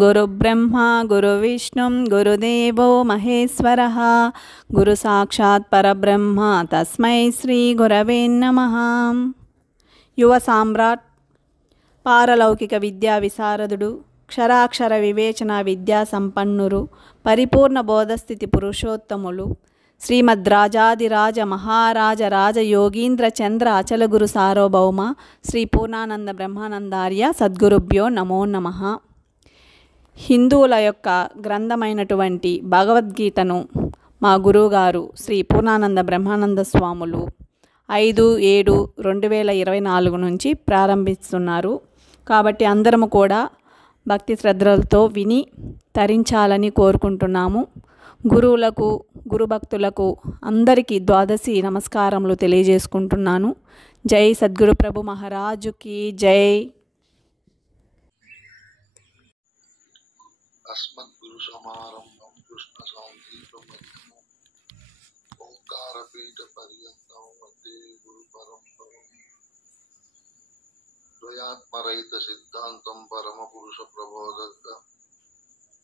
గురుబ్రహ్మ గురువిష్ణు గురుదేవో మహేశ్వరః గురు సాక్షాత్ పరబ్రహ్మ తస్మై శ్రీ గురవే నమః. యువ సామ్రాట్, పారలౌకిక విద్యా విశారదుడు, క్షరాక్షర వివేచన విద్యా సంపన్నురు, పరిపూర్ణ బోధస్థితి పురుషోత్తములు, శ్రీమద్రాజాదిరాజ మహారాజ రాజయోగీంద్ర చంద్ర అచల గురు సార్వభౌమ శ్రీ పూర్ణానంద బ్రహ్మానందార్య సద్గురుభ్యో నమో నమః. హిందువుల యొక్క గ్రంథమైనటువంటి భగవద్గీతను మా గురువుగారు శ్రీ పూర్ణానంద బ్రహ్మానంద స్వాములు 5/7/2024 నుంచి ప్రారంభిస్తున్నారు. కాబట్టి అందరము కూడా భక్తి శ్రద్ధలతో విని తరించాలని కోరుకుంటున్నాము. గురువులకు, గురుభక్తులకు అందరికీ ద్వాదశి నమస్కారములు తెలియజేసుకుంటున్నాను. జై సద్గురు ప్రభు మహారాజుకి జై. అస్మద్గురు సమారంభం కృష్ణ సాంగీతమధ్యమం ఓంకారపీఠ పర్యంతం వందే గురు పరంపరం. ద్వయాత్మరహిత సిద్ధాంతం పరమ పురుష ప్రబోధక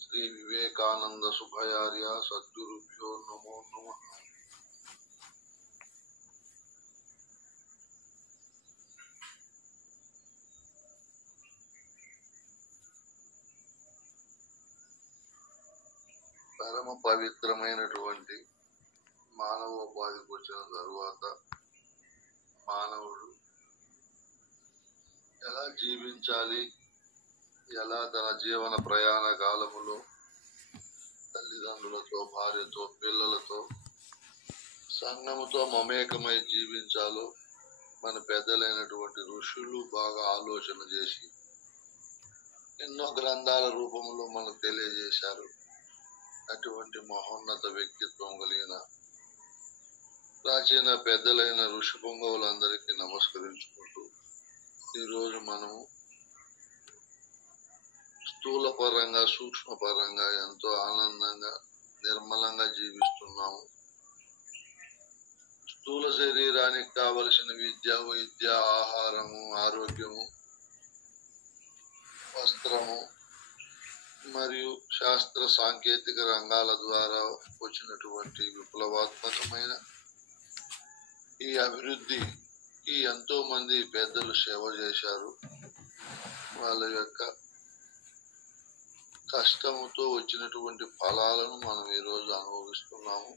శ్రీ వివేకానంద సుభయార్య సద్గురుభ్యో నమో నమః. పరమ పవిత్రమైనటువంటి మానవోపాధికి వచ్చిన తరువాత మానవుడు ఎలా జీవించాలి, ఎలా తన జీవన ప్రయాణ కాలములో తల్లిదండ్రులతో, భార్యతో, పిల్లలతో, సంఘముతో మమేకమై జీవించాలో మన పెద్దలైనటువంటి ఋషులు బాగా ఆలోచన చేసి ఎన్నో గ్రంథాల రూపంలో మనకు తెలియజేశారు. అటువంటి మహోన్నత వ్యక్తిత్వం కలిగిన ప్రాచీన పెద్దలైన ఋషి పొంగవులందరికీ నమస్కరించుకుంటూ ఈరోజు మనము స్థూల పరంగా, సూక్ష్మ పరంగా ఎంతో ఆనందంగా, నిర్మలంగా జీవిస్తున్నాము. స్థూల శరీరానికి కావలసిన విద్య, వైద్య, ఆహారము, ఆరోగ్యము, వస్త్రము మరియు శాస్త్ర సాంకేతిక రంగాల ద్వారా వచ్చినటువంటి విప్లవాత్మకమైన ఈ అభివృద్ధికి ఎంతో మంది పెద్దలు సేవ చేశారు. వాళ్ళ యొక్క కష్టముతో వచ్చినటువంటి ఫలాలను మనం ఈరోజు అనుభవిస్తున్నాము.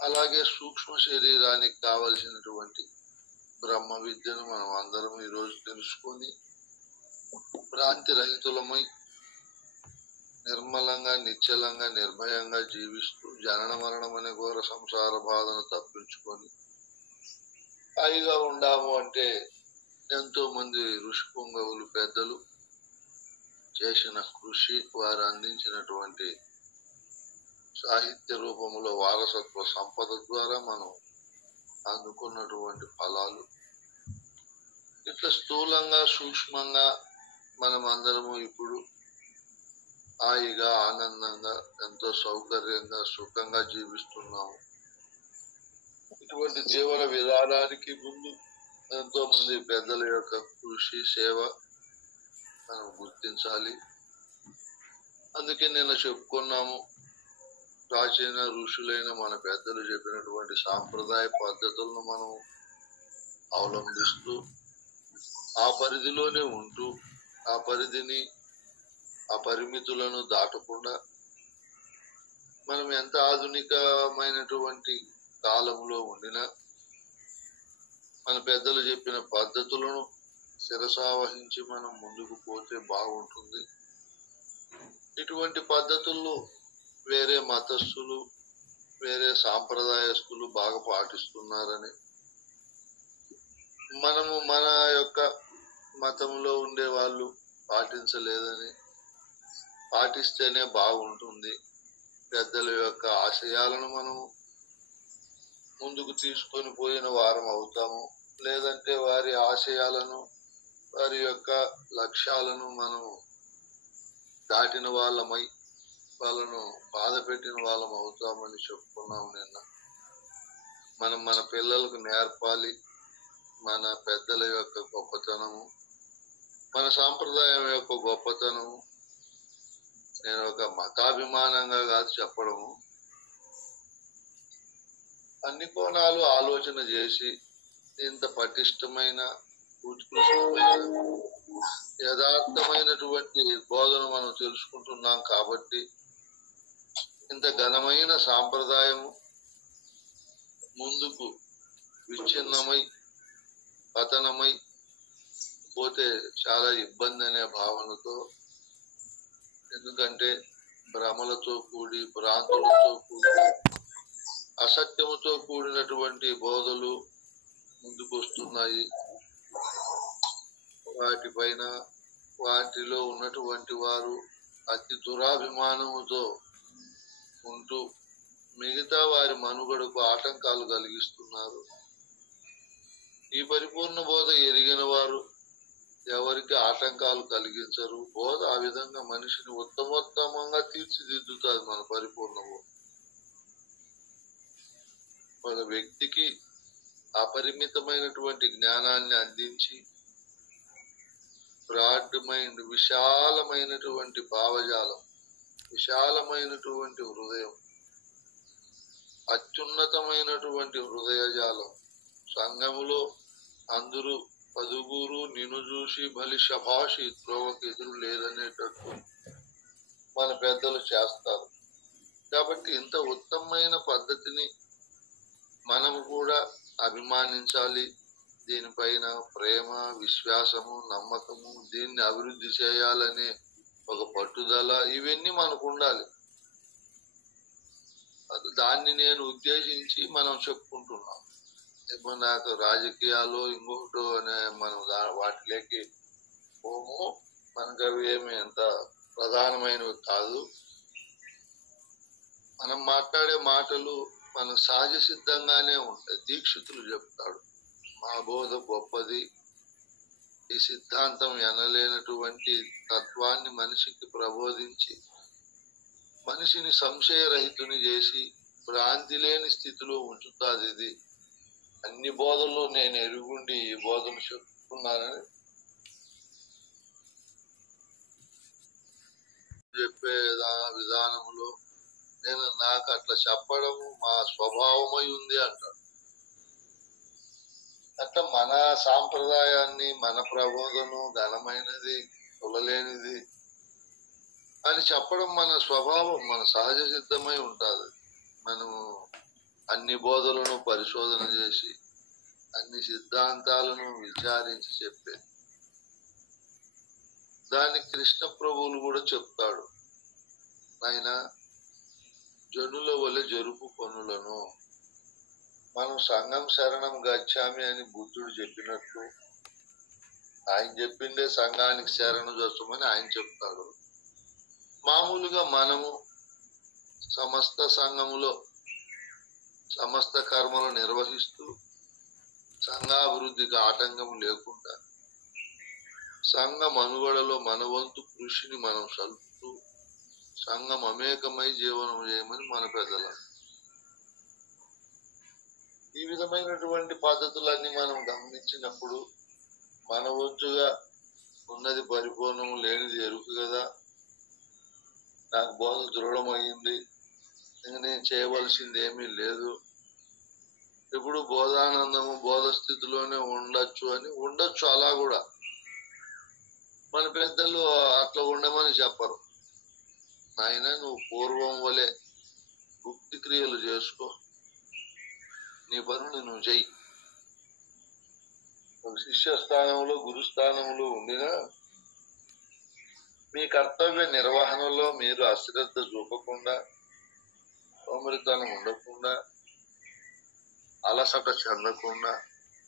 అలాగే సూక్ష్మ శరీరానికి కావలసినటువంటి బ్రహ్మ విద్యను మనం అందరం ఈరోజు తెలుసుకొని భ్రాంతి రహితులమై నిర్మలంగా, నిశ్చలంగా, నిర్భయంగా జీవిస్తూ జనన మరణం అనే ఘోర సంసార బాధను తప్పించుకొని హాయిగా ఉండాము అంటే ఎంతో మంది ఋషి పొంగవులు పెద్దలు చేసిన కృషి, వారు అందించినటువంటి సాహిత్య రూపంలో వారసత్వ సంపద ద్వారా మనం అందుకున్నటువంటి ఫలాలు. ఇట్లా స్థూలంగా, సూక్ష్మంగా మనం అందరము ఇప్పుడు హాయిగా, ఆనందంగా, ఎంతో సౌకర్యంగా, సుఖంగా జీవిస్తున్నాము. ఇటువంటి జీవన విధానానికి ముందు ఎంతో మంది పెద్దల యొక్క కృషి, సేవ మనం గుర్తించాలి. అందుకే నిన్న చెప్పుకున్నాము, ప్రాచీన ఋషులైన మన పెద్దలు చెప్పినటువంటి సాంప్రదాయ పద్ధతులను మనం అవలంబిస్తూ ఆ పరిధిలోనే ఉంటూ ఆ పరిధిని, ఆ పరిమితులను దాటకుండా మనం ఎంత ఆధునికమైనటువంటి కాలంలో ఉండినా మన పెద్దలు చెప్పిన పద్ధతులను శిరసావహించి మనం ముందుకు పోతే బాగుంటుంది. ఇటువంటి పద్ధతుల్లో వేరే మతస్థులు, వేరే సాంప్రదాయస్తులు బాగా పాటిస్తున్నారని, మనము మన యొక్క మతంలో ఉండే వాళ్ళు పాటించలేదని, పాటిస్తేనే బాగుంటుంది, పెద్దల యొక్క ఆశయాలను మనము ముందుకు తీసుకొని పోయిన వారం అవుతాము, లేదంటే వారి ఆశయాలను, వారి యొక్క లక్ష్యాలను మనము దాటిన వాళ్ళమై వాళ్ళను బాధ పెట్టిన వాళ్ళం అవుతామని చెప్పుకున్నాము నిన్న. మనం మన పిల్లలకు నేర్పాలి మన పెద్దల యొక్క గొప్పతనము, మన సాంప్రదాయం యొక్క గొప్పతనము, నేను ఒక మతాభిమానంగా కాదు చెప్పడము, అన్ని కోణాలు ఆలోచన చేసి ఇంత పటిష్టమైన ఉత్కృష్టమైన యథార్థమైనటువంటి బోధన మనం తెలుసుకుంటున్నాం కాబట్టి ఇంత ఘనమైన సాంప్రదాయము ముందుకు విచ్ఛిన్నమై పతనమై పోతే చాలా ఇబ్బంది అనే భావనతో, ఎందుకంటే భ్రమలతో కూడి భ్రాంతులతో కూడి అసత్యముతో కూడినటువంటి బోధలు ముందుకు వస్తున్నాయి. వాటిపైన వాటిలో ఉన్నటువంటి వారు అతి దురాభిమానముతో ఉంటూ మిగతా వారి మనుగడకు ఆటంకాలు కలిగిస్తున్నారు. ఈ పరిపూర్ణ బోధ ఎరిగిన వారు ఎవరికి ఆటంకాలు కలిగించరు. బోధ ఆ విధంగా మనిషిని ఉత్తమోత్తమంగా తీర్చిదిద్దుతుంది. మన పరిపూర్ణ బోధ ఒక వ్యక్తికి అపరిమితమైనటువంటి జ్ఞానాన్ని అందించి బ్రాడ్ మైండ్, విశాలమైనటువంటి భావజాలం, విశాలమైనటువంటి హృదయం, అత్యున్నతమైనటువంటి హృదయజాలం, సంఘములో అందరూ పదుగురు నిన్ను చూసి బలి శభాషి త్రోవకు ఎదురు లేదనేటట్టు మన పెద్దలు చేస్తారు. కాబట్టి ఇంత ఉత్తమమైన పద్ధతిని మనము కూడా అభిమానించాలి. దీనిపైన ప్రేమ, విశ్వాసము, నమ్మకము, దీన్ని అభివృద్ధి చేయాలనే ఒక పట్టుదల, ఇవన్నీ మనకు ఉండాలి. దాన్ని నేను ఉద్దేశించి మనం చెప్పుకుంటున్నాం. ఇప్పుడు నాకు రాజకీయాలు ఇంకొకటి అనే మనం వాటిలోకి పోము. మనకు అవి ఏమి ఎంత ప్రధానమైనవి కాదు. మనం మాట్లాడే మాటలు మనకు సహజ సిద్ధంగానే ఉంటాయి. దీక్షితులు చెప్తాడు, మా బోధ గొప్పది, ఈ సిద్ధాంతం ఎనలేనటువంటి తత్వాన్ని మనిషికి ప్రబోధించి మనిషిని సంశయరహితుని చేసి భ్రాంతి లేని స్థితిలో ఉంచుతాది. ఇది అన్ని బోధల్లో నేను ఎరుగుండి ఈ బోధను చెప్తున్నానని చెప్పే విధానంలో నేను నాకు అట్లా చెప్పడము మా స్వభావమై ఉంది అంటాడు. అట్లా మన సాంప్రదాయాన్ని, మన ప్రబోధను ఘనమైనది, తొలలేనిది అని చెప్పడం మన స్వభావం, మన సహజ సిద్ధమై ఉంటుంది. మనము అన్ని బోధలను పరిశోధన చేసి అన్ని సిద్ధాంతాలను విచారించి చెప్పే దానికి కృష్ణ ప్రభువులు కూడా చెప్తాడు, ఆయన జనుల వలె జరుపు పనులను. మనం సంఘం శరణం గచ్చామి అని బుద్ధుడు చెప్పినట్లు ఆయన చెప్పిండే సంఘానికి శరణు జొచ్చమని ఆయన చెప్తాడు. మామూలుగా మనము సమస్త సంఘములో సమస్త కర్మలు నిర్వహిస్తూ సంఘాభివృద్ధికి ఆటంకం లేకుండా సంఘ మనుగడలో మన వంతు కృషిని మనం సల్పుతూ సంఘం అమేకమై జీవనం చేయమని మన పెద్దలు. ఈ విధమైనటువంటి పద్ధతులన్నీ మనం గమనించినప్పుడు మన వంతుగా ఉన్నది పరిపూర్ణం, లేనిది ఎరుకు కదా. నాకు బోధ దృఢమైంది, ఇంకా నేను చేయవలసింది ఏమీ లేదు, ఇప్పుడు బోధానందము బోధ స్థితిలోనే ఉండొచ్చు. అలా కూడా మన పెద్దలు అట్లా ఉండమని చెప్పరు. ఆయన నువ్వు పూర్వం వలె భుక్తి క్రియలు చేసుకో, నీ పనులు నువ్వు చెయ్యి. ఒక శిష్య స్థానంలో, గురుస్థానంలో ఉండినా మీ కర్తవ్య నిర్వహణలో మీరు అశ్రద్ధ చూపకుండా, సోమరితనం ఉండకుండా, అలసట చెందకుండా,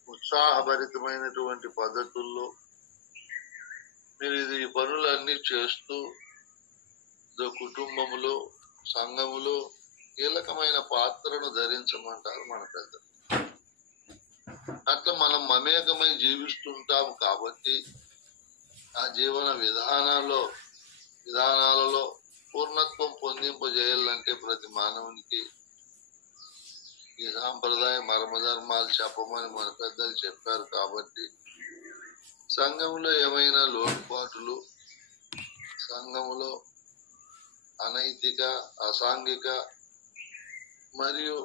ఉత్సాహభరితమైనటువంటి పద్ధతుల్లో మీరు ఈ పనులన్నీ చేస్తూ కుటుంబములో, సంఘములో కీలకమైన పాత్రను ధరించమంటారు మన పెద్దలు. అట్లా మనం మమేకమై జీవిస్తుంటాము కాబట్టి ఆ జీవన విధానాలలో పూర్ణత్వం పొందింపజేయాలంటే ప్రతి మానవునికి ఈ సాంప్రదాయ మర్మధర్మాలు చెప్పమని మన పెద్దలు చెప్పారు. కాబట్టి సంఘంలో ఏమైనా లోటుపాటులు, సంఘములో అనైతిక, అసాంఘిక మరియు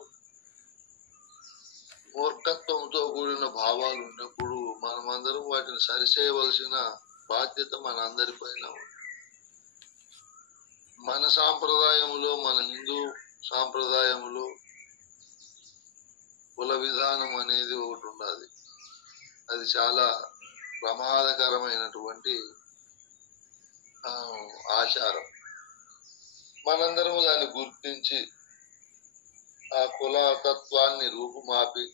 మూర్ఖత్వంతో కూడిన భావాలు ఉన్నప్పుడు మనమందరం వాటిని సరిచేయవలసిన బాధ్యత మన అందరిపైన ఉంది. మన సాంప్రదాయములో, మన హిందూ సాంప్రదాయములో కుల విధానం అనేది ఒకటి ఉన్నది. అది చాలా ప్రమాదకరమైనటువంటి ఆచారం. మనందరము దాన్ని గుర్తించి ఆ కులతత్వాన్ని రూపుమాపి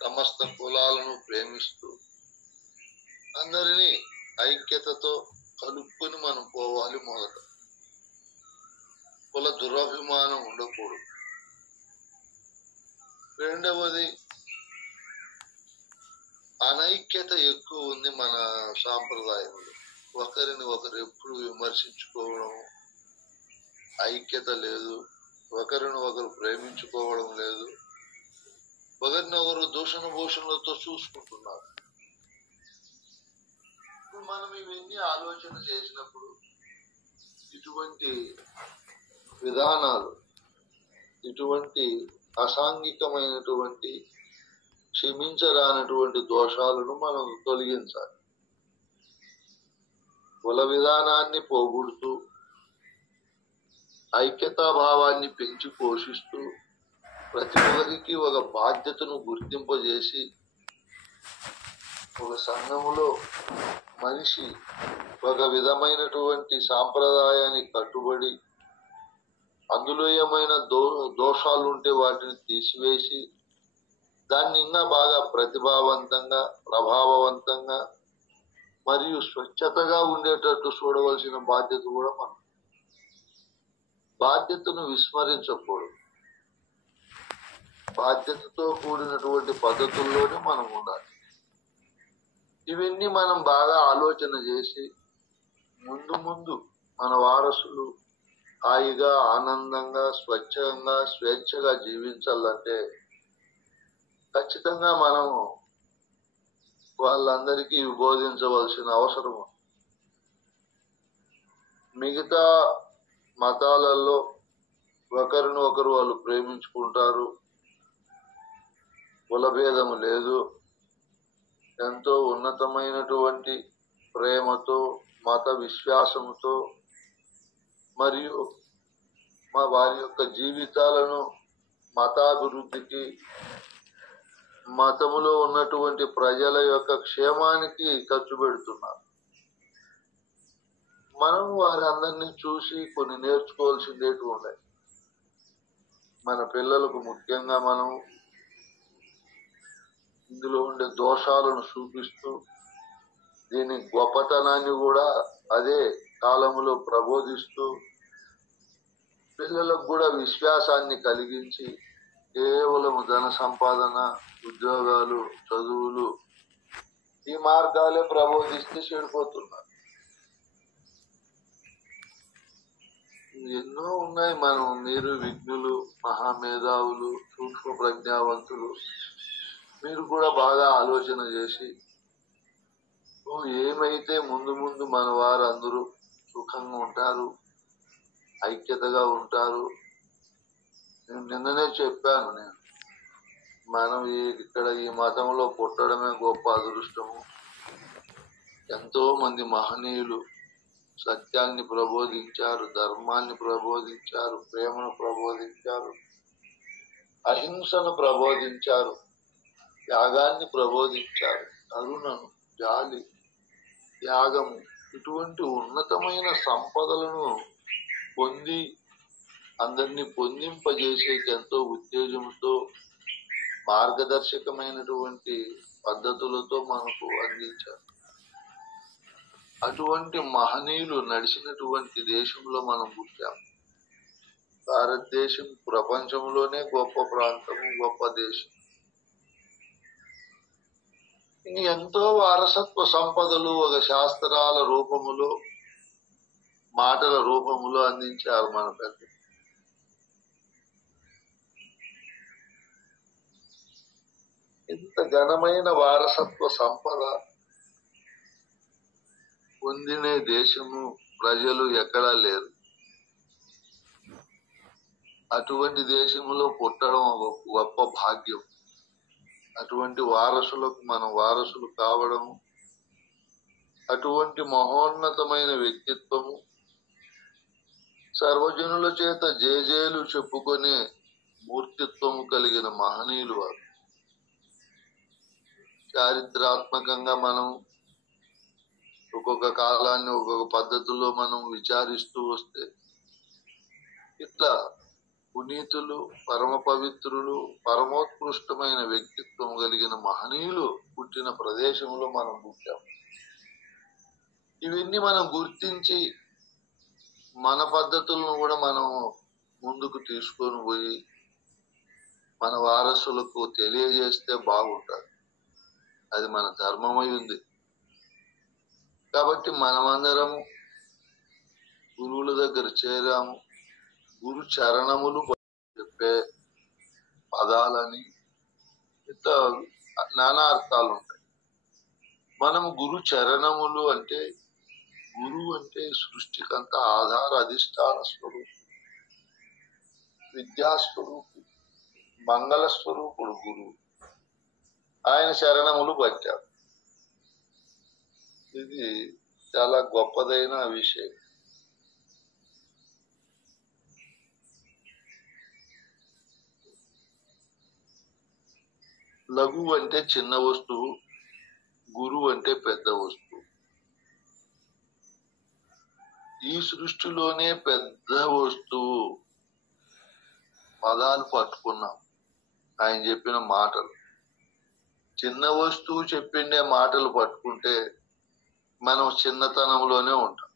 సమస్త కులాలను ప్రేమిస్తూ అందరినీ ఐక్యతతో కలుపుకొని మనం పోవాలి. మొదట కుల దురభిమానం ఉండకూడదు. రెండవది, అనైక్యత ఎక్కువ ఉంది మన సాంప్రదాయంలో. ఒకరిని ఒకరు ఎప్పుడు విమర్శించుకోవడం, ఐక్యత లేదు. ఒకరిని ఒకరు ప్రేమించుకోవడం లేదు. ఒకరిని ఒకరు దూషణ భూషణలతో చూసుకుంటున్నారు. మనం ఇవన్నీ ఆలోచన చేసినప్పుడు ఇటువంటి విధానాలు, ఇటువంటి అసాంఘికమైనటువంటి క్షమించరానటువంటి దోషాలను మనం తొలగించాలి. కుల విధానాన్ని పోగొడుతూ ఐక్యతాభావాన్ని పెంచి పోషిస్తూ ప్రతి ఒక్కరికి ఒక బాధ్యతను గుర్తింపజేసి ఒక సంఘములో మనిషి ఒక విధమైనటువంటి సాంప్రదాయానికి కట్టుబడి అందులో ఏమైనా దోషాలు ఉంటే వాటిని తీసివేసి దాన్ని ఇంకా బాగా ప్రతిభావంతంగా, ప్రభావవంతంగా మరియు స్వచ్ఛతగా ఉండేటట్టు చూడవలసిన బాధ్యత కూడా మనం. బాధ్యతను విస్మరించకూడదు. బాధ్యతతో కూడినటువంటి పద్ధతుల్లోనే మనం ఉండాలి. ఇవన్నీ మనం బాగా ఆలోచన చేసి ముందు ముందు మన వారసులు హాయిగా, ఆనందంగా, స్వచ్ఛంగా, స్వేచ్ఛగా జీవించాలంటే ఖచ్చితంగా మనం వాళ్ళందరికీ బోధించవలసిన అవసరం. మిగతా మతాలలో ఒకరిని ఒకరు వాళ్ళు ప్రేమించుకుంటారు, కులభేదము లేదు. ఎంతో ఉన్నతమైనటువంటి ప్రేమతో, మత విశ్వాసముతో మరియు వారి యొక్క జీవితాలను మతాభివృద్ధికి, మతములో ఉన్నటువంటి ప్రజల యొక్క క్షేమానికి ఖర్చు పెడుతున్నారు. మనం వారందరినీ చూసి కొన్ని నేర్చుకోవాల్సిందేటి ఉన్నాయి. మన పిల్లలకు ముఖ్యంగా మనం ఇందులో ఉండే దోషాలను చూపిస్తూ దీని గొప్పతనాన్ని కూడా అదే కాలంలో ప్రబోధిస్తూ పిల్లలకు కూడా విశ్వాసాన్ని కలిగించి కేవలం ధన సంపాదన, ఉద్యోగాలు, చదువులు ఈ మార్గాలే ప్రబోధిస్తే చెడిపోతున్నారు. ఎన్నో ఉన్నాయి. మీరు విజ్ఞులు, మహామేధావులు, సూక్ష్మ ప్రజ్ఞావంతులు, మీరు కూడా బాగా ఆలోచన చేసి ఏమైతే ముందు ముందు మన వారు అందరూ సుఖంగా ఉంటారు, ఐక్యతగా ఉంటారు. నిన్ననే చెప్పాను నేను, మనం ఇక్కడ ఈ మతంలో పుట్టడమే గొప్ప అదృష్టము. ఎంతో మంది మహనీయులు సత్యాన్ని ప్రబోధించారు, ధర్మాన్ని ప్రబోధించారు, ప్రేమను ప్రబోధించారు, అహింసను ప్రబోధించారు, త్యాగాన్ని ప్రబోధించారు, కరుణను, జాలి, త్యాగము ఇటువంటి ఉన్నతమైన సంపదలను పొంది అందరినీ పొందింపజేసేకి ఎంతో ఉత్తేజంతో మార్గదర్శకమైనటువంటి పద్ధతులతో మనకు అందించారు. అటువంటి మహనీయులు నడిచినటువంటి దేశంలో మనం పుట్టాం. భారతదేశం ప్రపంచంలోనే గొప్ప ప్రాంతము, గొప్ప దేశం. ఎంతో వారసత్వ సంపదలు ఒక శాస్త్రాల రూపములో, మాటల రూపములో అందించారు మన పెద్దలు. ఇంత ఘనమైన వారసత్వ సంపద పొందిన దేశము, ప్రజలు ఎక్కడా లేరు. అటువంటి దేశంలో పుట్టడం ఒక గొప్ప భాగ్యం. అటువంటి వారసులకు మనం వారసులు కావడం, అటువంటి మహోన్నతమైన వ్యక్తిత్వము, సర్వజనుల చేత జేజేలు చెప్పుకునే మూర్తిత్వము కలిగిన మహనీయులు వారు. చారిత్రాత్మకంగా మనం ఒక్కొక్క కాలాన్ని ఒక్కొక్క పద్ధతిలో మనం విచారిస్తూ వస్తే ఇట్లా పునీతులు, పరమ పవిత్రులు, పరమోత్కృష్టమైన వ్యక్తిత్వం కలిగిన మహనీయులు పుట్టిన ప్రదేశంలో మనం పుట్టాం. ఇవన్నీ మనం గుర్తించి మన పద్ధతులను కూడా మనం ముందుకు తీసుకొని పోయి మన వారసులకు తెలియజేస్తే బాగుంటుంది. అది మన ధర్మమై ఉంది. కాబట్టి మనమందరము గురువుల దగ్గర చేరాము. గురు చరణములు చెప్పే పదాలని ఇట్లా నానా అర్థాలు ఉంటాయి. మనం గురు చరణములు అంటే, గురువు అంటే సృష్టికంతా ఆధార అధిష్టాన స్వరూపుడు, విద్యాస్వరూపుడు, మంగళ స్వరూపుడు గురువు. ఆయన శరణములు పట్టారు. ఇది చాలా గొప్పదైన విషయం. లఘు అంటే చిన్న వస్తువు, గురువు అంటే పెద్ద వస్తువు. ఈ సృష్టిలోనే పెద్ద వస్తువు పదాలు పట్టుకున్నాం. ఆయన చెప్పిన మాటలు. చిన్న వస్తువు చెప్పిండే మాటలు పట్టుకుంటే మనం చిన్నతనంలోనే ఉంటాం.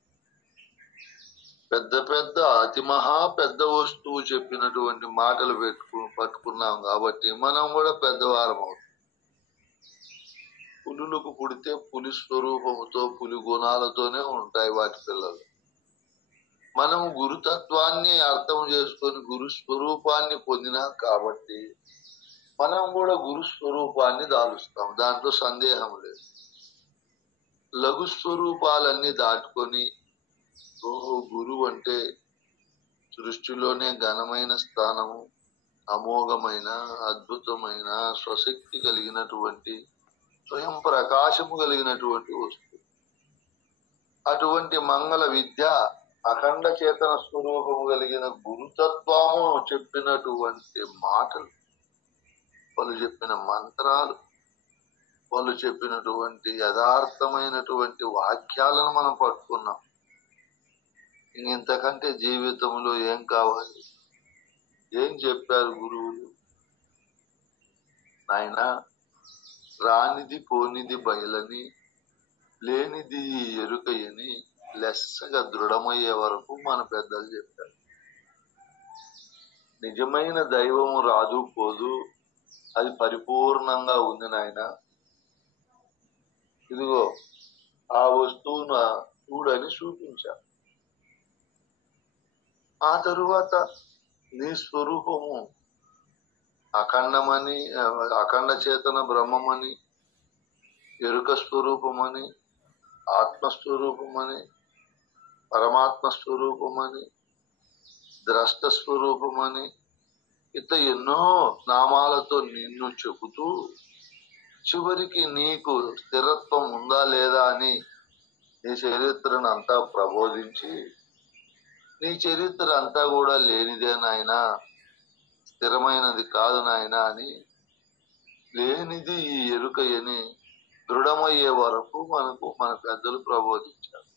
పెద్ద పెద్ద అతి మహా పెద్ద వస్తువు చెప్పినటువంటి మాటలు పట్టుకున్నాం కాబట్టి మనం కూడా పెద్దవారం అవుతాం. పులులకు పుడితే పులి స్వరూపముతో, పులి గుణాలతోనే ఉంటాయి వాటి పిల్లలు. మనం గురుతత్వాన్ని అర్థం చేసుకొని గురు స్వరూపాన్ని పొందినాం కాబట్టి మనం కూడా గురు స్వరూపాన్ని దాలుస్తాం. దాంట్లో సందేహం లేదు. లఘు స్వరూపాలన్నీ దాటుకొని ఓహో గురువు అంటే సృష్టిలోనే ఘనమైన స్థానము, అమోఘమైన, అద్భుతమైన, స్వశక్తి కలిగినటువంటి, స్వయం ప్రకాశము కలిగినటువంటి వస్తువు. అటువంటి మంగళ విద్య, అఖండ చేతన స్వరూపము కలిగిన గురుతత్వము చెప్పినటువంటి మాటలు, వాళ్ళు చెప్పిన మంత్రాలు, వాళ్ళు చెప్పినటువంటి యథార్థమైనటువంటి వాక్యాలను మనం పట్టుకున్నాం. ఇంతకంటే జీవితంలో ఏం కావాలి? ఏం చెప్పారు గురువులు? నాయన, రానిది పోనిది బయలని, లేనిది ఎరుకయని లెస్సగా దృఢమయ్యే వరకు మన పెద్దలు చెప్పారు. నిజమైన దైవము రాదు పోదు, అది పరిపూర్ణంగా ఉంది నాయన. ఇదిగో ఆ వస్తువును చూడని చూపించారు. ఆ తరువాత నీ స్వరూపము అఖండమని, అఖండ చేతన బ్రహ్మమని, ఎరుక స్వరూపమని, ఆత్మస్వరూపమని, పరమాత్మ స్వరూపమని, ద్రష్ట స్వరూపమని, ఇట్లా ఎన్నో నామాలతో నిన్ను చెబుతూ చివరికి నీకు స్థిరత్వం ఉందా లేదా అని నీ చరిత్రను అంతా ప్రబోధించి, నీ చరిత్ర అంతా కూడా లేనిదే నాయన, స్థిరమైనది కాదు నాయన అని, లేనిది ఈ ఎరుకయని దృఢమయ్యే వరకు మన పెద్దలు ప్రబోధించారు.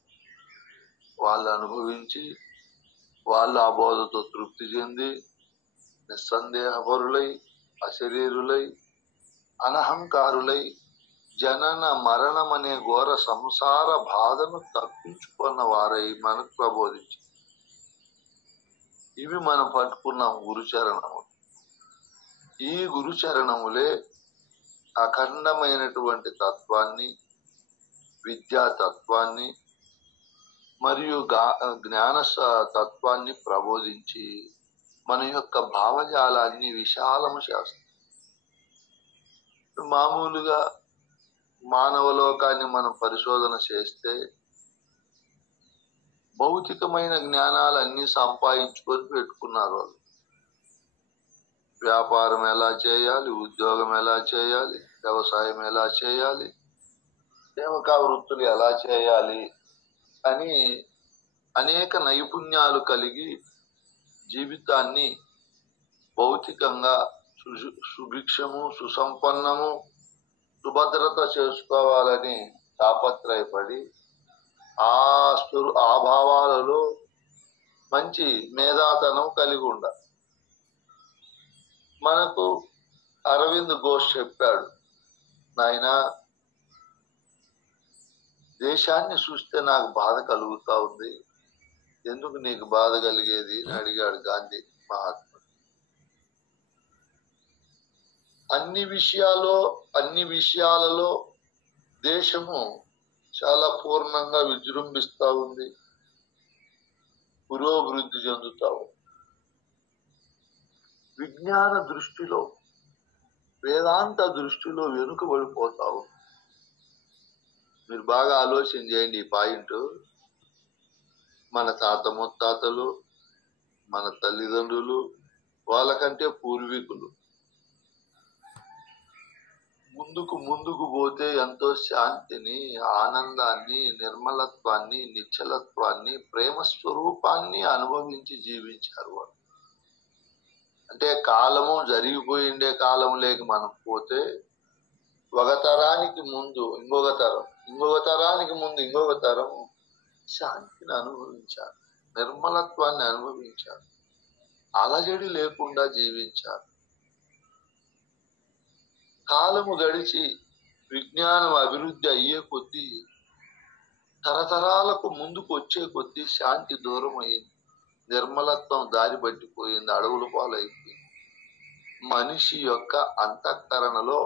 వాళ్ళు అనుభవించి, వాళ్ళు ఆ బోధతో తృప్తి చెంది నిస్సందేహపరులై, అశరీరులై, అనహంకారులై జనన మరణం అనే ఘోర సంసార బాధను తప్పించుకున్న వారై మనకు ప్రబోధించారు. ఇవి మనం పట్టుకున్నాం గురుచరణము. ఈ గురుచరణములే అఖండమైనటువంటి తత్వాన్ని, విద్యా తత్వాన్ని మరియు జ్ఞాన తత్వాన్ని ప్రబోధించి మన యొక్క భావజాలాన్ని విశాలము చేస్తాం. మామూలుగా మానవ లోకాన్ని మనం పరిశోధన చేస్తే భౌతికమైన జ్ఞానాలన్నీ సంపాదించుకొని పెట్టుకున్నారు వాళ్ళు. వ్యాపారం ఎలా చేయాలి, ఉద్యోగం ఎలా చేయాలి, వ్యవసాయం ఎలా చేయాలి, సేవకా వృత్తులు ఎలా చేయాలి అని అనేక నైపుణ్యాలు కలిగి జీవితాన్ని భౌతికంగా సుభిక్షము, సుసంపన్నము, సుభద్రత చేసుకోవాలని తాపత్రయపడి ఆ భావాలలో మంచి మేధాతనం కలిగి ఉండాలి. మనకు అరవింద్ ఘోష్ చెప్పాడు, నాయనా దేశాన్ని చూస్తే నాకు బాధ కలుగుతా ఉంది. ఎందుకు నీకు బాధ కలిగేది అని అడిగాడు గాంధీ మహాత్ముడు. అన్ని విషయాలలో దేశము చాలా పూర్ణంగా విజృంభిస్తా ఉంది, పురోభివృద్ధి చెందుతా ఉంది. విజ్ఞాన దృష్టిలో, వేదాంత దృష్టిలో వెనుకబడిపోతా ఉంది. మీరు బాగా ఆలోచన చేయండి ఈ పాయింట్. మన తాత ముత్తాతలు, మన తల్లిదండ్రులు, వాళ్ళకంటే పూర్వీకులు ముందుకు పోతే ఎంతో శాంతిని, ఆనందాన్ని, నిర్మలత్వాన్ని, నిశ్చలత్వాన్ని, ప్రేమ స్వరూపాన్ని అనుభవించి జీవించారు వాళ్ళు. అంటే కాలము జరిగిపోయిండే కాలం లేక మనం పోతే ఒక తరానికి ముందు ఇంకొక తరం, ఇంకొక తరానికి ముందు ఇంకొక తరం శాంతిని అనుభవించారు, నిర్మలత్వాన్ని అనుభవించారు, అలజడి లేకుండా జీవించారు. కాలము గడిచి విజ్ఞానం అభివృద్ధి అయ్యే కొద్దీ, తరతరాలకు ముందుకు వచ్చే కొద్దీ శాంతి దూరం అయింది, నిర్మలత్వం దారి పట్టిపోయింది, అడవుల పాలైపోయింది. మనిషి యొక్క అంతఃకరణలో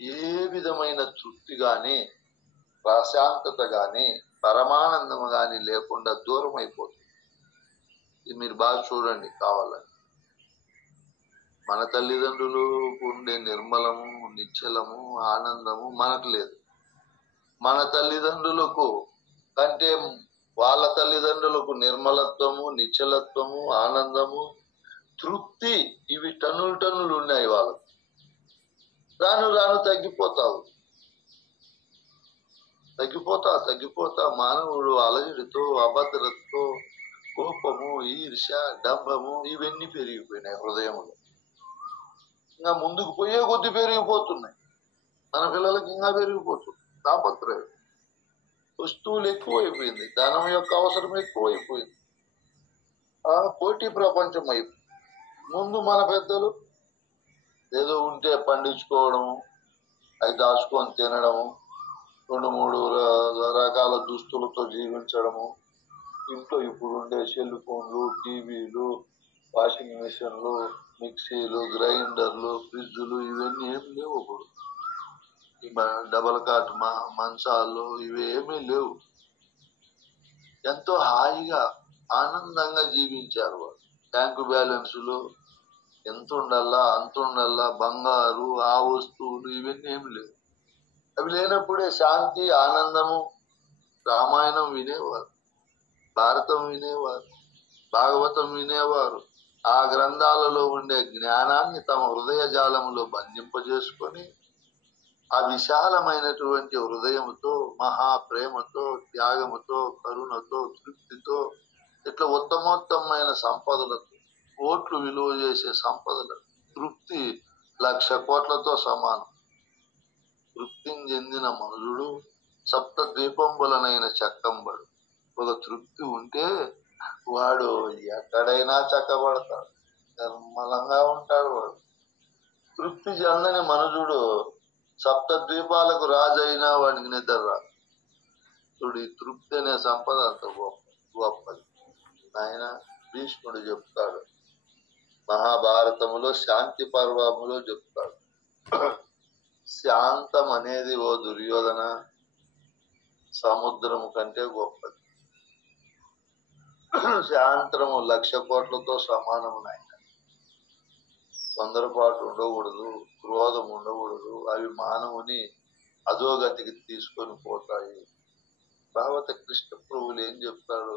ఏ విధమైన తృప్తి గాని, ప్రశాంతత గాని, పరమానందము గాని లేకుండా దూరం అయిపోతుంది. ఇది మీరు బాగా చూడండి కావాలని. మన తల్లిదండ్రులు ఉండే నిర్మలము, నిశ్చలము, ఆనందము మనకు లేదు. మన తల్లిదండ్రులకు కంటే వాళ్ళ తల్లిదండ్రులకు నిర్మలత్వము, నిశ్చలత్వము, ఆనందము, తృప్తి ఇవి టన్నులు ఉన్నాయి వాళ్ళకు. రాను రాను తగ్గిపోతా మానవుడు అలజడితో, అభద్రతతో, కోపము, ఈర్ష్య, డంభము ఇవన్నీ పెరిగిపోయినాయి హృదయంలో. ఇంకా ముందుకు పోయే కొద్ది పెరిగిపోతున్నాయి. మన పిల్లలకి ఇంకా పెరిగిపోతుంది తాపత్రయం. వస్తువులు ఎక్కువైపోయింది, ధనం యొక్క అవసరం ఎక్కువైపోయింది, పోటీ ప్రపంచం అయిపోయింది. ముందు మన పెద్దలు ఏదో ఉంటే పండించుకోవడము, అవి దాచుకొని తినడము, 2-3 రకాల దుస్తులతో జీవించడము, ఇంట్లో ఇప్పుడు ఉండే సెల్ ఫోన్లు, టీవీలు, వాషింగ్ మిషన్లు, మిక్సీలు, గ్రైండర్లు, ఫ్రిడ్జ్లు ఇవన్నీ ఏమి లేవు. ఇప్పుడు డబల్ కాట్ మంచాలు ఇవేమీ లేవు. ఎంతో హాయిగా ఆనందంగా జీవించారు వాళ్ళు. బ్యాంకు బ్యాలెన్సులు ఎంత ఉండాలా అంత ఉండాలా, బంగారు, ఆ వస్తువులు ఇవన్నీ ఏమి లేవు. అవి లేనప్పుడే శాంతి, ఆనందము. రామాయణం వినేవారు, భారతం వినేవారు, భాగవతం వినేవారు. ఆ గ్రంథాలలో ఉండే జ్ఞానాన్ని తమ హృదయ జాలములో బంధింపజేసుకొని ఆ విశాలమైనటువంటి హృదయముతో, మహాప్రేమతో, త్యాగముతో, కరుణతో, తృప్తితో, ఇట్లా ఉత్తమోత్తమైన సంపదలతో, కోట్లు విలువ చేసే సంపదల తృప్తి 1,00,000 కోట్లతో సమానం. తృప్తిని చెందిన మనుజుడు సప్త ద్వీపంబులనైన చక్కంబడు. ఒక తృప్తి ఉంటే వాడు ఎక్కడైనా చక్కబడతాడు, నిర్మలంగా ఉంటాడు. వాడు తృప్తి చెందని మనుజుడు సప్త ద్వీపాలకు రాజైనా వాడికి నిద్ర రాదు. చూడు, ఈ తృప్తి అనే సంపద అంత గొప్పది. ఆయన భీష్ముడు చెప్తాడు, మహాభారతములో శాంతి పర్వములో చెప్తాడు, శాంతం అనేది ఓ దుర్యోధన సముద్రము కంటే గొప్పది. శాంతము 1,00,000 కోట్లతో సమానము నాయన. తొందరపాటు ఉండకూడదు, క్రోధం ఉండకూడదు. అవి మానవుని అధోగతికి తీసుకొని పోతాయి. భాగవత కృష్ణ ప్రభువులు ఏం చెప్తాడు?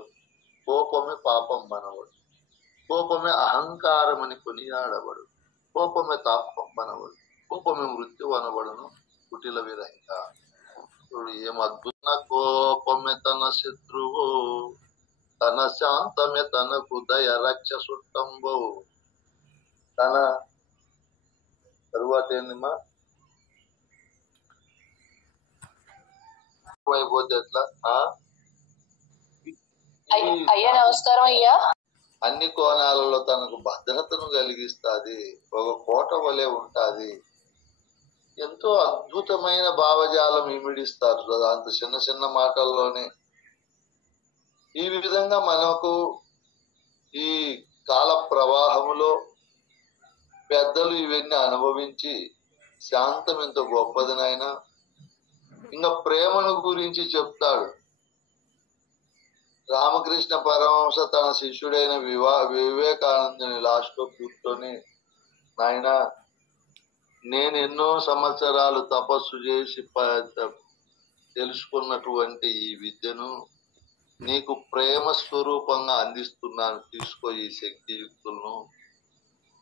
కోపమే పాపం మనవడు, కోపమే అహంకారం అని కొనియాడబడు, కోపమే తాపం అనబడు, కోపమే మృత్యు అనబడును కుటిల విరహిత. చూడు ఏం అద్భుత. కోపమే తన శత్రువు, తన శాంతమే తనకు దయ రక్ష సుట్టంబో. తన తరువాత ఏందిమా అయిపోతే ఎట్లా? అయ్యా నమస్కారం అయ్యా. అన్ని కోణాలలో తనకు భద్రతను కలిగిస్తాది, ఒక కోట వలె ఉంటాది. ఎంతో అద్భుతమైన భావజాలం ఇమిడిస్తారు అంత చిన్న చిన్న మాటల్లోనే. ఈ విధంగా మనకు ఈ కాల ప్రవాహములో పెద్దలు ఇవన్నీ అనుభవించి శాంతం ఎంత గొప్పదినైనా ఇంకా ప్రేమను గురించి చెప్తాడు. రామకృష్ణ పరమహంస తన శిష్యుడైన వివేకానందుని లాస్ట్లో కూర్చొని, నాయన నేను ఎన్నో సంవత్సరాలు తపస్సు చేసి తెలుసుకున్నటువంటి ఈ విద్యను నీకు ప్రేమ స్వరూపంగా అందిస్తున్నాను, తీసుకో ఈ శక్తియుక్తులను.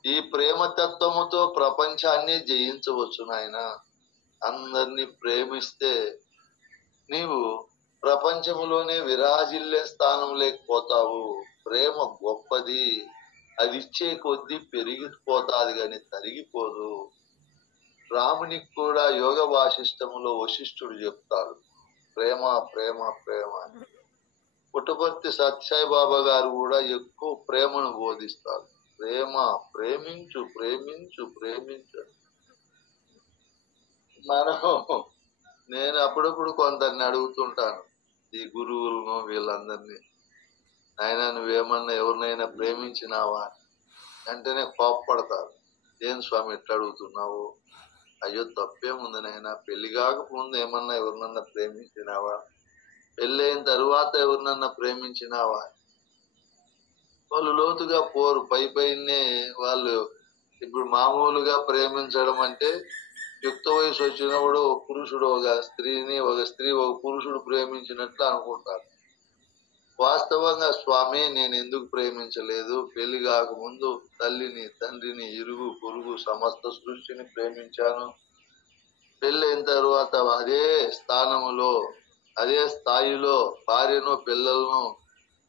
ఈ ప్రేమ తత్వముతో ప్రపంచాన్ని జయించవచ్చు నాయన. అందరినీ ప్రేమిస్తే నీవు ప్రపంచంలోనే విరాజిల్లే స్థానం లేకపోతావు. ప్రేమ గొప్పది, అది ఇచ్చే కొద్దీ పెరిగిపోతాది కానీ తరిగిపోదు. రామునికి కూడా యోగ వాసిష్టములో వశిష్ఠుడు చెప్తాడు ప్రేమ ప్రేమ ప్రేమ అని. పుట్టపర్తి సత్యసాయి బాబా గారు కూడా ఎక్కువ ప్రేమను బోధిస్తారు. ప్రేమ, ప్రేమించు ప్రేమించు ప్రేమించు. నేను అప్పుడప్పుడు కొందరిని అడుగుతుంటాను, ఈ గురువులను వీళ్ళందరినీ, ఆయన నువ్వేమన్నా ఎవరినైనా ప్రేమించినావా అంటేనే కోప్పడతారు. ఏం స్వామి ఎట్లా అడుగుతున్నావు? అయ్యో తప్పేముంది నాయన, పెళ్లి కాకముందు ఏమన్నా ఎవరినన్నా ప్రేమించినావా? పెళ్ళైన తరువాత ఎవరినన్నా ప్రేమించినావా? వాళ్ళు లోతుగా పోరు, పైనే వాళ్ళు. ఇప్పుడు మామూలుగా ప్రేమించడం అంటే యుక్త వయసు వచ్చినప్పుడు ఒక పురుషుడు ఒక స్త్రీని, ఒక స్త్రీ ఒక పురుషుడు ప్రేమించినట్లు అనుకుంటారు. వాస్తవంగా స్వామి నేను ఎందుకు ప్రేమించలేదు? పెళ్లి కాకముందు తల్లిని, తండ్రిని, ఇరుగు పొరుగు సమస్త సృష్టిని ప్రేమించాను. పెళ్ళైన తర్వాత అదే స్థానములో, అదే స్థాయిలో భార్యను, పిల్లలను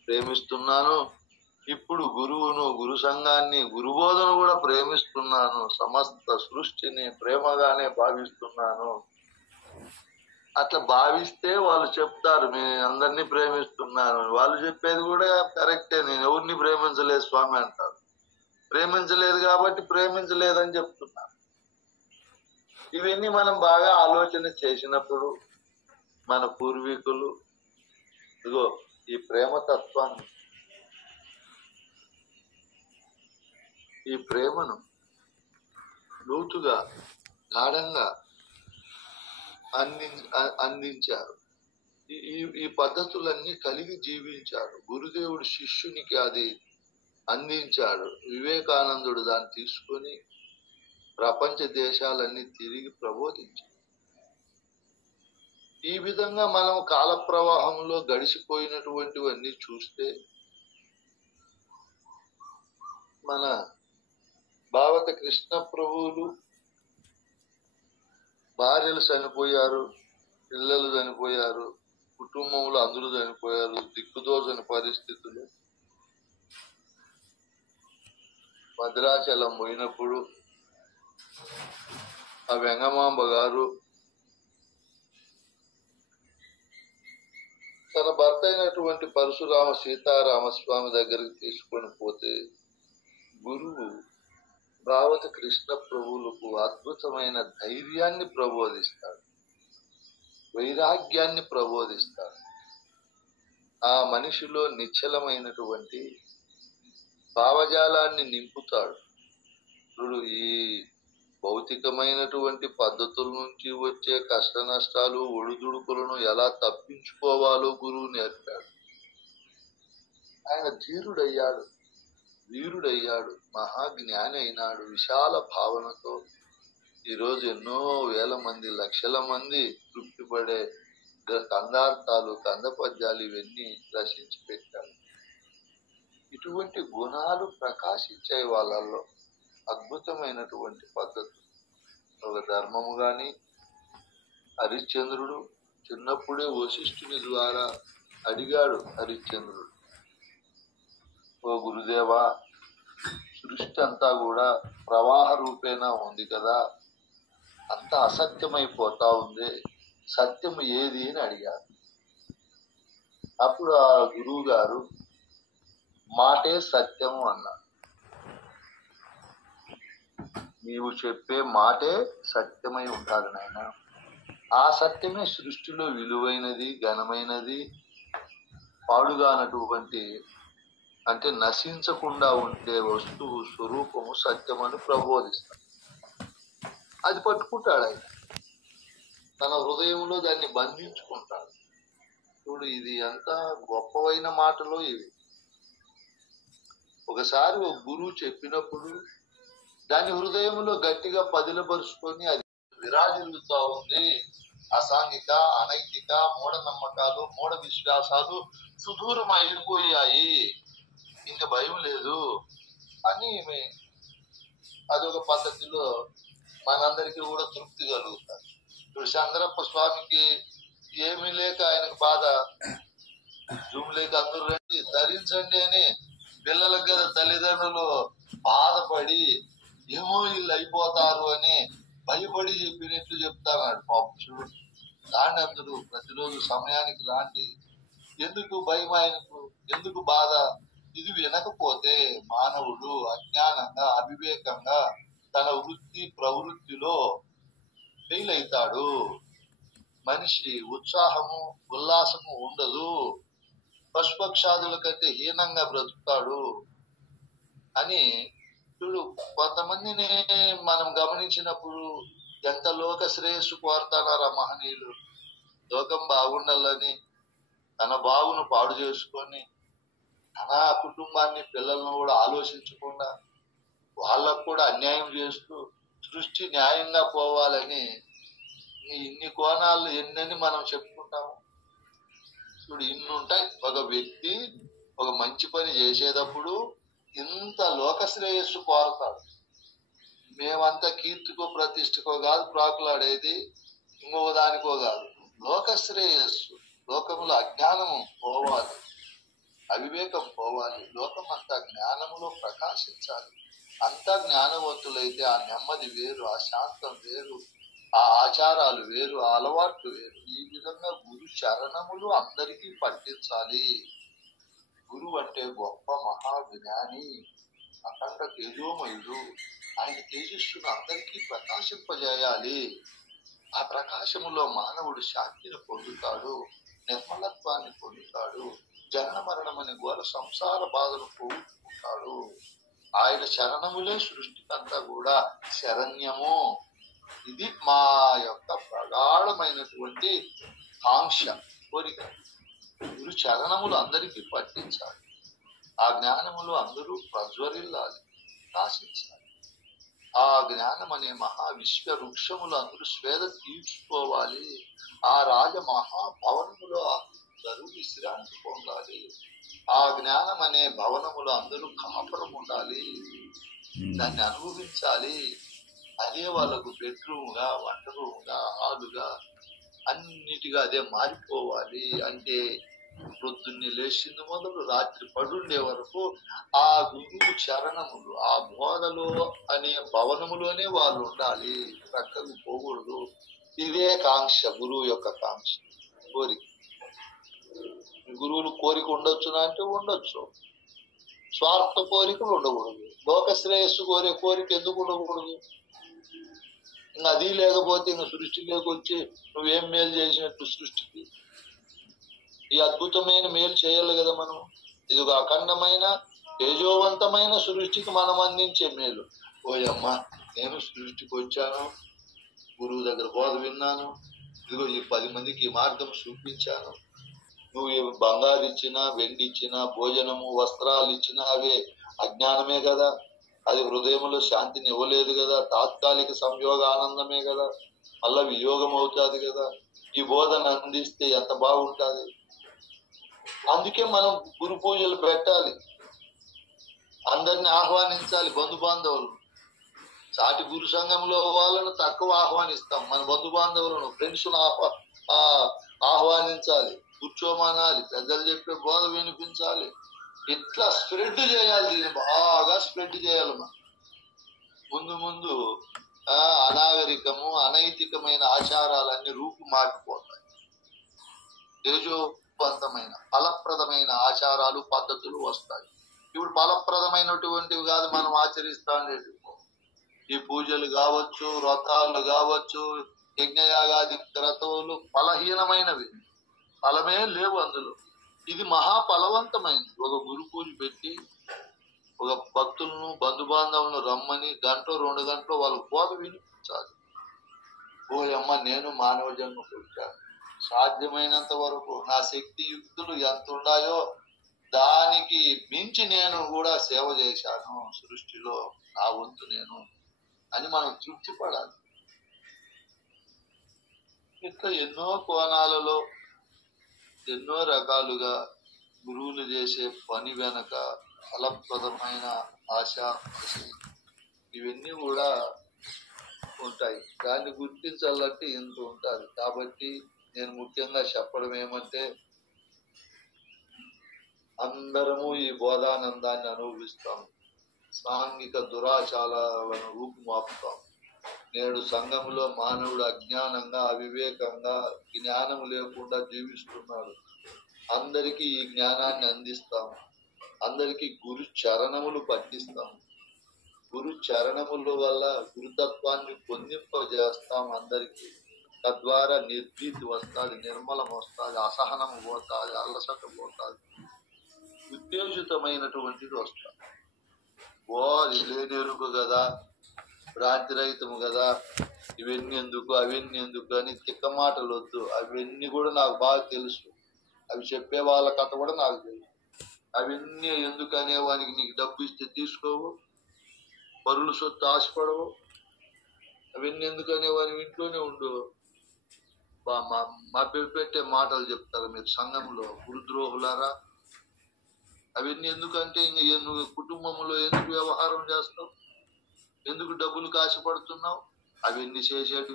ప్రేమిస్తున్నాను. ఇప్పుడు గురువును, గురు సంఘాన్ని, గురుబోధను కూడా ప్రేమిస్తున్నాను. సమస్త సృష్టిని ప్రేమగానే భావిస్తున్నాను. అట్లా భావిస్తే వాళ్ళు చెప్తారు నేను అందరినీ ప్రేమిస్తున్నాను. వాళ్ళు చెప్పేది కూడా కరెక్టే, నేను ఎవరిని ప్రేమించలేదు స్వామి అంటారు. ప్రేమించలేదు కాబట్టి ప్రేమించలేదని చెప్తున్నారు. ఇవన్నీ మనం బాగా ఆలోచన చేసినప్పుడు మన పూర్వీకులు ఇదిగో ఈ ప్రేమతత్వాన్ని, ఈ ప్రేమను లోతుగా గాఢంగా అందించారు. ఈ పద్ధతులన్నీ కలిగి జీవించారు. గురుదేవుడు శిష్యునికి అది అందించాడు. వివేకానందుడు దాన్ని తీసుకొని ప్రపంచ దేశాలన్నీ తిరిగి ప్రబోధించాడు. ఈ విధంగా మనం కాల ప్రవాహంలో గడిచిపోయినటువంటివన్నీ చూస్తే మన భారత కృష్ణ ప్రభువులు భార్యలు చనిపోయారు, పిల్లలు చనిపోయారు, కుటుంబంలో అందరూ చనిపోయారు, దిక్కుదోచని పరిస్థితులు. భద్రాచలం పోయినప్పుడు ఆ వెంగమాంబ గారు తన భర్త అయినటువంటి పరశురామ సీతారామస్వామి దగ్గరికి తీసుకొని పోతే గురువు భావత కృష్ణ ప్రభువులకు అద్భుతమైన ధైర్యాన్ని ప్రబోధిస్తాడు, వైరాగ్యాన్ని ప్రబోధిస్తాడు. ఆ మనిషిలో నిశ్చలమైనటువంటి భావజాలాన్ని నింపుతాడు. ఇప్పుడు ఈ భౌతికమైనటువంటి పద్ధతుల నుంచి వచ్చే కష్ట నష్టాలు, ఒడిదుడుకులను ఎలా తప్పించుకోవాలో గురువు నేర్పాడు. ఆయన ధీరుడయ్యాడు, వీరుడయ్యాడు, మహాజ్ఞాని అయినాడు. విశాల భావనతో ఈరోజు ఎన్నో వేల మంది, లక్షల మంది తృప్తిపడే కందార్థాలు, కందపద్యాలు ఇవన్నీ రచించి పెట్టాడు. ఇటువంటి గుణాలు ప్రకాశించాయి వాళ్ళల్లో. అద్భుతమైనటువంటి పద్ధతి. ఒక ధర్మము గాని హరిశ్చంద్రుడు చిన్నప్పుడే వశిష్ఠుని ద్వారా అడిగాడు. హరిశ్చంద్రుడు, ఓ గురుదేవా, సృష్టి అంతా కూడా ప్రవాహ రూపేణ ఉంది కదా, అంతా అసత్యమైపోతా ఉంది, సత్యము ఏది అని అడిగారు. అప్పుడు ఆ గురువు గారు మాటే సత్యము అన్నారు. నీవు చెప్పే మాటే సత్యమై ఉంటాడు నాయన. ఆ సత్యమే సృష్టిలో విలువైనది, ఘనమైనది, పాడుగానటువంటి అంటే నశించకుండా ఉండే వస్తువు స్వరూపము సత్యమని ప్రబోధిస్తాడు. అది పట్టుకుంటాడు ఆయన, తన హృదయంలో దాన్ని బంధించుకుంటాడు. చూడు, ఇది ఎంత గొప్పవైన మాటలో ఇవి. ఒకసారి ఒక గురువు చెప్పినప్పుడు దాని హృదయంలో గట్టిగా పదిలపరుచుకొని అది విరాజిల్లుతా ఉంది. అసాంఘిక, అనైతిక, మూఢనమ్మకాలు, మూఢ విశ్వాసాలు సుదూరం అయిపోయాయి, ఇంకా భయం లేదు అని అదొక పద్ధతిలో మనందరికీ కూడా తృప్తి కలుగుతారు. ఇప్పుడు చంద్రప్ప స్వామికి ఏమీ లేక ఆయనకు బాధ, జూమ్ లేక అందరూ రండి ధరించండి అని పిల్లలకు కదా తల్లిదండ్రులు బాధపడి ఏమో వీళ్ళు అయిపోతారు అని భయపడి చెప్పినట్లు చెప్తాడు పాపం. చూడు, రాండి అందరూ ప్రతిరోజు సమయానికి రాండి. ఎందుకు భయం ఆయనకు, ఎందుకు బాధ? ఇది వినకపోతే మానవుడు అజ్ఞానంగా, అవివేకంగా తన వృత్తి ప్రవృత్తిలో ఫెయిల్ అవుతాడు. మనిషి ఉత్సాహము, ఉల్లాసము ఉండదు, పశుపక్షాదుల కంటే హీనంగా బ్రతుకుతాడు అని. చూడు, కొంతమందిని మనం గమనించినప్పుడు ఎంత లోక శ్రేయస్సు కోరుతాడారు ఆ మహనీయులు. లోకం బాగుండాలని తన బాగును పాడు చేసుకొని, తన కుటుంబాన్ని, పిల్లలను కూడా ఆలోచించకుండా వాళ్ళకు కూడా అన్యాయం చేస్తూ సృష్టి న్యాయంగా పోవాలని ఇన్ని కోణాలు ఎన్నని మనం చెప్పుకుంటాము. చూడు, ఇన్ని ఉంటాయి. ఒక వ్యక్తి ఒక మంచి పని చేసేటప్పుడు ఇంత లోక శ్రేయస్సు కోరతాడు. మేమంతా కీర్తికో ప్రతిష్టకో కాదు ప్రాకులాడేది, ఇంకొక దానికో కాదు, లోక శ్రేయస్సు. లోకములో అజ్ఞానము పోవాలి, అవివేకం పోవాలి, లోకం అంతా జ్ఞానములో ప్రకాశించాలి. అంతా జ్ఞానవంతులైతే ఆ నెమ్మది వేరు, ఆ శాంతం వేరు, ఆ ఆచారాలు వేరు, ఆ అలవాట్లు వేరు. ఈ విధంగా గురు చరణములు అందరికీ పట్టించాలి. గురువు అంటే గొప్ప మహాజ్ఞాని, అఖండ తేజోమయుడు. ఆయన తేజస్సును అందరికీ ప్రకాశింపజేయాలి. ఆ ప్రకాశములో మానవుడు శాంతిని పొందుతాడు, నిర్మలత్వాన్ని పొందుతాడు, జనన మరణమని ఘోర సంసార బాధను పోగొట్టుకుంటాడు. ఆయన శరణములే సృష్టికంతా కూడా శరణ్యము. ఇది మా యొక్క ప్రగాఢమైనటువంటి కాంక్ష, కోరిక. గురు చరణములు అందరికీ పట్టించాలి. ఆ జ్ఞానములు అందరూ ప్రజ్వరిల్లాలి, నాశించాలి. ఆ జ్ఞానం అనే మహా విశ్వ వృక్షములు అందరూ స్వేద తీర్చుకోవాలి. ఆ రాజ మహాభవనములో అందరూ విశ్రాంతి పొందాలి. ఆ జ్ఞానం అనే భవనములో అందరూ కాపురం ఉండాలి, దాన్ని అనుభవించాలి. అదే వాళ్ళకు బెడ్రూమ్ గా, వంట రూమ్ గా, హాలుగా, అన్నిటిగా అదే మారిపోవాలి. అంటే పొద్దున్నే లేచింది మొదలు రాత్రి పడుండే వరకు ఆ గురువు చరణములు, ఆ బోధలో అనే భవనములోనే వాళ్ళు ఉండాలి, ప్రక్కకు పోకూడదు. ఇదే కాంక్ష, గురువు యొక్క కాంక్ష, కోరిక. గురువులు కోరిక ఉండొచ్చునా అంటే ఉండొచ్చు, స్వార్థ కోరికలు ఉండకూడదు. లోక శ్రేయస్సు కోరే కోరిక ఎందుకు ఉండకూడదు? ఇంకా అది లేకపోతే ఇంకా సృష్టిలోకి వచ్చి నువ్వేం మేలు చేసినట్టు సృష్టికి? ఈ అద్భుతమైన మేలు చేయాలి కదా మనం. ఇది ఒక అఖండమైన తేజోవంతమైన సృష్టికి మనం అందించే మేలు. ఓయమ్మా, నేను సృష్టికి వచ్చాను, గురువు దగ్గర బోధ విన్నాను, ఇదిగో ఈ 10 మందికి ఈ మార్గం చూపించాను. నువ్వు బంగారు ఇచ్చినా, వెండి ఇచ్చినా, భోజనము, వస్త్రాలు ఇచ్చినా అవే అజ్ఞానమే కదా. అది హృదయంలో శాంతిని ఇవ్వలేదు కదా, తాత్కాలిక సంయోగ ఆనందమే కదా, మళ్ళా వియోగం అవుతుంది కదా. ఈ బోధన అందిస్తే ఎంత బాగుంటుంది. అందుకే మనం గురు పూజలు పెట్టాలి, అందరిని ఆహ్వానించాలి, బంధుబాంధవులు. సాటి గురు సంఘంలో వాళ్ళను తక్కువ ఆహ్వానిస్తాం. మన బంధు బాంధవులను, ఫ్రెండ్స్ ఆహ్వానించాలి, కూర్చోమనాలి, పెద్దలు చెప్పే బోధ వినిపించాలి. ఇట్లా స్ప్రెడ్ చేయాలి, దీన్ని బాగా స్ప్రెడ్ చేయాలి. ముందు ముందు అనాగరికము, అనైతికమైన ఆచారాలన్నీ రూపు మారిపోతాయి. తేజోవంతమైన ఫలప్రదమైన ఆచారాలు, పద్ధతులు వస్తాయి. ఇప్పుడు ఫలప్రదమైనటువంటివి కాదు మనం ఆచరిస్తాం. ఈ పూజలు కావచ్చు, వ్రతాలు కావచ్చు, యజ్ఞయాగాది క్రతువులు ఫలహీనమైనవి, ఫలమే లేవు అందులో. ఇది మహాఫలవంతమైనది. ఒక గురు పూజ పెట్టి ఒక భక్తులను, బంధుబాంధవులను రమ్మని 1 గంట 2 గంటలు వాళ్ళు బోధ వినిపించాలి. ఓయమ్మ, నేను మానవ జన్మ పొందాను, సాధ్యమైనంత వరకు నా శక్తి యుక్తులు ఎంత ఉన్నాయో దానికి మించి నేను కూడా సేవ చేశాను సృష్టిలో, నా వంతు నేను అని మనం తృప్తి పడాలి. ఇట్లా ఎన్నో కోణాలలో ఎన్నో రకాలుగా గురువులు చేసే పని వెనక ఫలప్రదమైన ఆశ, ఇవన్నీ కూడా ఉంటాయి. దాన్ని గుర్తించాలంటే ఇంత ఉంటుంది. కాబట్టి నేను ముఖ్యంగా చెప్పడం ఏమంటే, అందరము ఈ బోధానందాన్ని అనుభవిస్తాం, సాంఘిక దురాచారాలను రూపుమాపుతాం. నేడు సంఘంలో మానవుడు అజ్ఞానంగా, అవివేకంగా, జ్ఞానం లేకుండా జీవిస్తున్నాడు. అందరికీ ఈ జ్ఞానాన్ని అందిస్తాము. అందరికీ గురు చరణములు పట్టిస్తాము. గురు చరణముల వల్ల గురుతత్వాన్ని పొందింపజేస్తాం అందరికీ. తద్వారా నిర్భీతి వస్తుంది, నిర్మలం వస్తుంది, అసహనం పోతుంది, అలసట పోతుంది, ఉత్తేజితమైనటువంటిది వస్తుంది. ఇది లేనెరుగు కదా, భ్రాంతిరహితము కదా, ఇవన్నీ ఎందుకు అవన్నీ ఎందుకు అని తిక్క మాటలు వద్దు. అవన్నీ కూడా నాకు బాగా తెలుసు, అవి చెప్పే వాళ్ళ కథ కూడా నాకు తెలుసు. అవన్నీ ఎందుకు అనేవానికి నీకు డబ్బు ఇస్తే తీసుకోవు, పరులు సొత్తు ఆశపడవు. అవన్నీ ఎందుకు అనేవాని ఇంట్లోనే ఉండు. మభ్యపెట్టే మాటలు చెప్తారు మీరు సంఘంలో, గురుద్రోహులారా. అవన్నీ ఎందుకంటే ఇంక నువ్వు కుటుంబంలో ఎందుకు వ్యవహారం చేస్తావు, ఎందుకు డబ్బులు కాశపడుతున్నావు, అవన్నీ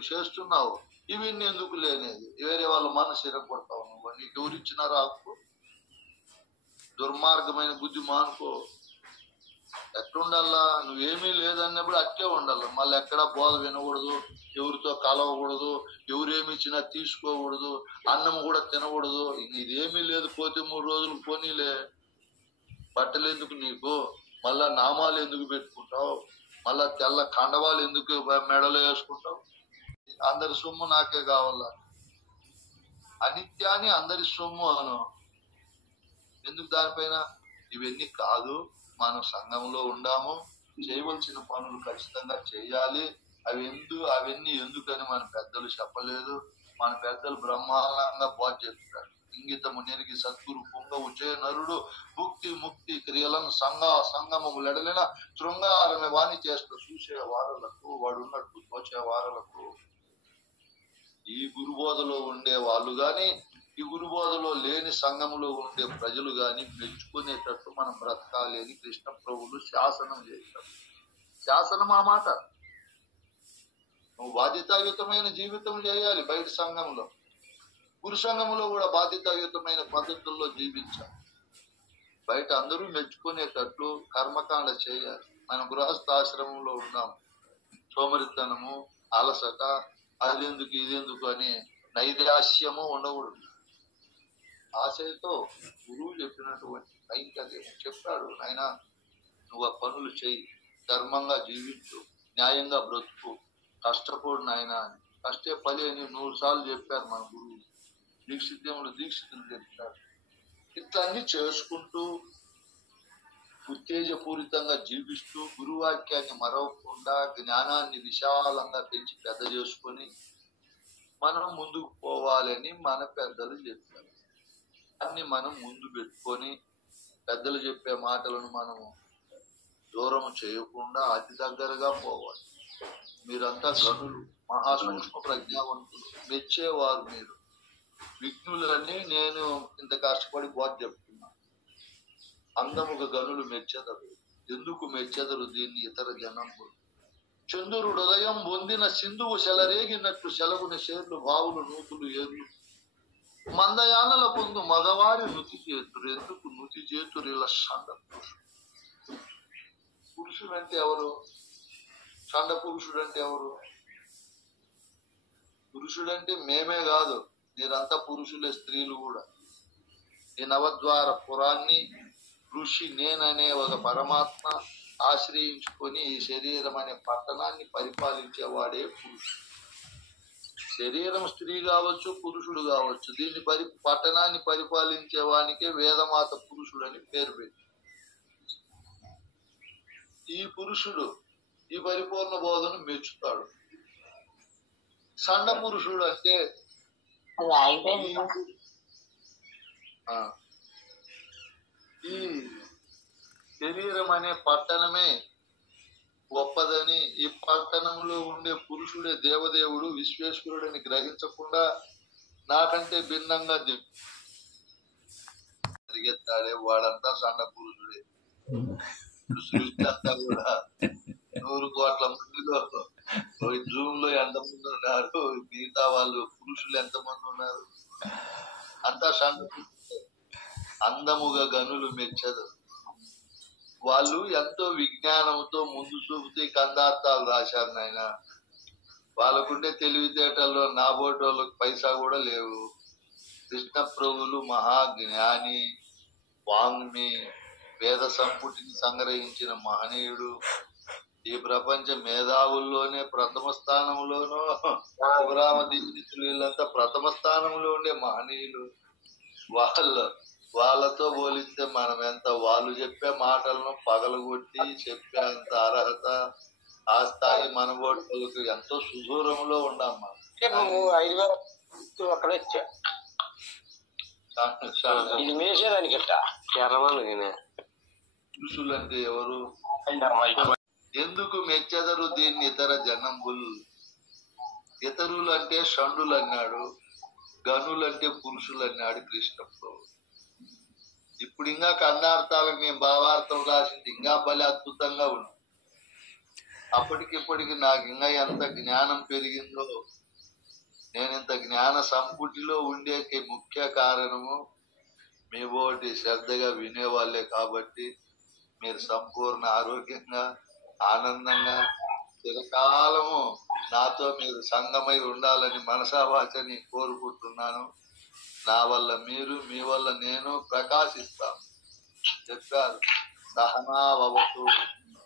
చేస్తున్నావు. ఇవన్నీ ఎందుకు లేనేది, వేరే వాళ్ళ మనసు ఇరగొడతావు నువ్వు. నీకు ఎవరిచ్చినారా హక్కు? దుర్మార్గమైన బుద్ధి మానుకో. ఎట్లుండాలా, నువ్వేమీ లేదన్నప్పుడు అట్లే ఉండాలి. మళ్ళీ ఎక్కడా బోధ వినకూడదు, ఎవరితో కలవకూడదు, ఎవరేమి ఇచ్చినా తీసుకోకూడదు, అన్నం కూడా తినకూడదు. ఇదేమీ లేదు, పోతే 3 రోజులు పోనీలే. బట్టలు ఎందుకు నీకు, మళ్ళా నామాలు ఎందుకు పెట్టుకుంటావు, మళ్ళా తెల్ల కండవాలు ఎందుకు మెడలో వేసుకుంటావు? అందరి సొమ్ము నాకే కావాలా? అనిత్యాన్ని అందరి సొమ్ము అను. ఎందుకు దానిపైన? ఇవన్నీ కాదు. మనం సంఘంలో ఉండాము, చేయవలసిన పనులు ఖచ్చితంగా చేయాలి. అవన్నీ ఎందుకని మన పెద్దలు చెప్పలేదు. మన పెద్దలు బ్రహ్మాండంగా బోధ చెప్తారు. ఇంగితము నెరిగి సద్గురు పొంగవు చే నరుడు భుక్తి ముక్తి క్రియలను సంగమము లెడలిన శృంగారమే వాణి చేస్తూ చూసే వారలకు, వాడున్నట్టు తోచే వారలకు. ఈ గురుబోధలో ఉండే వాళ్ళు గాని, ఈ గురుబోధలో లేని సంఘములో ఉండే ప్రజలు గాని మెచ్చుకునేటట్టు మనం బ్రతకాలి అని కృష్ణ ప్రభువులు శాసనం చేశారు. శాసనం ఆ మాట. నువ్వు బాధ్యతాయుతమైన జీవితం చేయాలి. బయట సంఘంలో, గురు సంఘంలో కూడా బాధ్యతాయుతమైన పద్ధతుల్లో జీవించాలి. బయట అందరూ మెచ్చుకునేటట్లు కర్మకాండ చేయాలి. మనం గృహస్థాశ్రమంలో ఉన్నాం. సోమరితనము, అలసట, అదెందుకు ఇదెందుకు అని నైరాశ్యము ఉండకూడదు. ఆశయంతో గురువు చెప్పినటువంటి కైంకర్యం చెప్పాడు. నాయన, నువ్వు ఆ పనులు చేయి, ధర్మంగా జీవించు, న్యాయంగా బ్రతుకు, కష్టపడు నాయన అని. కష్టే పని అని 100 సార్లు చెప్పారు మన గురువు. దీక్షితులు చెప్పారు. ఇట్లా అన్ని చేసుకుంటూ ఉత్తేజపూరితంగా జీవిస్తూ గురువాక్యాన్ని మరవకుండా జ్ఞానాన్ని విశాలంగా పెంచి పెద్ద చేసుకొని మనం ముందుకు పోవాలని మన పెద్దలు చెప్పారు. అన్ని మనం ముందు పెట్టుకొని పెద్దలు చెప్పే మాటలను మనం దూరం చేయకుండా అతి దగ్గరగా పోవాలి. మీరంతా గనులు, మహాసూక్ష్మ ప్రజ్ఞావంతులు, మెచ్చేవారు మీరు. విఘ్నులన్నీ నేను ఇంత కష్టపడి బోధ చెప్తున్నా. అందముగా గనులు మెచ్చెదరు. ఎందుకు మెచ్చెదరు దీన్ని ఇతర జనములు? చంద్రుడు ఉదయం పొందిన సింధువు సెలరేగినట్టు సెలవుని షేర్లు బావులు నూతులు ఏర్లు మందయానల పొందు మగవారి నుతి చేతురు ఎందుకు నుతి చేతురు ఇలా షండ పురుషుడు అంటే ఎవరు? షండ పురుషుడు అంటే ఎవరు? పురుషుడంటే మేమే కాదు, మీరంతా పురుషులే, స్త్రీలు కూడా. ఈ నవద్వార పురాన్ని ఋషి నేననే ఒక పరమాత్మ ఆశ్రయించుకొని ఈ శరీరం అనే పట్టణాన్ని పరిపాలించేవాడే పురుషుడు. శరీరం స్త్రీ కావచ్చు, పురుషుడు కావచ్చు. దీన్ని పట్టణాన్ని పరిపాలించే వానికే వేదమాత పురుషుడని పేరు పెట్టి, ఈ పురుషుడు ఈ పరిపూర్ణ బోధను మెచ్చుతాడు. సండ పురుషుడు అంటే ఈ శరీరం అనే పట్టణమే గొప్పదని, ఈ పట్టణంలో ఉండే పురుషుడే దేవదేవుడు విశ్వేశ్వరుడని గ్రహించకుండా నాకంటే భిన్నంగా తిరిగెత్తాడే వాడంతా సన్న పురుషుడే. సృష్టి అంతా కూడా 100 కోట్ల మందిలో జూమ్ లో ఎంతమంది ఉన్నారు, మిగతా వాళ్ళు పురుషులు ఎంతమంది ఉన్నారు? అంతా సన్న పురుషుడే. అందముగా గనులు మెచ్చదు. వాళ్ళు ఎంతో విజ్ఞానంతో ముందు చూపుతూ కందార్థాలు రాశారు నాయన. వాళ్ళకుండే తెలివితేటల్లో నాబోటోళ్ళకి పైసా కూడా లేవు. కృష్ణ ప్రభువులు మహాజ్ఞాని, వాంగ్మి, వేద సంపుటిని సంగ్రహించిన మహనీయుడు. ఈ ప్రపంచ మేధావుల్లోనే ప్రథమ స్థానంలోనూ శివరామ దీక్షితులు వీళ్ళంతా ప్రథమ స్థానంలో ఉండే మహనీయులు. వాళ్ళతో పోలిస్తే మనం ఎంత, వాళ్ళు చెప్పే మాటలను పగలగొట్టి చెప్పే అంత అర్హత ఆ స్థాయి మన ఓట్లకు ఎంతో సుదూరంలో ఉండమ్మా. పురుషులంటే ఎవరు? ఎందుకు మెచ్చెదరు దీన్ని ఇతర జనంబుల్? ఇతరులు అంటే షండులు అన్నాడు, గనులు అంటే పురుషులు అన్నాడు కృష్ణ ప్రభు. ఇప్పుడు ఇంకా కన్నార్థాలకు నేను భావార్థం రాసింది ఇంకా భలే అద్భుతంగా ఉంది. అప్పటికిప్పటికి నాకు ఇంకా ఎంత జ్ఞానం పెరిగిందో. నేను ఇంత జ్ఞాన సంపుటిలో ఉండేకి ముఖ్య కారణము మీ ఓటి శ్రద్ధగా వినేవాళ్ళే. కాబట్టి మీరు సంపూర్ణ ఆరోగ్యంగా ఆనందంగా చిరకాలము నాతో మీరు సంగమై ఉండాలని మనసావాచని కోరుకుంటున్నాను. నా వల్ల మీరు, మీ వల్ల నేను ప్రకాశిస్తాను చెప్పారు. సహనావతు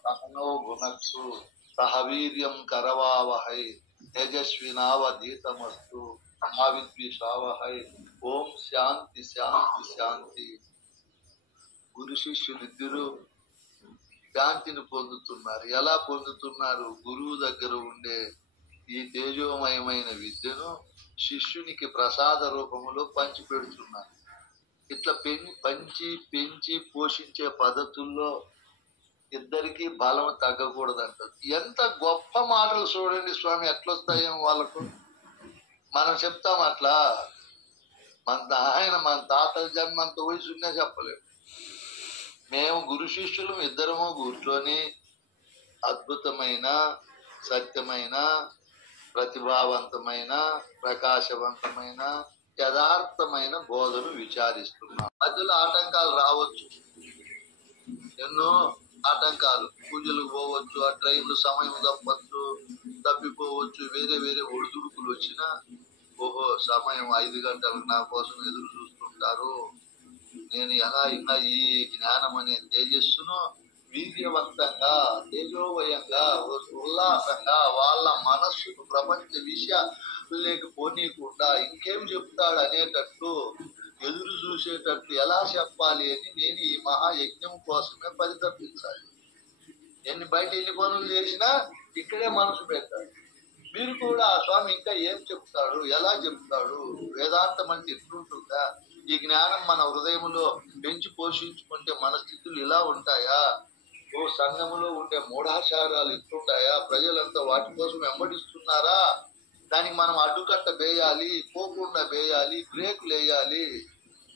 సహనో భునక్తు సహవీర్యం కరవావహై తేజస్వినావధీతమస్తు మా విద్విషావహై. ఓం శాంతి శాంతి శాంతి. గురు శిష్యులిద్దరూ శాంతిని పొందుతున్నారు. ఎలా పొందుతున్నారు? గురువు దగ్గర ఉండే ఈ తేజోమయమైన విద్యను శిష్యునికి ప్రసాద రూపంలో పంచి పెడుతున్నారు. ఇట్లా పెంచి పోషించే పద్ధతుల్లో ఇద్దరికి బలం తగ్గకూడదంట. ఎంత గొప్ప మాటలు చూడండి స్వామి, ఎట్లొస్తాయేమో వాళ్ళకు. మనం చెప్తాం అట్లా, మన తాతల జన్మంత వయసునే చెప్పలేము. మేము గురు శిష్యులు ఇద్దరము కూర్చొని అద్భుతమైన, సత్యమైన, ప్రతిభావంతమైన, ప్రకాశవంతమైన, యథార్థమైన బోధను విచారిస్తున్నాం. మధ్యలో ఆటంకాలు రావచ్చు, ఎన్నో ఆటంకాలు. పూజలకు పోవచ్చు, ఆ ట్రైన్లు సమయం తప్పిపోవచ్చు, వేరే వేరే ఒడిదుడుకులు వచ్చినా ఓహో సమయం 5 గంటలకు నా కోసం ఎదురు చూస్తుంటారు. నేను ఎలా ఇంకా ఈ జ్ఞానం అనే తేజస్సును వీర్యవంతంగా, తేజోవయంగా, ఉల్లాసంగా వాళ్ళ మనస్సును ప్రపంచ విషయాలకు పోనీయకుండా ఇంకేం చెప్తాడు అనేటట్టు ఎదురు చూసేటట్టు ఎలా చెప్పాలి అని నేను ఈ మహాయజ్ఞం కోసమే పరితపించాలి. బయట ఎన్ని పనులు చేసినా ఇక్కడే మనసు పెట్టాడు. మీరు కూడా ఆ స్వామి ఇంకా ఏం చెప్తాడు, ఎలా చెప్తాడు, వేదాంతం అంటే ఎట్లుంటుందా, ఈ జ్ఞానం మన హృదయంలో పెంచి పోషించుకుంటే మన స్థితులు ఇలా ఉంటాయా, ఓ సంఘములో ఉండే మూఢాచారాలు ఇట్లుంటాయా, ప్రజలంతా వాటి కోసం వెంబడిస్తున్నారా, దానికి మనం అడ్డుకట్ట వేయాలి, పోకుండా వేయాలి, బ్రేకులు వేయాలి,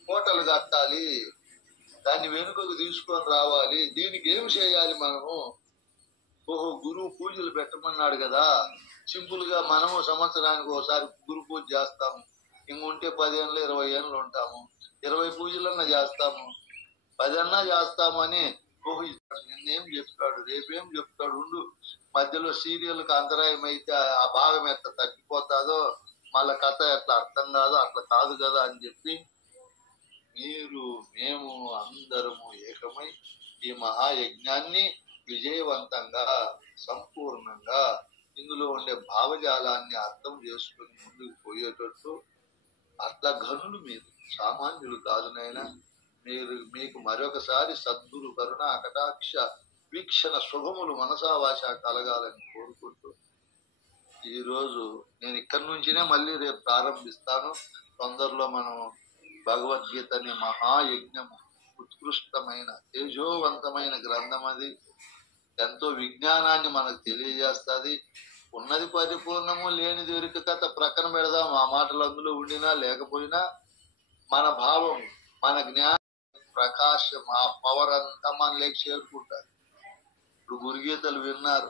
కోటలు కట్టాలి, దాన్ని వెనుకకు తీసుకొని రావాలి, దీనికి ఏం చేయాలి మనము, ఓహో గురువు పూజలు పెట్టమన్నాడు కదా, సింపుల్ గా మనము సంవత్సరానికి ఒకసారి గురు పూజ చేస్తాము, ఇంకుంటే 10 ఏళ్ళు 20 ఏళ్ళు ఉంటాము, 20 పూజలన్నా చేస్తాము, 10 అన్నా చేస్తామని ఓహో నిన్నేం చెప్తాడు రేపేం చెప్తాడు ఉండు, మధ్యలో సీరియల్కి అంతరాయం అయితే ఆ భాగం ఎట్లా తగ్గిపోతాదో, మళ్ళా కథ ఎట్లా అర్థం కాదో అట్లా కాదు కదా అని చెప్పి మీరు మేము అందరము ఏకమై ఈ మహాయజ్ఞాన్ని విజయవంతంగా సంపూర్ణంగా ఇందులో ఉండే భావజాలాన్ని అర్థం చేసుకుని ముందుకు పోయేటట్టు, అట్లా ఘనులు మీరు సామాన్యులు కాదు నాయనా. మీకు మరొకసారి సద్గురు కరుణ కటాక్ష వీక్షణ శుభములు మనసావాచ కలగాలని కోరుకుంటూ ఈరోజు నేను ఇక్కడి నుంచినే మళ్ళీ రేపు ప్రారంభిస్తాను. తొందరలో మనం భగవద్గీత అనే మహాయజ్ఞము, ఉత్కృష్టమైన తేజోవంతమైన గ్రంథం, అది ఎంతో విజ్ఞానాన్ని మనకు తెలియజేస్తుంది. ఉన్నది పరిపూర్ణము, లేనిది ఎరుక కథ ప్రక్కన పెడదాం. ఆ మాటలు అందులో ఉండినా లేకపోయినా మన భావం, మన జ్ఞానం, ప్రకాశం, ఆ పవర్ అంతా మనలోకి చేరుకుంటారు. ఇప్పుడు గురుగీతలు విన్నారు,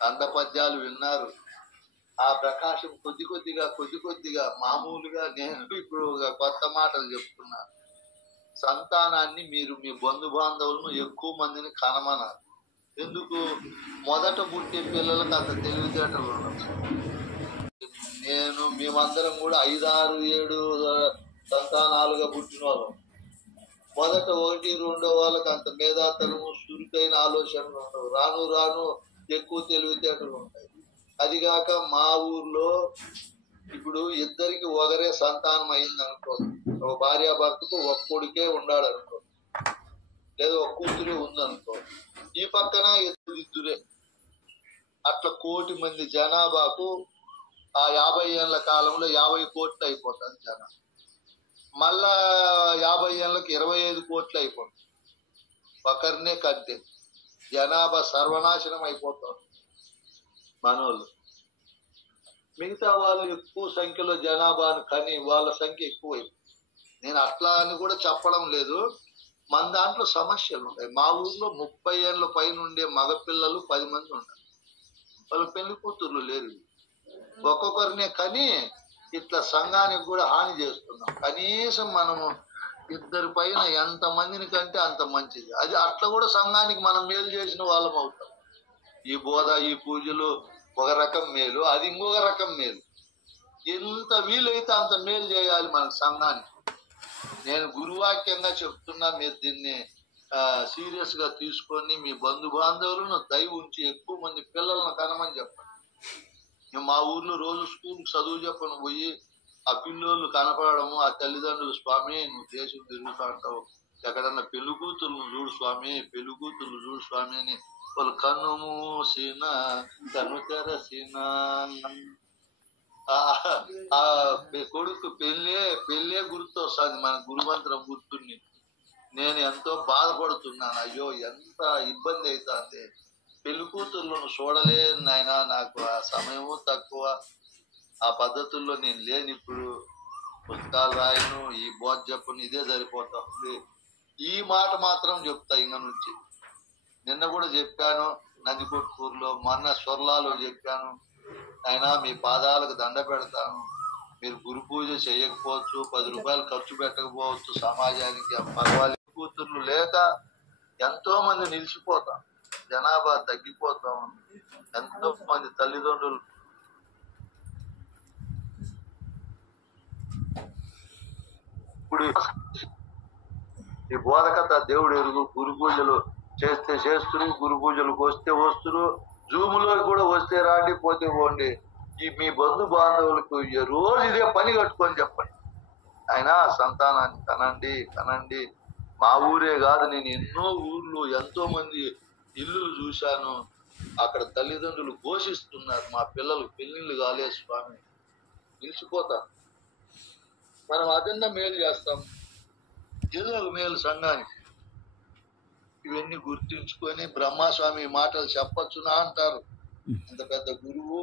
అందపద్యాలు విన్నారు, ఆ ప్రకాశం కొద్ది కొద్దిగా మామూలుగా నేను ఇప్పుడు కొత్త మాటలు చెప్తున్నాను. సంతానాన్ని మీరు మీ బంధుబాంధవులను ఎక్కువ మందిని కనమన్నారు. ఎందుకు? మొదట పుట్టే పిల్లలకు అంత తెలివితేటలు ఉండవు. మేమందరం కూడా 5, 6, 7 సంతానాలుగా పుట్టిన వాళ్ళం. మొదట 1, 2 వాళ్ళకి అంత మేధాతనము, చురుకైన ఆలోచనలు ఉండవు. రాను రాను ఎక్కువ తెలివితేటలు ఉంటాయి. అదిగాక మా ఊర్లో ఇప్పుడు ఇద్దరికి ఒకరే సంతానం అయింది అనుకో, ఒక భార్యాభర్తకు ఒక కొడుకే ఉన్నాడు అనుకో, లేదా ఒక కూతురే ఉందనుకో, ఈ పక్కన ఇద్దరే, అట్లా 1 కోటి మంది జనాభాకు ఆ 50 ఏళ్ల కాలంలో 50 కోట్లు అయిపోతుంది జనాభా. మళ్ళా 50 ఏళ్ళకి 25 కోట్లు అయిపోతుంది. ఒకరినే కంటే జనాభా సర్వనాశనం అయిపోతుంది మనోళ్ళు. మిగతా వాళ్ళు ఎక్కువ సంఖ్యలో జనాభాను కని వాళ్ళ సంఖ్య ఎక్కువైపోయింది. నేను అట్లా అని కూడా చెప్పడం లేదు, మన దాంట్లో సమస్యలు ఉంటాయి. మా ఊర్లో 30 ఏళ్ళ పైన ఉండే మగపిల్లలు 10 మంది ఉంటారు. వాళ్ళు పెళ్లి కూతుర్లు లేరు. ఒక్కొక్కరినే కని ఇట్లా సంఘానికి కూడా హాని చేస్తున్నాం. కనీసం మనము 2 పైన ఎంత మందిని కంటే అంత మంచిది. అది అట్లా కూడా సంఘానికి మనం మేలు చేసిన వాళ్ళం అవుతాం. ఈ బోధ, ఈ పూజలు ఒక రకం మేలు, అది ఇంకొక రకం మేలు. ఎంత వీలైతే అంత మేలు చేయాలి మన సంఘానికి. నేను గురువాక్యంగా చెప్తున్నా, మీరు దీన్ని సీరియస్ గా తీసుకొని మీ బంధుబాంధవులను దయ ఉంచి ఎక్కువ మంది పిల్లలను కనమని చెప్పండి. మా ఊర్లో రోజు స్కూల్ చదువు చెప్పను పోయి ఆ పిల్లోళ్ళు కనపడము, ఆ తల్లిదండ్రులు, స్వామి నువ్వు దేశం తిరుగుతా అంటావు, ఎక్కడన్నా పెళ్లి కూతుర్లు చూడు స్వామి, పెళ్లి కూతుర్లు చూడు స్వామి అని వాళ్ళు కన్ను మూసిన కన్ను తెరసిన ఆ కొడుకు పెళ్ళే గుర్తు వస్తుంది. మన గురుమంత్రం గుర్తుని నేను ఎంతో బాధపడుతున్నాను. అయ్యో ఎంత ఇబ్బంది అవుతుంది, పెళ్లి కూతుర్లను చూడలేను నాయన, నాకు ఆ సమయము తక్కువ, ఆ పద్ధతుల్లో నేను లేని, ఇప్పుడు పుస్తకాలు రాయను, ఈ బోధ చెప్పను, ఇదే సరిపోతుంది. ఈ మాట మాత్రం చెప్తా ఇంక నుంచి. నిన్న కూడా చెప్పాను నందికొట్కూరులో, మొన్న స్వర్లాలో చెప్పాను, అయినా మీ పాదాలకు దండ పెడతాను, మీరు గురు పూజ చేయకపోవచ్చు, 10 రూపాయలు ఖర్చు పెట్టకపోవచ్చు, సమాజానికి పర్వాలేదు. కూతుర్లు లేక ఎంతో మంది నిలిచిపోతాం, జనాభా తగ్గిపోతాం, ఎంతో మంది తల్లిదండ్రులు. ఇప్పుడు ఈ బోధకత దేవుడు ఎరుగు, గురు పూజలు చేస్తే చేస్తురు, గురు పూజలకు వస్తే వస్తురు, జూములో కూడా వస్తే రాండి, పోతే పోండి. ఈ మీ బంధు బాంధవులకు రోజు ఇదే పని కట్టుకొని చెప్పండి, ఆయన సంతానాన్ని కనండి కనండి. మా ఊరే కాదు, నేను ఎన్నో ఊర్లు ఎంతో మంది ఇల్లులు చూశాను, అక్కడ తల్లిదండ్రులు ఘోషిస్తున్నారు, మా పిల్లలకు పెళ్లిళ్ళు కాలేదు స్వామి, నిలిచిపోతాం. మనం అదన్నా మేలు చేస్తాం, ఏదో ఒక మేలు సంఘానికి. ఇవన్నీ గుర్తుంచుకొని బ్రహ్మస్వామి మాటలు చెప్పచ్చునా అంటారు, ఇంత పెద్ద గురువు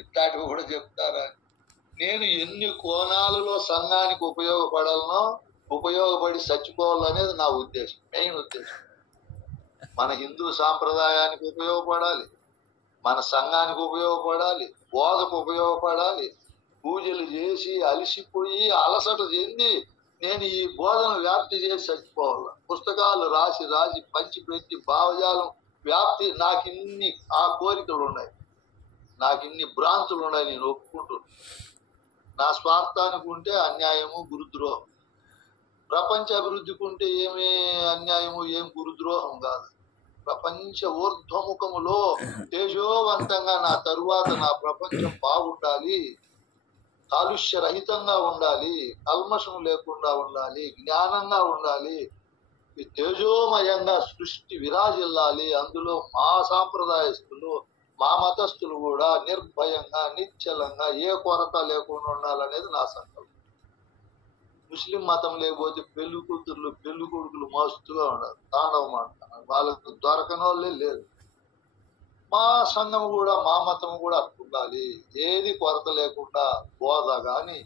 ఇట్లాంటివి కూడా చెప్తారా. నేను ఎన్ని కోణాలలో సంఘానికి ఉపయోగపడాలనో ఉపయోగపడి చచ్చిపోవాలనేది నా ఉద్దేశం, మెయిన్ ఉద్దేశం. మన హిందూ సాంప్రదాయానికి ఉపయోగపడాలి, మన సంఘానికి ఉపయోగపడాలి, బోధకు ఉపయోగపడాలి. పూజలు చేసి అలసిపోయి అలసట చెంది నేను ఈ బోధన వ్యాప్తి చేసి చచ్చిపోవాలి. పుస్తకాలు రాసి రాసి పంచిపెట్టి భావజాలం వ్యాప్తి. నాకు ఇన్ని ఆ కోరికలు ఉన్నాయి, నాకు ఇన్ని భ్రాంతులు ఉన్నాయి. నేను ఒప్పుకుంటున్నాను. నా స్వార్థానికి ఉంటే అన్యాయము, గురుద్రోహం. ప్రపంచ అభివృద్ధికి ఉంటే ఏమి అన్యాయము, ఏం గురుద్రోహం కాదు. ప్రపంచ ఊర్ధ్వముఖములో తేజోవంతంగా నా తరువాత నా ప్రపంచం బాగుండాలి, కాలుష్య రహితంగా ఉండాలి, కల్మషం లేకుండా ఉండాలి, జ్ఞానంగా ఉండాలి, తేజోమయంగా సృష్టి విరాజిల్లాలి. అందులో మా సాంప్రదాయస్తులు, మా మతస్థులు కూడా నిర్భయంగా నిశ్చలంగా ఏ కొరత లేకుండా ఉండాలనేది నా సంకల్పం. ముస్లిం మతం లేకపోతే పెళ్లి కూతుర్లు పెళ్లి కొడుకులు మస్తుగా ఉండదు, తాండవం అంటారు. వాళ్ళకు దొరకని వాళ్ళే లేదు. మా సంఘం కూడా మా మతం కూడా ఉండాలి. ఏది కొరత లేకుండా బోధ గాని,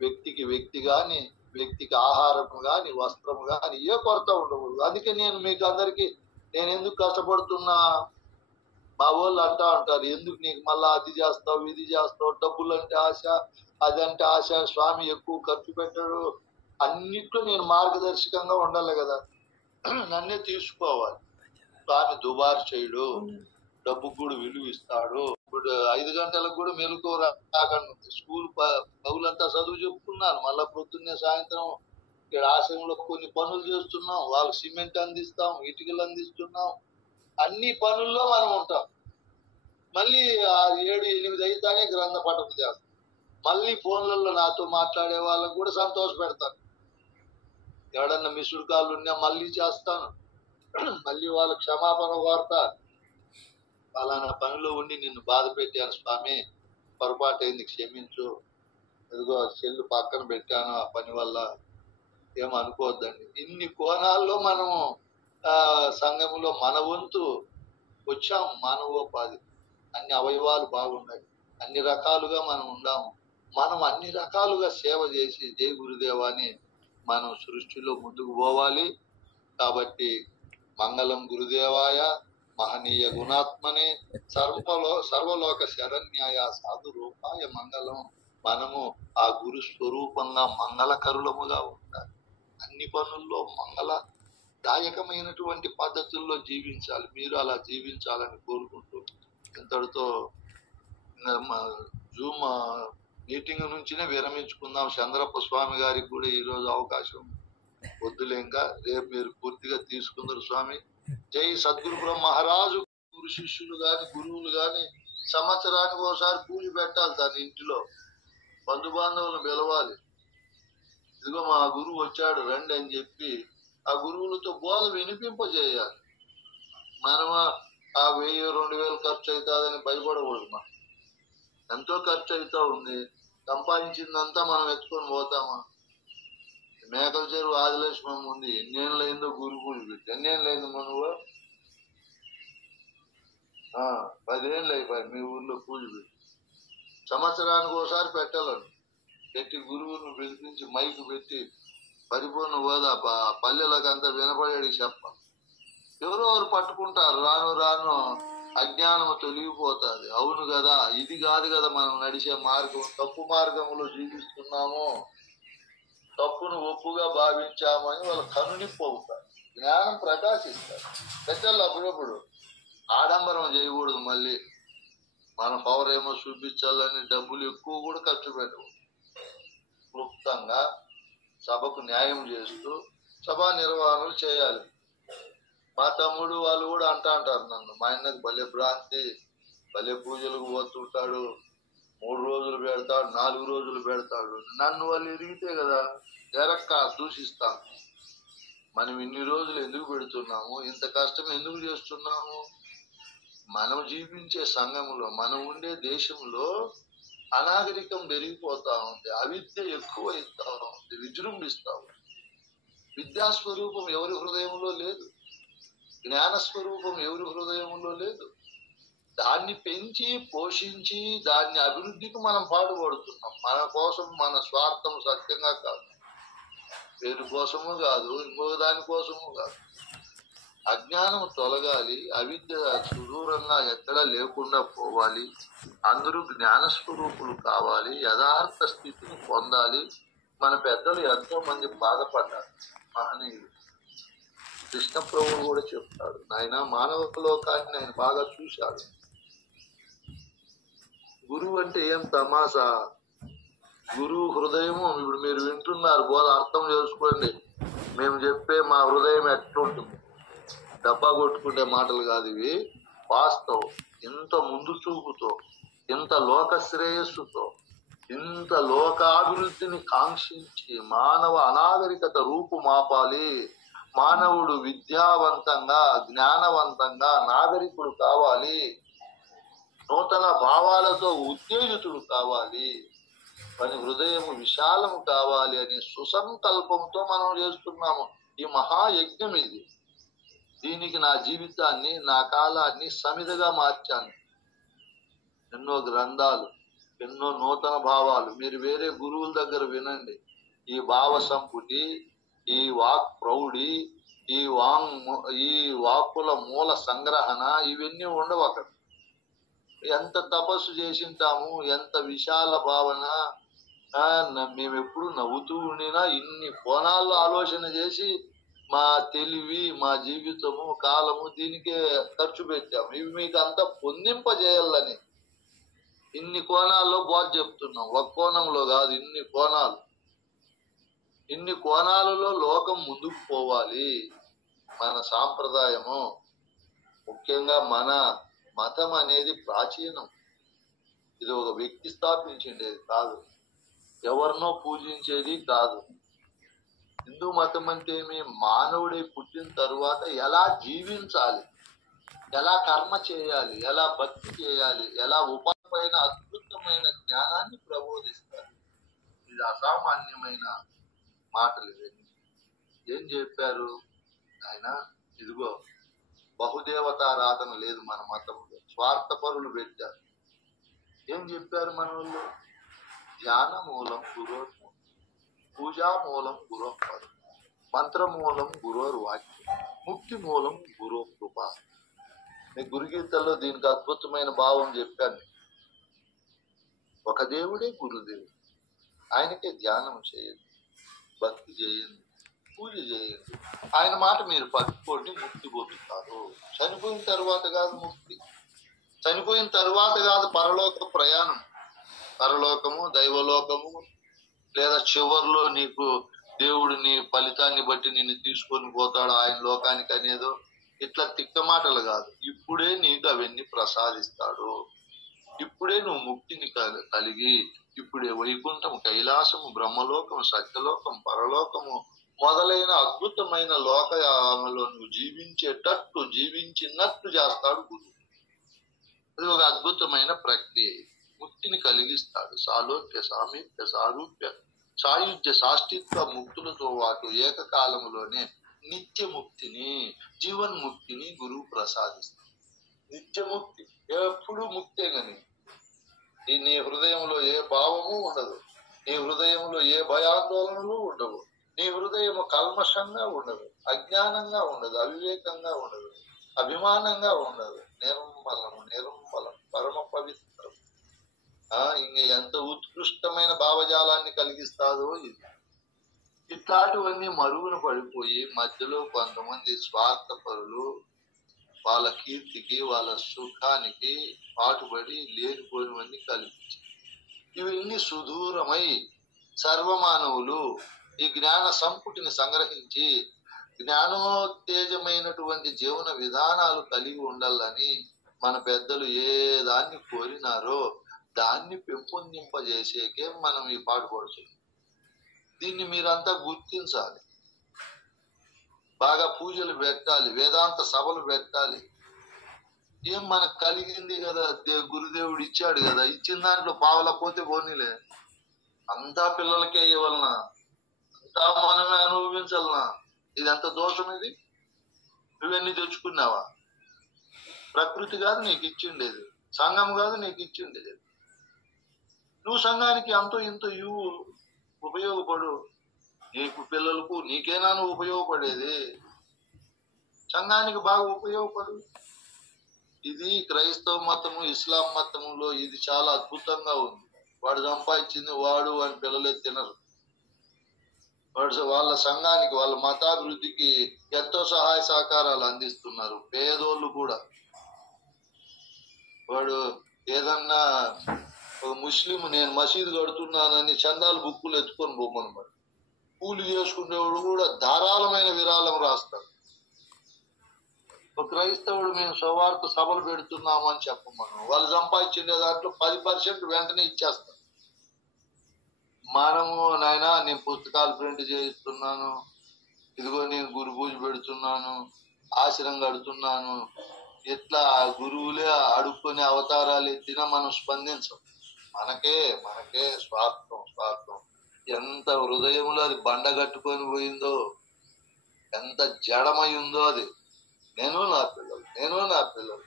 వ్యక్తికి వ్యక్తి గాని, వ్యక్తికి ఆహారం గాని, వస్త్రం గాని ఏ కొరత ఉండకూడదు. అందుకే నేను మీకు అందరికి నేను ఎందుకు కష్టపడుతున్నా, మా వాళ్ళు అంటా ఉంటారు, ఎందుకు నీకు మళ్ళా అది చేస్తావు ఇది చేస్తావు, డబ్బులు అంటే ఆశ, అదంటే ఆశ, స్వామి ఎక్కువ ఖర్చు పెట్టాడు. అన్నిట్లో నేను మార్గదర్శకంగా ఉండాలి కదా, నన్నే తీసుకోవాలి. స్వామి దుబారు చేయడు, డబ్బుకు కూడా విలువ ఇస్తాడు. ఇప్పుడు 5 గంటలకు కూడా మెలకు రాకండి. స్కూల్ పౌలంతా చదువు చెప్పుకున్నాను, మళ్ళా పొద్దున్నే సాయంత్రం ఇక్కడ ఆశ్రమంలో కొన్ని పనులు చేస్తున్నాం. వాళ్ళకి సిమెంట్ అందిస్తాం, ఇటుకలు అందిస్తున్నాం, అన్ని పనుల్లో మనం ఉంటాం. మళ్ళీ 6, 7, 8 అయితేనే గ్రంథ పఠనం చేస్తాం. మళ్ళీ ఫోన్లలో నాతో మాట్లాడే వాళ్ళకు కూడా సంతోష పెడతాను. ఎవడన్నా మిస్డ్ కాల్ ఉన్నా మళ్ళీ చేస్తాను, మళ్ళీ వాళ్ళ క్షమాపణ కోరతా. ఫలానా పనిలో ఉండి నిన్ను బాధ పెట్టాను స్వామి, పొరపాటు అయింది క్షమించు, ఇదిగో చెల్లు పక్కన పెట్టాను ఆ పని వల్ల, ఏమనుకోవద్దండి. ఇన్ని కోణాల్లో మనము సంఘంలో మన వంతు వచ్చాం. మానవోపాధి అన్ని అవయవాలు బాగున్నాయి, అన్ని రకాలుగా మనం ఉండాము. మనం అన్ని రకాలుగా సేవ చేసి జై గురుదేవాని మనం సృష్టిలో ముందుకు పోవాలి. కాబట్టి మంగళం గురుదేవాయ మహనీయ గుణాత్మనే సర్వలోక శరణ్యాయ సాధు రూపాయ మంగళం. మనము ఆ గురు స్వరూపంగా మంగళకరులముగా ఉండాలి. అన్ని పనుల్లో మంగళదాయకమైనటువంటి పద్ధతుల్లో జీవించాలి. మీరు అలా జీవించాలని కోరుకుంటూ ఇంతటితో జూమ్ మీటింగ్ నుంచినే విరమించుకుందాం. చంద్రప్ప స్వామి గారికి కూడా ఈరోజు అవకాశం వద్దులే, ఇంకా రేపు మీరు పూర్తిగా తీసుకుందరు స్వామి. జై సద్గురు బ్రహ్మ మహారాజు. గురు శిష్యులు గాని గురువులు గాని సంవత్సరానికి ఒకసారి పూజ పెట్టాలి. తన ఇంటిలో బంధుబాంధవులను పిలవాలి. ఇదిగో మా గురువు వచ్చాడు రండి అని చెప్పి ఆ గురువులతో బోధ వినిపింపజేయాలి. మనం ఆ 1000-2000 ఖర్చు అవుతుందని భయపడకూడదు. మనం ఎంతో ఖర్చు అవుతా ఉంది, సంపాదించిందంతా మనం ఎత్తుకొని పోతామా? మేకల చెరువు ఆదిలక్ష్మం ఉంది, ఎన్నేళ్ళైందో గురు పూజ పెట్టి. ఎన్నేళ్ళైంది నువ్వు? 10 ఏళ్ళు అయిపోయి మీ ఊర్లో పూజ పెట్టి. సంవత్సరానికి ఒకసారి పెట్టాలని పెట్టి గురువులను పిలిపించి మైకు పెట్టి పరిపూర్ణ హోదా పల్లెలకంతా వినపడేది చెప్పాలి. ఎవరెవరు పట్టుకుంటారు, రాను రాను అజ్ఞానం తొలగిపోతుంది. అవును కదా, ఇది కాదు కదా మనం నడిచే మార్గం, తప్పు మార్గంలో జీవిస్తున్నాము, తప్పును ఒప్పుగా భావించామని వాళ్ళు కనునిప్పు అవుతారు. జ్ఞానం ప్రకాశిస్తారు. పెట్టాలి. అప్పుడప్పుడు ఆడంబరం చేయకూడదు. మళ్ళీ మన పవర్ ఏమో చూపించాలని డబ్బులు ఎక్కువ కూడా ఖర్చు పెట్టకూడదు. క్లుప్తంగా సభకు న్యాయం చేస్తూ సభా నిర్వహణలు చేయాలి. మా తమ్ముడు వాళ్ళు కూడా అంటారు నన్ను, మా ఆయనకు భలే భ్రాంతి, భలే పూజలకు పోతుంటాడు, 3 రోజులు పెడతాడు, 4 రోజులు పెడతాడు. నన్ను వాళ్ళు ఎదిగితే కదా జరక్క దూషిస్తాను. మనం ఇన్ని రోజులు ఎందుకు పెడుతున్నాము, ఇంత కష్టం ఎందుకు చేస్తున్నాము? మనం జీవించే సంఘంలో, మనం ఉండే దేశంలో అనాగరికం పెరిగిపోతా ఉంది, అవిద్య ఎక్కువ అవుతా ఉంది, విజృంభిస్తా ఉంది. విద్యాస్వరూపం ఎవరి హృదయంలో లేదు, జ్ఞానస్వరూపం ఎవరి హృదయంలో లేదు. దాన్ని పెంచి పోషించి దాన్ని అభివృద్ధికి మనం పాటుపడుతున్నాం. మన కోసం, మన స్వార్థం సత్యంగా కాదు, పేరు కోసము కాదు, ఇంకొక దాని కోసము కాదు. అజ్ఞానం తొలగాలి, అవిద్య సుదూరంగా ఎక్కడా లేకుండా పోవాలి, అందరూ జ్ఞాన స్వరూపులు కావాలి, యథార్థ స్థితిని పొందాలి. మన పెద్దలు ఎంతో మంది బాధపడ్డారు, మహనీయులు. కృష్ణ ప్రభువు కూడా చెప్తాడు, ఆయన మానవ లోకాన్ని ఆయన బాగా చూశాడు. గురువు అంటే ఏం తమాసా? గురువు హృదయము ఇప్పుడు మీరు వింటున్నారు, బోధ అర్థం చేసుకోండి. మేము చెప్పే మా హృదయం ఎట్లుంటుంది, డబ్బా కొట్టుకునే మాటలు కాదు ఇవి, వాస్తవం. ఇంత ముందు చూపుతో, ఇంత లోక శ్రేయస్సుతో, ఇంత లోకాభివృద్ధిని కాంక్షించి మానవ అనాగరికత రూపుమాపాలి. మానవుడు విద్యావంతంగా, జ్ఞానవంతంగా నాగరికుడు కావాలి, నూతన భావాలతో ఉత్తేజితుడు కావాలి, మన హృదయము విశాలము కావాలి అనే సుసంకల్పంతో మనం చేస్తున్నాము ఈ మహాయజ్ఞం. ఇది దీనికి నా జీవితాన్ని, నా కాలాన్ని సమిధగా మార్చాను. ఎన్నో గ్రంథాలు, ఎన్నో నూతన భావాలు. మీరు వేరే గురువుల దగ్గర వినండి, ఈ భావ సంపుటి, ఈ వాక్ ప్రౌఢి, ఈ వాక్కుల మూల సంగ్రహణ ఇవన్నీ ఉండవు అక్కడ. ఎంత తపస్సు చేసింటాము, ఎంత విశాల భావన. మేము ఎప్పుడు నవ్వుతూ ఉండినా ఇన్ని కోణాల్లో ఆలోచన చేసి మా తెలివి, మా జీవితము, కాలము దీనికే ఖర్చు పెట్టాము. ఇవి మీకు అంతా పొందింపజేయాలని ఇన్ని కోణాల్లో బోధ చెప్తున్నాం. ఒక కోణంలో కాదు, ఇన్ని కోణాలు. ఇన్ని కోణాలలో లోకం ముందుకు పోవాలి. మన సాంప్రదాయము, ముఖ్యంగా మన మతం అనేది ప్రాచీనం. ఇది ఒక వ్యక్తి స్థాపించిండేది కాదు, ఎవరినో పూజించేది కాదు. హిందూ మతం అంటే ఏమి? మానవుడై పుట్టిన తరువాత ఎలా జీవించాలి, ఎలా కర్మ చేయాలి, ఎలా భక్తి చేయాలి, ఎలా ఉపాయమైన అద్భుతమైన జ్ఞానాన్ని ప్రబోధిస్తారు. ఇది అసామాన్యమైన మాటలు. ఇవన్నీ ఏం చెప్పారు ఆయన? ఇదిగో బహుదేవతారాధన లేదు మన మతంలో, స్వార్థపరులు పెట్టారు. ఏం చెప్పారు మన వాళ్ళు? ధ్యాన మూలం గురోర్మూలం, పూజా మూలం గురోపదం, మంత్రమూలం గురోర్ వాక్యం, ముక్తి మూలం గురో కృప. నేను గురుగీతల్లో దీనికి అద్భుతమైన భావం చెప్పాను. ఒక దేవుడే గురుదేవుడు, ఆయనకే ధ్యానం చేయండి, భక్తి చేయండి, పూజ చేయండి, ఆయన మాట మీరు పట్టుకోండి, ముక్తి పొందుతారు. చనిపోయిన తర్వాత కాదు ముక్తి, చనిపోయిన తర్వాత కాదు పరలోక ప్రయాణం. పరలోకము, దైవలోకము, లేదా చివరిలో నీకు దేవుడు నీ ఫలితాన్ని బట్టి నిన్ను తీసుకొని పోతాడు ఆయన లోకానికి అనేదో ఇట్లా తిక్క మాటలు కాదు. ఇప్పుడే నీకు అవన్నీ ప్రసాదిస్తాడు. ఇప్పుడే నువ్వు ముక్తిని కలిగి, ఇప్పుడే వైకుంఠం, కైలాసము, బ్రహ్మలోకం, సత్యలోకం, పరలోకము మొదలైన అద్భుతమైన లోకంలో నువ్వు జీవించేటట్టు, జీవించినట్టు చేస్తాడు గురువు. అది ఒక అద్భుతమైన ప్రక్రియ. ముక్తిని కలిగిస్తాడు. సాలోక్య, సామీప్య, సారూప్య, సాయుధ్య, సాష్టిత్వ ముక్తులతో వాటి ఏకకాలంలోనే నిత్య ముక్తిని, జీవన్ముక్తిని గురువు ప్రసాదిస్తాడు. నిత్యముక్తి, ఎప్పుడు ముక్తే గని. నీ హృదయంలో ఏ భావము ఉండదు, నీ హృదయంలో ఏ భయాందోళనలు ఉండవు, నీ హృదయం కల్మషంగా ఉండదు, అజ్ఞానంగా ఉండదు, అవివేకంగా ఉండదు, అభిమానంగా ఉండదు. నిర్మలము, నిర్మలం, పరమ పవిత్రం. ఇంక ఎంత ఉత్కృష్టమైన భావజాలాన్ని కలిగిస్తాదో ఇది. ఇట్లాంటివన్నీ మరుగున పడిపోయి మధ్యలో కొంతమంది స్వార్థపరులు వాళ్ళ కీర్తికి, వాళ్ళ సుఖానికి పాటుపడి లేనిపోయినవన్నీ కల్పించారు. ఇవన్నీ సుదూరమై సర్వమానవులు ఈ జ్ఞాన సంపుటిని సంగ్రహించి జ్ఞానోత్తేజమైనటువంటి జీవన విధానాలు కలిగి ఉండాలని మన పెద్దలు ఏ దాన్ని కోరినారో దాన్ని పెంపొందింపజేసేకే మనం ఈ పాట పడుతున్నాం. దీన్ని మీరంతా గుర్తించాలి. బాగా పూజలు పెట్టాలి, వేదాంత సభలు పెట్టాలి. ఏం మనకు కలిగింది కదా, గురుదేవుడు ఇచ్చాడు కదా, ఇచ్చిన దాంట్లో పావలా పోతే పోనీలే, అంతా పిల్లలకే ఇవ్వాలనా, అంతా మనమే అనుభవించాలనా? ఇది ఎంత దోషం ఇది? నువ్వన్నీ తెచ్చుకున్నావా? ప్రకృతి కాదు నీకు ఇచ్చిండేది, సంఘం కాదు నీకు ఇచ్చిండేది. నువ్వు సంఘానికి అంతో ఇంతో ఇవ్వు, ఉపయోగపడు. నీకు పిల్లలకు నీకేనా నువ్వు ఉపయోగపడేది. సంఘానికి బాగా ఉపయోగపడు. ఇది క్రైస్తవ మతము, ఇస్లాం మతములో ఇది చాలా అద్భుతంగా ఉంది. వాడు సంపాదించింది వాడు అని పిల్లలే తినరు. వాడు వాళ్ళ సంఘానికి, వాళ్ళ మతాభివృద్ధికి ఎంతో సహాయ సహకారాలు అందిస్తున్నారు. పేదోళ్ళు కూడా. వాడు ఏదన్నా ఒక ముస్లిం నేను మసీదు కడుతున్నానని చందాలు బుక్కులు ఎత్తుకొని పోమని వాడు కూలి చేసుకునేవాడు కూడా ధారాళమైన విరాళం రాస్తాడు. ఒక క్రైస్తవుడు మేము సువార్త సభలు పెడుతున్నామని చెప్పమను, వాళ్ళు సంపాదించే దాంట్లో 10% వెంటనే ఇచ్చేస్తాం. మనము నాయనా నేను పుస్తకాలు ప్రింట్ చేయిస్తున్నాను, ఇదిగో నేను గురు పూజ పెడుతున్నాను, ఆశ్రమం కడుతున్నాను, ఇట్లా గురువులే అడుక్కొని అవతారాలు ఎత్తినా మనం స్పందించం. మనకే స్వార్థం. ఎంత హృదయంలో అది బండగట్టుకొని పోయిందో, ఎంత జడమై ఉందో అది. నేను నా పిల్లలు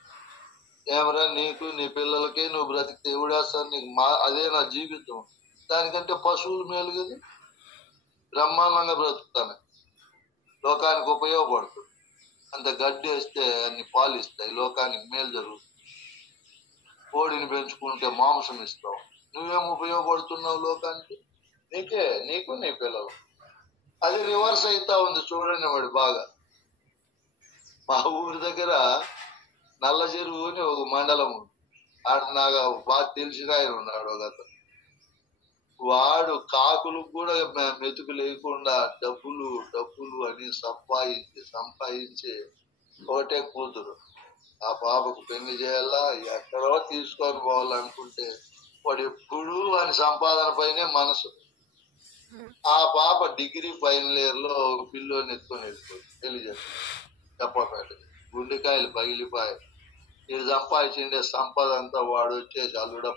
ఏమరా నీకు నీ పిల్లలకే నువ్వు బ్రతికితే ఎవడేస్తాను నీకు? అదే నా జీవితం. దానికంటే పశువులు మేలు కదా, బ్రహ్మాండంగా బ్రతుకుతాను, లోకానికి ఉపయోగపడుతుంది. అంత గడ్డి వేస్తే అన్ని పాలు ఇస్తాయి, లోకానికి మేలు జరుగుతుంది. కోడిని పెంచుకుంటే మాంసం ఇస్తావు, నువ్వేం ఉపయోగపడుతున్నావు లోకానికి? నీకు నీ పిల్లలు. అది రివర్స్ అవుతా ఉంది చూడండి. వాడు బాగా మా ఊరి దగ్గర నల్ల చెరువు అని ఒక మండలం ఉంది. ఆడ నాకు బాగా తెలిసిన ఆయన ఉన్నాడు ఒక అతను. వాడు కాకులకు కూడా మెతుకు లేకుండా డబ్బులు అని సంపాదించి ఒకటే కూతురు. ఆ పాపకు పెళ్లి చేయాలా, ఎక్కడో తీసుకొని పోవాలనుకుంటే వాడు ఎప్పుడూ వాని సంపాదన పైనే మనసు. ఆ పాప డిగ్రీ ఫైనల్ ఇయర్ లో పిల్లోని ఎత్తుకొని వెళ్ళిపోయి పెళ్లి చేస్తాడు. చెప్పపేట గుండెకాయలు పగిలిపోయి వీడు సంపాదించిండే సంపద అంతా వాడు వచ్చేసి అల్లుడం.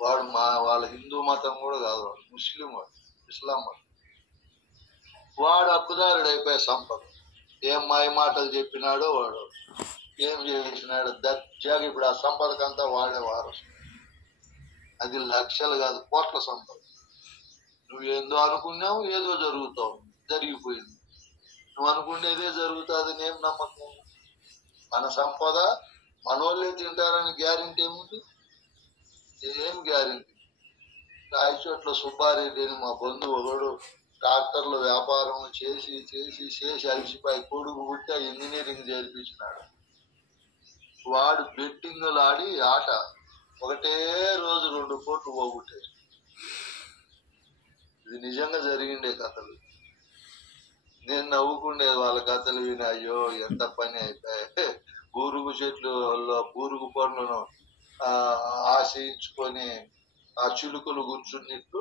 వాడు వాళ్ళ హిందూ మతం కూడా కాదు, వాడు ముస్లిం, వాడు ఇస్లాం మతం. వాడు హక్కుదారుడు అయిపోయే సంపద. ఏం మాయ మాటలు చెప్పినాడో వాడు, ఏం చేసినాడు దర్జాగా ఇప్పుడు ఆ సంపదకంతా వాడే వారసు. అది లక్షలు కాదు, కోట్ల సంపద. నువ్వేందో అనుకున్నావు, ఏదో జరిగిపోయింది. నువ్వు అనుకునేదే జరుగుతుంది. నేను నమ్మకం. మన సంపద మనోళ్ళే తింటారని గ్యారెంటీ ఏముంది? ఏం గ్యారెంటీ? రాయచోట్ల సుబ్బారెడ్డి అని మా బంధువు ఒకడు ట్రాక్టర్లు వ్యాపారం చేసి అలసిపోయి కొడుకు పుట్టి ఇంజనీరింగ్ చేర్పించినాడు. వాడు బెట్టింగులు ఆడి ఆట ఒకటే రోజు 2 కోట్లు పోగొట్టాడు. ఇది నిజంగా జరిగిండే కథలు. నేను నవ్వుకుండేది వాళ్ళ కథలు విని. అయ్యో ఎంత పని అయిపోయాయి. బూరుగు బూరుగు పండ్లను ఆశయించుకొని ఆ చిలుకలు కూర్చున్నట్టు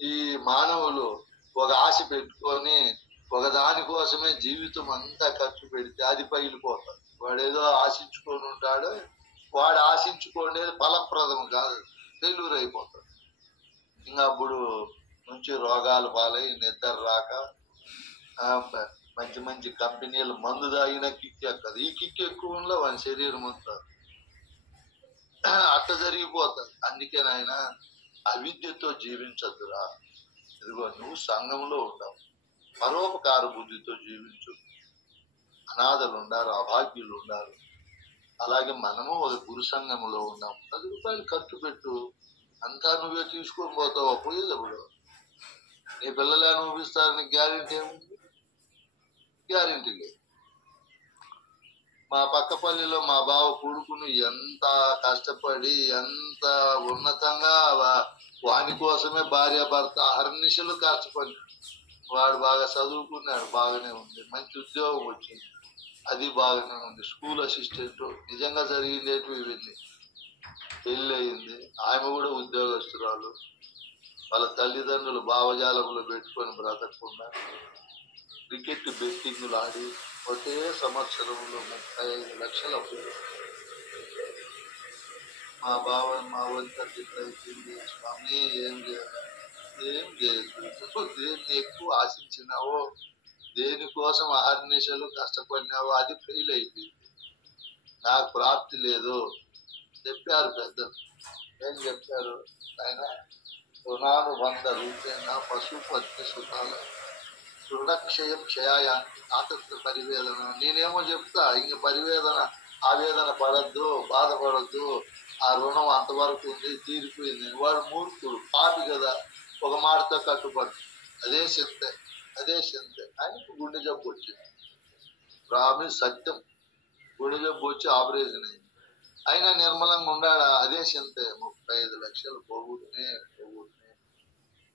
ఈ మానవులు ఒక ఆశ పెట్టుకొని ఒక దానికోసమే జీవితం అంతా ఖర్చు పెడితే అది పగిలిపోతాడు. వాడేదో ఆశించుకొని ఉంటాడు, వాడు ఆశించుకునేది ఫలప్రదం కాదు, ఫెయిల్యూర్ అయిపోతాడు. ఇంకా అప్పుడు నుంచి రోగాలు పాలై నిద్ర రాక మంచి కంపెనీలు మందు తాగిన కిక్ ఎక్కదు. ఈ కిక్ ఎక్కువ ఉందో వాని శరీరం అంతా అట్ట జరిగిపోతుంది. అందుకే నాయన అవిద్యతో జీవించద్దురా. ఇదిగో నువ్వు సంఘంలో ఉండవు, పరోపకార బుద్ధితో జీవించు. అనాథలు ఉండారు, అభాగ్యులు ఉండారు. అలాగే మనము ఒక గురు సంఘంలో ఉన్నాం. 10 రూపాయలు ఖర్చు పెట్టు, అంతా నువ్వే తీసుకొని పోతావు. పోయేటప్పుడు నీ పిల్లలే అనుభవిస్తారని గ్యారెంటీ ఏముంది? గ్యారెంటీ లేదు. మా పక్కపల్లిలో మా బావ కొడుకును ఎంత కష్టపడి ఎంత ఉన్నతంగా వాని కోసమే భార్య భర్త అహర్నిశలు కష్టపడినాడు. వాడు బాగా చదువుకున్నాడు, బాగానే ఉంది, మంచి ఉద్యోగం వచ్చింది, అది బాగానే ఉంది. School assistant. నిజంగా జరిగిందేటివి ఇవన్నీ. పెళ్ళి అయింది, ఆమె కూడా ఉద్యోగస్తురాలు. వాళ్ళ తల్లిదండ్రులు భావజాలంలో పెట్టుకొని బ్రతకకుండా క్రికెట్ బెట్టింగులు ఆడి ఒకే సంవత్సరంలో 35 లక్షలు అప్పు. మా వంత అయిపోయింది. స్వామి ఏం చేయదు. దేన్ని ఎక్కువ ఆశించినావో, దేనికోసం అహర్నిశలు కష్టపడినావో అది ఫెయిల్ అయిపోయింది. నాకు ప్రాప్తి లేదు చెప్పారు పెద్దలు. ఏం చెప్పారు ఆయన? రుణానుబంధ రూపేణ పశుపత్ని సుఖాల. రుణక్షయం క్షయాయాంతి ఆతత్వ పరివేదన. నేనేమో చెప్తా, ఇంక పరివేదన ఆవేదన పడద్దు, బాధపడద్దు, ఆ రుణం అంతవరకు ఉంది, తీరిపోయింది. వాడు మూర్ఖుడు, పాపి కదా, ఒక మాటతో కట్టుబడు. అదే చింతే, అదే చింతే. ఆయనకు గుండె జబ్బు వచ్చింది, ప్రామిస్ సత్యం, గుండె జబ్బు వచ్చి ఆపరేషన్ అయింది. అయినా నిర్మలంగా ఉండాడా? అదే చింతే. 35 లక్షలు పోగొట్టునే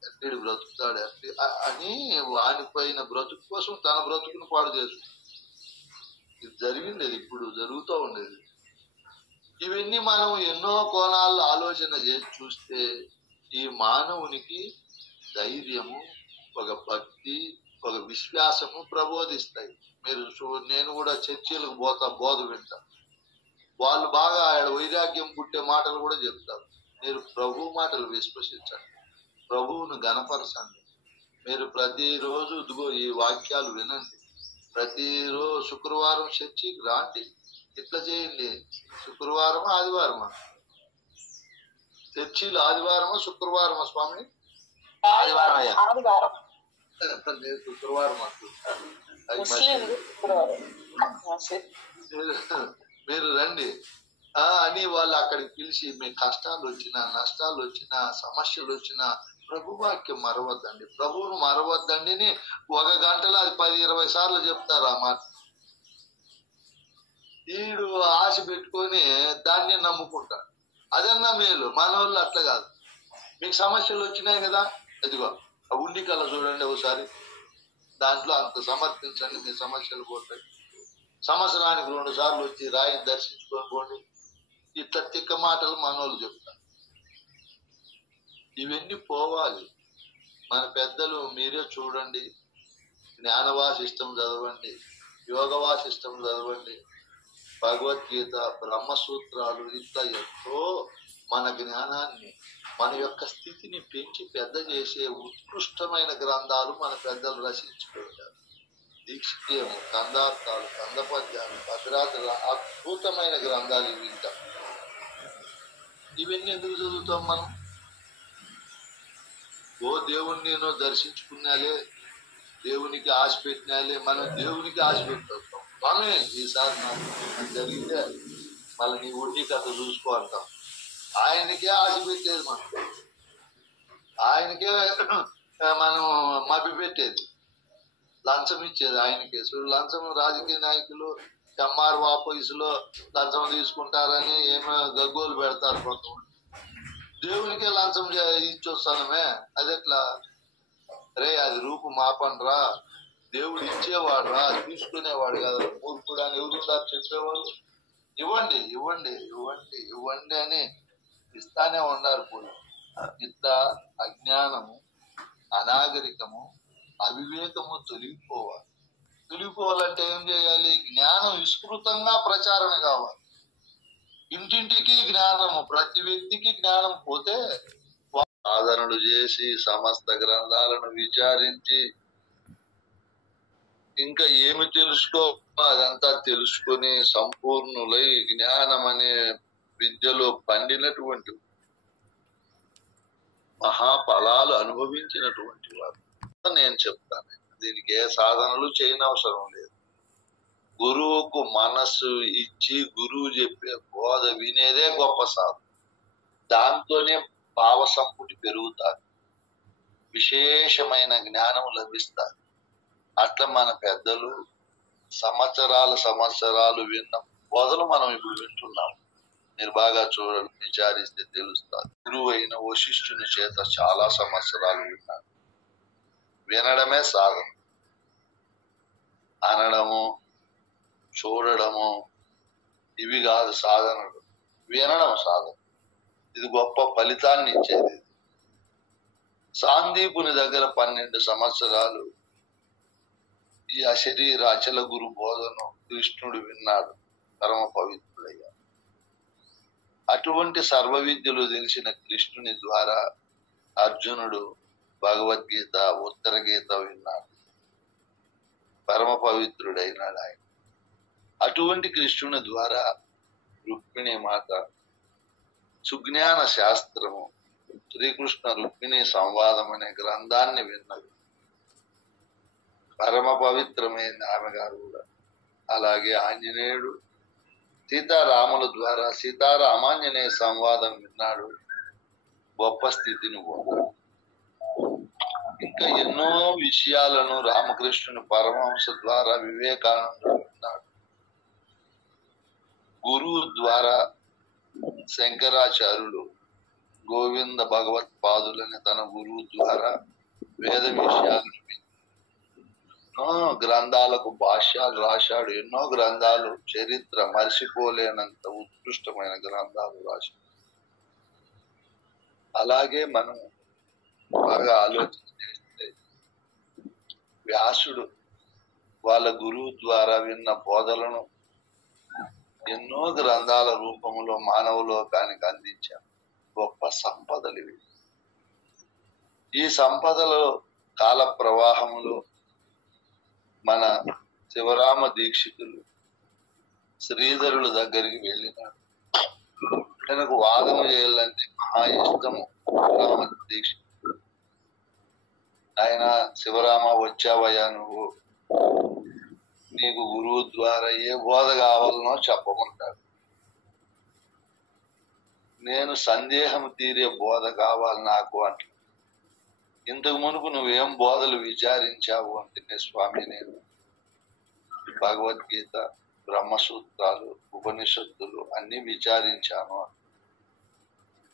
ఎక్కడి బ్రతుకుతాడు అని వాడిపోయిన బ్రతుకు కోసం తన బ్రతుకును పాడు చేస్తుంది. ఇది జరిగింది, ఇప్పుడు జరుగుతూ ఉండేది. ఇవన్నీ మనం ఎన్నో కోణాల్లో ఆలోచన చేసి చూస్తే ఈ మానవునికి ధైర్యము, ఒక భక్తి, ఒక విశ్వాసము ప్రబోధిస్తాయి. నేను కూడా చర్చిలకు పోతా, బోధ వింటా. వాళ్ళు బాగా వైరాగ్యం పుట్టే మాటలు కూడా చెప్తారు. మీరు ప్రభు మాటలు విశ్వసించండి, ప్రభువును గణపరచండి. మీరు ప్రతిరోజు ఇదిగో ఈ వాక్యాలు వినండి. ప్రతిరోజు శుక్రవారం చర్చికి రాండి. ఇట్లా చేయండి. శుక్రవారమా ఆదివారమా? చర్చిలు ఆదివారమా శుక్రవారమా స్వామి? ఆదివారం అయ్యా. నేను శుక్రవారం అంటున్నాను. మీరు రండి అని వాళ్ళు అక్కడికి పిలిచి, మీ కష్టాలు వచ్చినా, నష్టాలు వచ్చినా, సమస్యలు వచ్చినా ప్రభు వాక్యం మరవద్దండి, ప్రభువును మరవద్దండి. 1 గంటలో అది 10-20 సార్లు చెప్తారు ఆ మాట. వీడు ఆశ పెట్టుకొని దాన్ని నమ్ముకుంటాడు. అదన్నా మేలు. మన వాళ్ళు అట్లా కాదు. మీకు సమస్యలు వచ్చినాయి కదా, ఇదిగో ఆ ఉండి కళ్ళ చూడండి ఒకసారి, దాంట్లో అంత సమర్పించండి, మీ సమస్యలు పోతాయి. సంవత్సరానికి 2 సార్లు వచ్చి రాయిని దర్శించుకొని పోండి. ఇట్లా తిక్క మాటలు మనోళ్ళు చెప్తారు. ఇవన్నీ పోవాలి. మన పెద్దలు మీరే చూడండి, జ్ఞానవాసిష్టం చదవండి, యోగవాసిష్టం చదవండి, భగవద్గీత, బ్రహ్మసూత్రాలు, ఇట్లా ఎంతో మన జ్ఞానాన్ని, మన యొక్క స్థితిని పెంచి పెద్ద చేసే ఉత్కృష్టమైన గ్రంథాలు మన పెద్దలు రచించుకుంటారు. దీక్షితేము, కందార్థాలు, కందపద్యాలు, భద్రాద్రుల అద్భుతమైన గ్రంథాలు ఇవి. ఇంకా ఇవన్నీ ఎందుకు చదువుతాం మనం? ఓ దేవుణ్ణి నేను దర్శించుకున్నాలే, దేవునికి ఆశ పెట్టినాలే. మనం దేవునికి ఆశ పెట్టుకుంటాం. మనమే ఈసారి నాకు జరిగితే మళ్ళీ నీ ఒడ్డీ కథ చూసుకో అంటాం. ఆయనకే ఆశ పెట్టేది మనం, ఆయనకే మనం మభ్య పెట్టేది, లంచం ఇచ్చేది ఆయనకే. చూడు, లంచం రాజకీయ నాయకులు ఎంఆర్ఓ ఆఫీసులో లంచం తీసుకుంటారని ఏమో గగ్గోలు పెడతారు కొంతమంది. దేవునికే లంచం ఇచ్చొస్తానమే, అదెట్లా రే? అది రూపు మాపండ్రా, దేవుడు ఇచ్చేవాడు రా, తీసుకునేవాడు కదా. మూర్ఖుడు అని ఎవరున్నారు చెప్పేవాళ్ళు? ఇవ్వండి ఇవ్వండి ఇవ్వండి ఇవ్వండి అని ఇస్తానే ఉన్నారు. పోయి ఇట్లా అజ్ఞానము, అనాగరికము, అవివేకము తొలగిపోవాలి. తొలగిపోవాలంటే ఏం చేయాలి? జ్ఞానం విస్తృతంగా ప్రచారం కావాలి. ఇంటింటికి జ్ఞానము, ప్రతి వ్యక్తికి జ్ఞానం పోతే సాధనలు చేసి సమస్త గ్రంథాలను విచారించి ఇంకా ఏమి తెలుసుకో అదంతా తెలుసుకొని సంపూర్ణులై జ్ఞానం అనే విద్యలో పండినటువంటి మహాఫలాలు అనుభవించినటువంటి వారు నేను చెప్తాను. దీనికి ఏ సాధనలు చేయనవసరం లేదు. గురువుకు మనస్సు ఇచ్చి గురువు చెప్పే బోధ వినేదే గొప్ప సాధన. దాంతోనే భావ సంపుటి పెరుగుతారు, విశేషమైన జ్ఞానం లభిస్తారు. అట్లా మన పెద్దలు సంవత్సరాలు విన్న బోధలు మనం ఇప్పుడు వింటున్నాం. మీరు బాగా చూడండి, విచారిస్తే తెలుస్తారు. గురువు అయిన వశిష్ఠుని చేత చాలా సంవత్సరాలు విన్నారు. వినడమే సాధన. అనడము, చూడడము ఇవి కాదు సాధనలు. వినడం సాధన. ఇది గొప్ప ఫలితాన్ని ఇచ్చేది. సాందీపుని దగ్గర 12 సంవత్సరాలు ఈ అశరీర అచల గురు బోధను కృష్ణుడు విన్నాడు, పరమ పవిత్రుడయ్యాడు. అటువంటి సర్వ విద్యలు తెలిసిన కృష్ణుని ద్వారా అర్జునుడు భగవద్గీత, ఉత్తర గీత విన్నాడు, పరమ పవిత్రుడైనాడు ఆయన. అటువంటి కృష్ణుని ద్వారా రుక్మిణి మాత సుజ్ఞాన శాస్త్రము, శ్రీకృష్ణ రుక్మిణి సంవాదం అనే గ్రంథాన్ని విన్నది. పరమ పవిత్రమైంది ఆమె గారు కూడా. అలాగే ఆంజనేయుడు సీతారాముల ద్వారా సీతారామాంజనేయ సంవాదం విన్నాడు, గొప్ప స్థితిని పొందాడు. ఇంకా ఎన్నో విషయాలను రామకృష్ణుని పరమహంస ద్వారా వివేకానందుడు విన్నాడు. గురువు ద్వారా శంకరాచార్యులు గోవింద భగవత్పాదులని తన గురువు ద్వారా వేద విషయాలను ఎన్నో గ్రంథాలకు భాష్యాలు రాశాడు. ఎన్నో గ్రంథాలు, చరిత్ర మర్చిపోలేనంత ఉత్కృష్టమైన గ్రంథాలు రాశాడు. అలాగే మనం బాగా ఆలోచన చేస్తే వ్యాసుడు వాళ్ళ గురువు ద్వారా విన్న బోధలను ఎన్నో గ్రంథాల రూపంలో మానవ లోకానికి అందించారు. గొప్ప సంపదలు ఇవి. ఈ సంపదలో కాల ప్రవాహంలో మన శివరామ దీక్షితులు శ్రీధరుల దగ్గరికి వెళ్ళినాడు. తనకు వాదం చేయాలంటే మహా ఇష్టము శివరామ దీక్షితుడు. ఆయన శివరామ వచ్చావయ్యా, నువ్వు నీకు గురువు ద్వారా ఏ బోధ కావాలనో చెప్పమంటాడు. నేను సందేహం తీరే బోధ కావాలి నాకు అంటే, ఇంతకు మునుపు నువ్వేం బోధలు విచారించావు అంటే, స్వామి నేను భగవద్గీత, బ్రహ్మసూత్రాలు, ఉపనిషత్తులు అన్ని విచారించాను.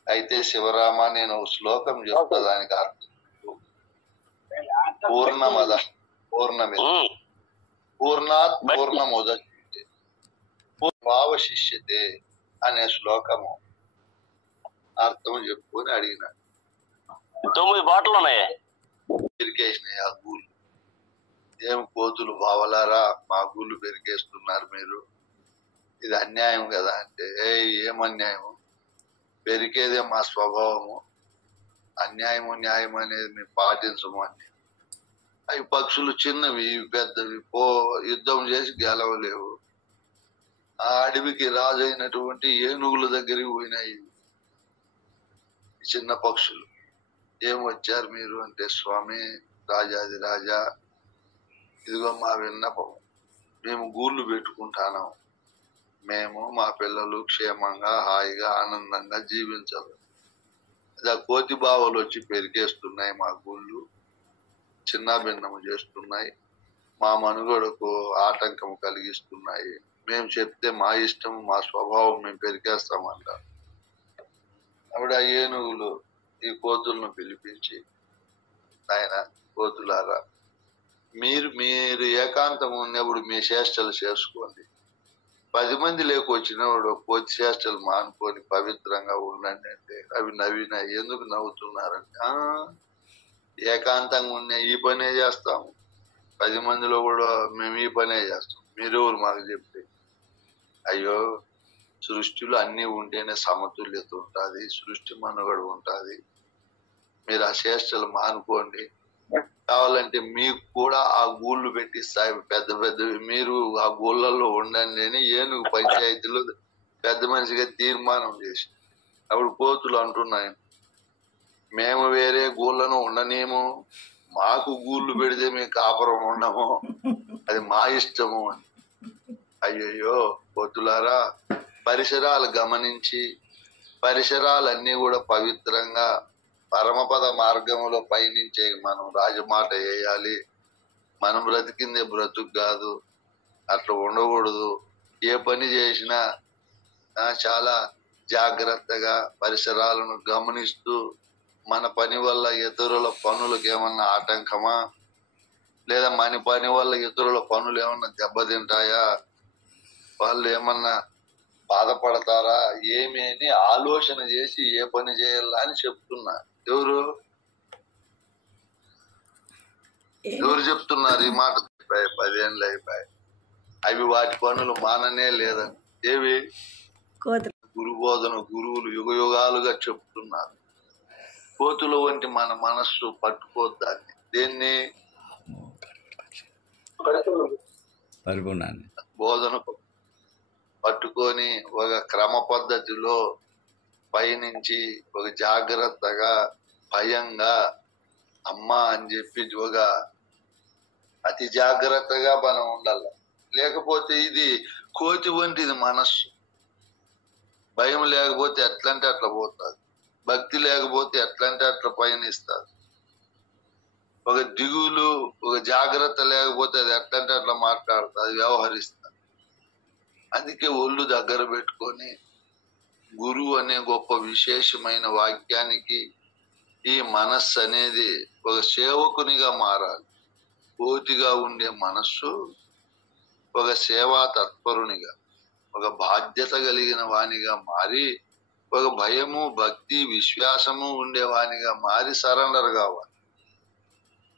అయితే శివరామ నేను శ్లోకం చెప్తా, దానికి అర్థం పూర్ణమద పూర్ణమిద పూర్ణాత్ పూర్ణముదచ్యతే పూర్ణావశిష్యతే అనే శ్లోకము అర్థం చెప్పుకొని అడిగినాడు. 9 బాటలు ఉన్నాయి. పెరికేసినాయి ఆ గూళ్ళు. ఏం కోతులు బావలారా, మా గూళ్ళు పెరికేస్తున్నారు మీరు, ఇది అన్యాయం కదా అంటే, ఏం అన్యాయము, పెరికేదే మా స్వభావము, అన్యాయము న్యాయం అనేది మేము పాటించము అని. అవి పక్షులు చిన్నవి, పెద్దవి, యుద్ధం చేసి గెలవలేవు. ఆ అడవికి రాజు అయినటువంటి ఏనుగుల దగ్గరికి పోయినాయి చిన్న పక్షులు. ఏం వచ్చారు మీరు అంటే, స్వామి రాజాది రాజా, ఇదిగో మా విన్నపం, మేము గూళ్ళు పెట్టుకుంటాను, మేము మా పిల్లలు క్షేమంగా హాయిగా ఆనందంగా జీవించాలి. అది ఆ కోతి బావలు వచ్చి పెరికేస్తున్నాయి, మా గూళ్ళు చిన్న భిన్నము చేస్తున్నాయి, మా మనుగడకు ఆటంకం కలిగిస్తున్నాయి. మేము చెప్తే మా ఇష్టం మా స్వభావం మేము పెరికేస్తామంట. అప్పుడు ఆ ఏనుగులు ఈ కోతులను పిలిపించి, ఆయన కోతులారా, మీరు ఏకాంతం ఉన్నప్పుడు మీ చేష్టలు చేసుకోండి, 10 మంది లేకొచ్చినప్పుడు కోతి చేష్టలు మానుకొని పవిత్రంగా ఉండండి అంటే అవి నవ్వినాయి. ఎందుకు నవ్వుతున్నారంటే, ఏకాంతంగా ఉన్న ఈ పనే చేస్తాము, 10 మందిలో కూడా మేము ఈ పనే చేస్తాం, మీరెవరు మాకు చెప్తే. అయ్యో, సృష్టిలో అన్ని ఉంటేనే సమతుల్యత ఉంటుంది, సృష్టి మనుగడ ఉంటుంది, మీరు ఆ చేష్టలు మానుకోండి, కావాలంటే మీకు కూడా ఆ గూళ్ళు పెట్టిస్తాయి పెద్ద పెద్దవి, మీరు ఆ గూళ్ళల్లో ఉండండి అని ఏనుగు పంచాయతీలో పెద్ద మనిషిగా తీర్మానం చేసి. అప్పుడు కోతులు అంటున్నాయి, మేము వేరే గూళ్ళను ఉండనేమో, మాకు గూళ్ళు పెడితే మేము కాపురం ఉండము, అది మా ఇష్టము అని. అయ్యయ్యో కోతులారా, పరిసరాలు గమనించి పరిసరాలన్నీ కూడా పవిత్రంగా పరమపద మార్గంలో పయనించే మనం రాజమాట వేయాలి. మనం బ్రతికిందే బ్రతుకు కాదు, అట్లా ఉండకూడదు. ఏ పని చేసినా చాలా జాగ్రత్తగా పరిసరాలను గమనిస్తూ, మన పని వల్ల ఇతరుల పనులకు ఏమన్నా ఆటంకమా, లేదా మన పని వల్ల ఇతరుల పనులు ఏమన్నా దెబ్బతింటాయా, వాళ్ళు ఏమన్నా బాధపడతారా ఏమి అని ఆలోచన చేసి ఏ పని చేయాలా అని చెప్తున్నా. ఎవరు చెప్తున్నారు ఈ మాట? 10 ఏళ్ళు అయిపోయాయి, అవి వాటి పనులు మాననే లేదని. ఏవి? గురు బోధన గురువులు యుగ యుగాలుగా చెప్తున్నారు. కోతుల వంటి మన మనస్సు పట్టుకోద్దాన్ని, దేన్ని? బోధన పట్టుకొని ఒక క్రమ పద్ధతిలో పయనించి ఒక జాగ్రత్తగా భయంగా అమ్మ అని చెప్పి ఒక అతి జాగ్రత్తగా మనం ఉండాలి. లేకపోతే ఇది కోతి వంటిది మనస్సు. భయం లేకపోతే ఎట్లంటే అట్లా పోతుంది, భక్తి లేకపోతే ఎట్లంటే అట్లా పయనిస్తుంది, ఒక దిగులు ఒక జాగ్రత్త లేకపోతే అది ఎట్లంటే అట్లా మాట్లాడుతుంది, అది వ్యవహరిస్తుంది. అందుకే ఒళ్ళు దగ్గర పెట్టుకొని గురువు అనే గొప్ప విశేషమైన వాక్యానికి ఈ మనస్సు అనేది ఒక సేవకునిగా మారాలి. కోతిగా ఉండే మనస్సు ఒక సేవా తత్పరునిగా, ఒక బాధ్యత కలిగిన వానిగా మారి, ఒక భయము భక్తి విశ్వాసము ఉండేవానిగా మారి సరెండర్ కావాలి.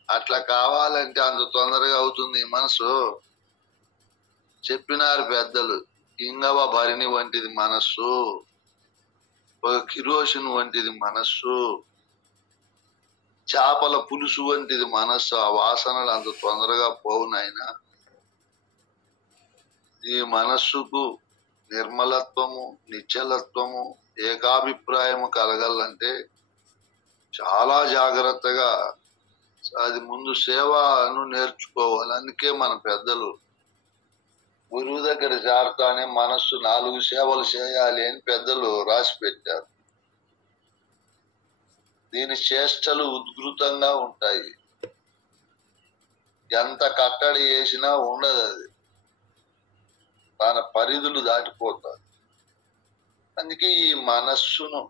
అట్లా కావాలంటే అంత తొందరగా అవుతుంది ఈ మనసు. చెప్పినారు పెద్దలు, ఇంగవ భరిణి వంటిది మనస్సు, ఒక కిరోసిన్ వంటిది మనస్సు, చేపల పులుసు వంటిది మనస్సు. ఆ వాసనలు అంత తొందరగా పోవు నాయన. ఈ మనస్సుకు నిర్మలత్వము నిశ్చలత్వము ఏకాభిప్రాయము కలగాలంటే చాలా జాగ్రత్తగా అది ముందు సేవను నేర్చుకోవాలి. అందుకే మన పెద్దలు గురువు దగ్గర చేరతానే మనస్సు 4 సేవలు చేయాలి అని పెద్దలు రాసి పెట్టారు. దీని చేష్టలు ఉద్భృతంగా ఉంటాయి. ఎంత కట్టడి చేసినా ఉండదు, అది తన పరిధులు దాటిపోతాడు. అందుకే ఈ మనస్సును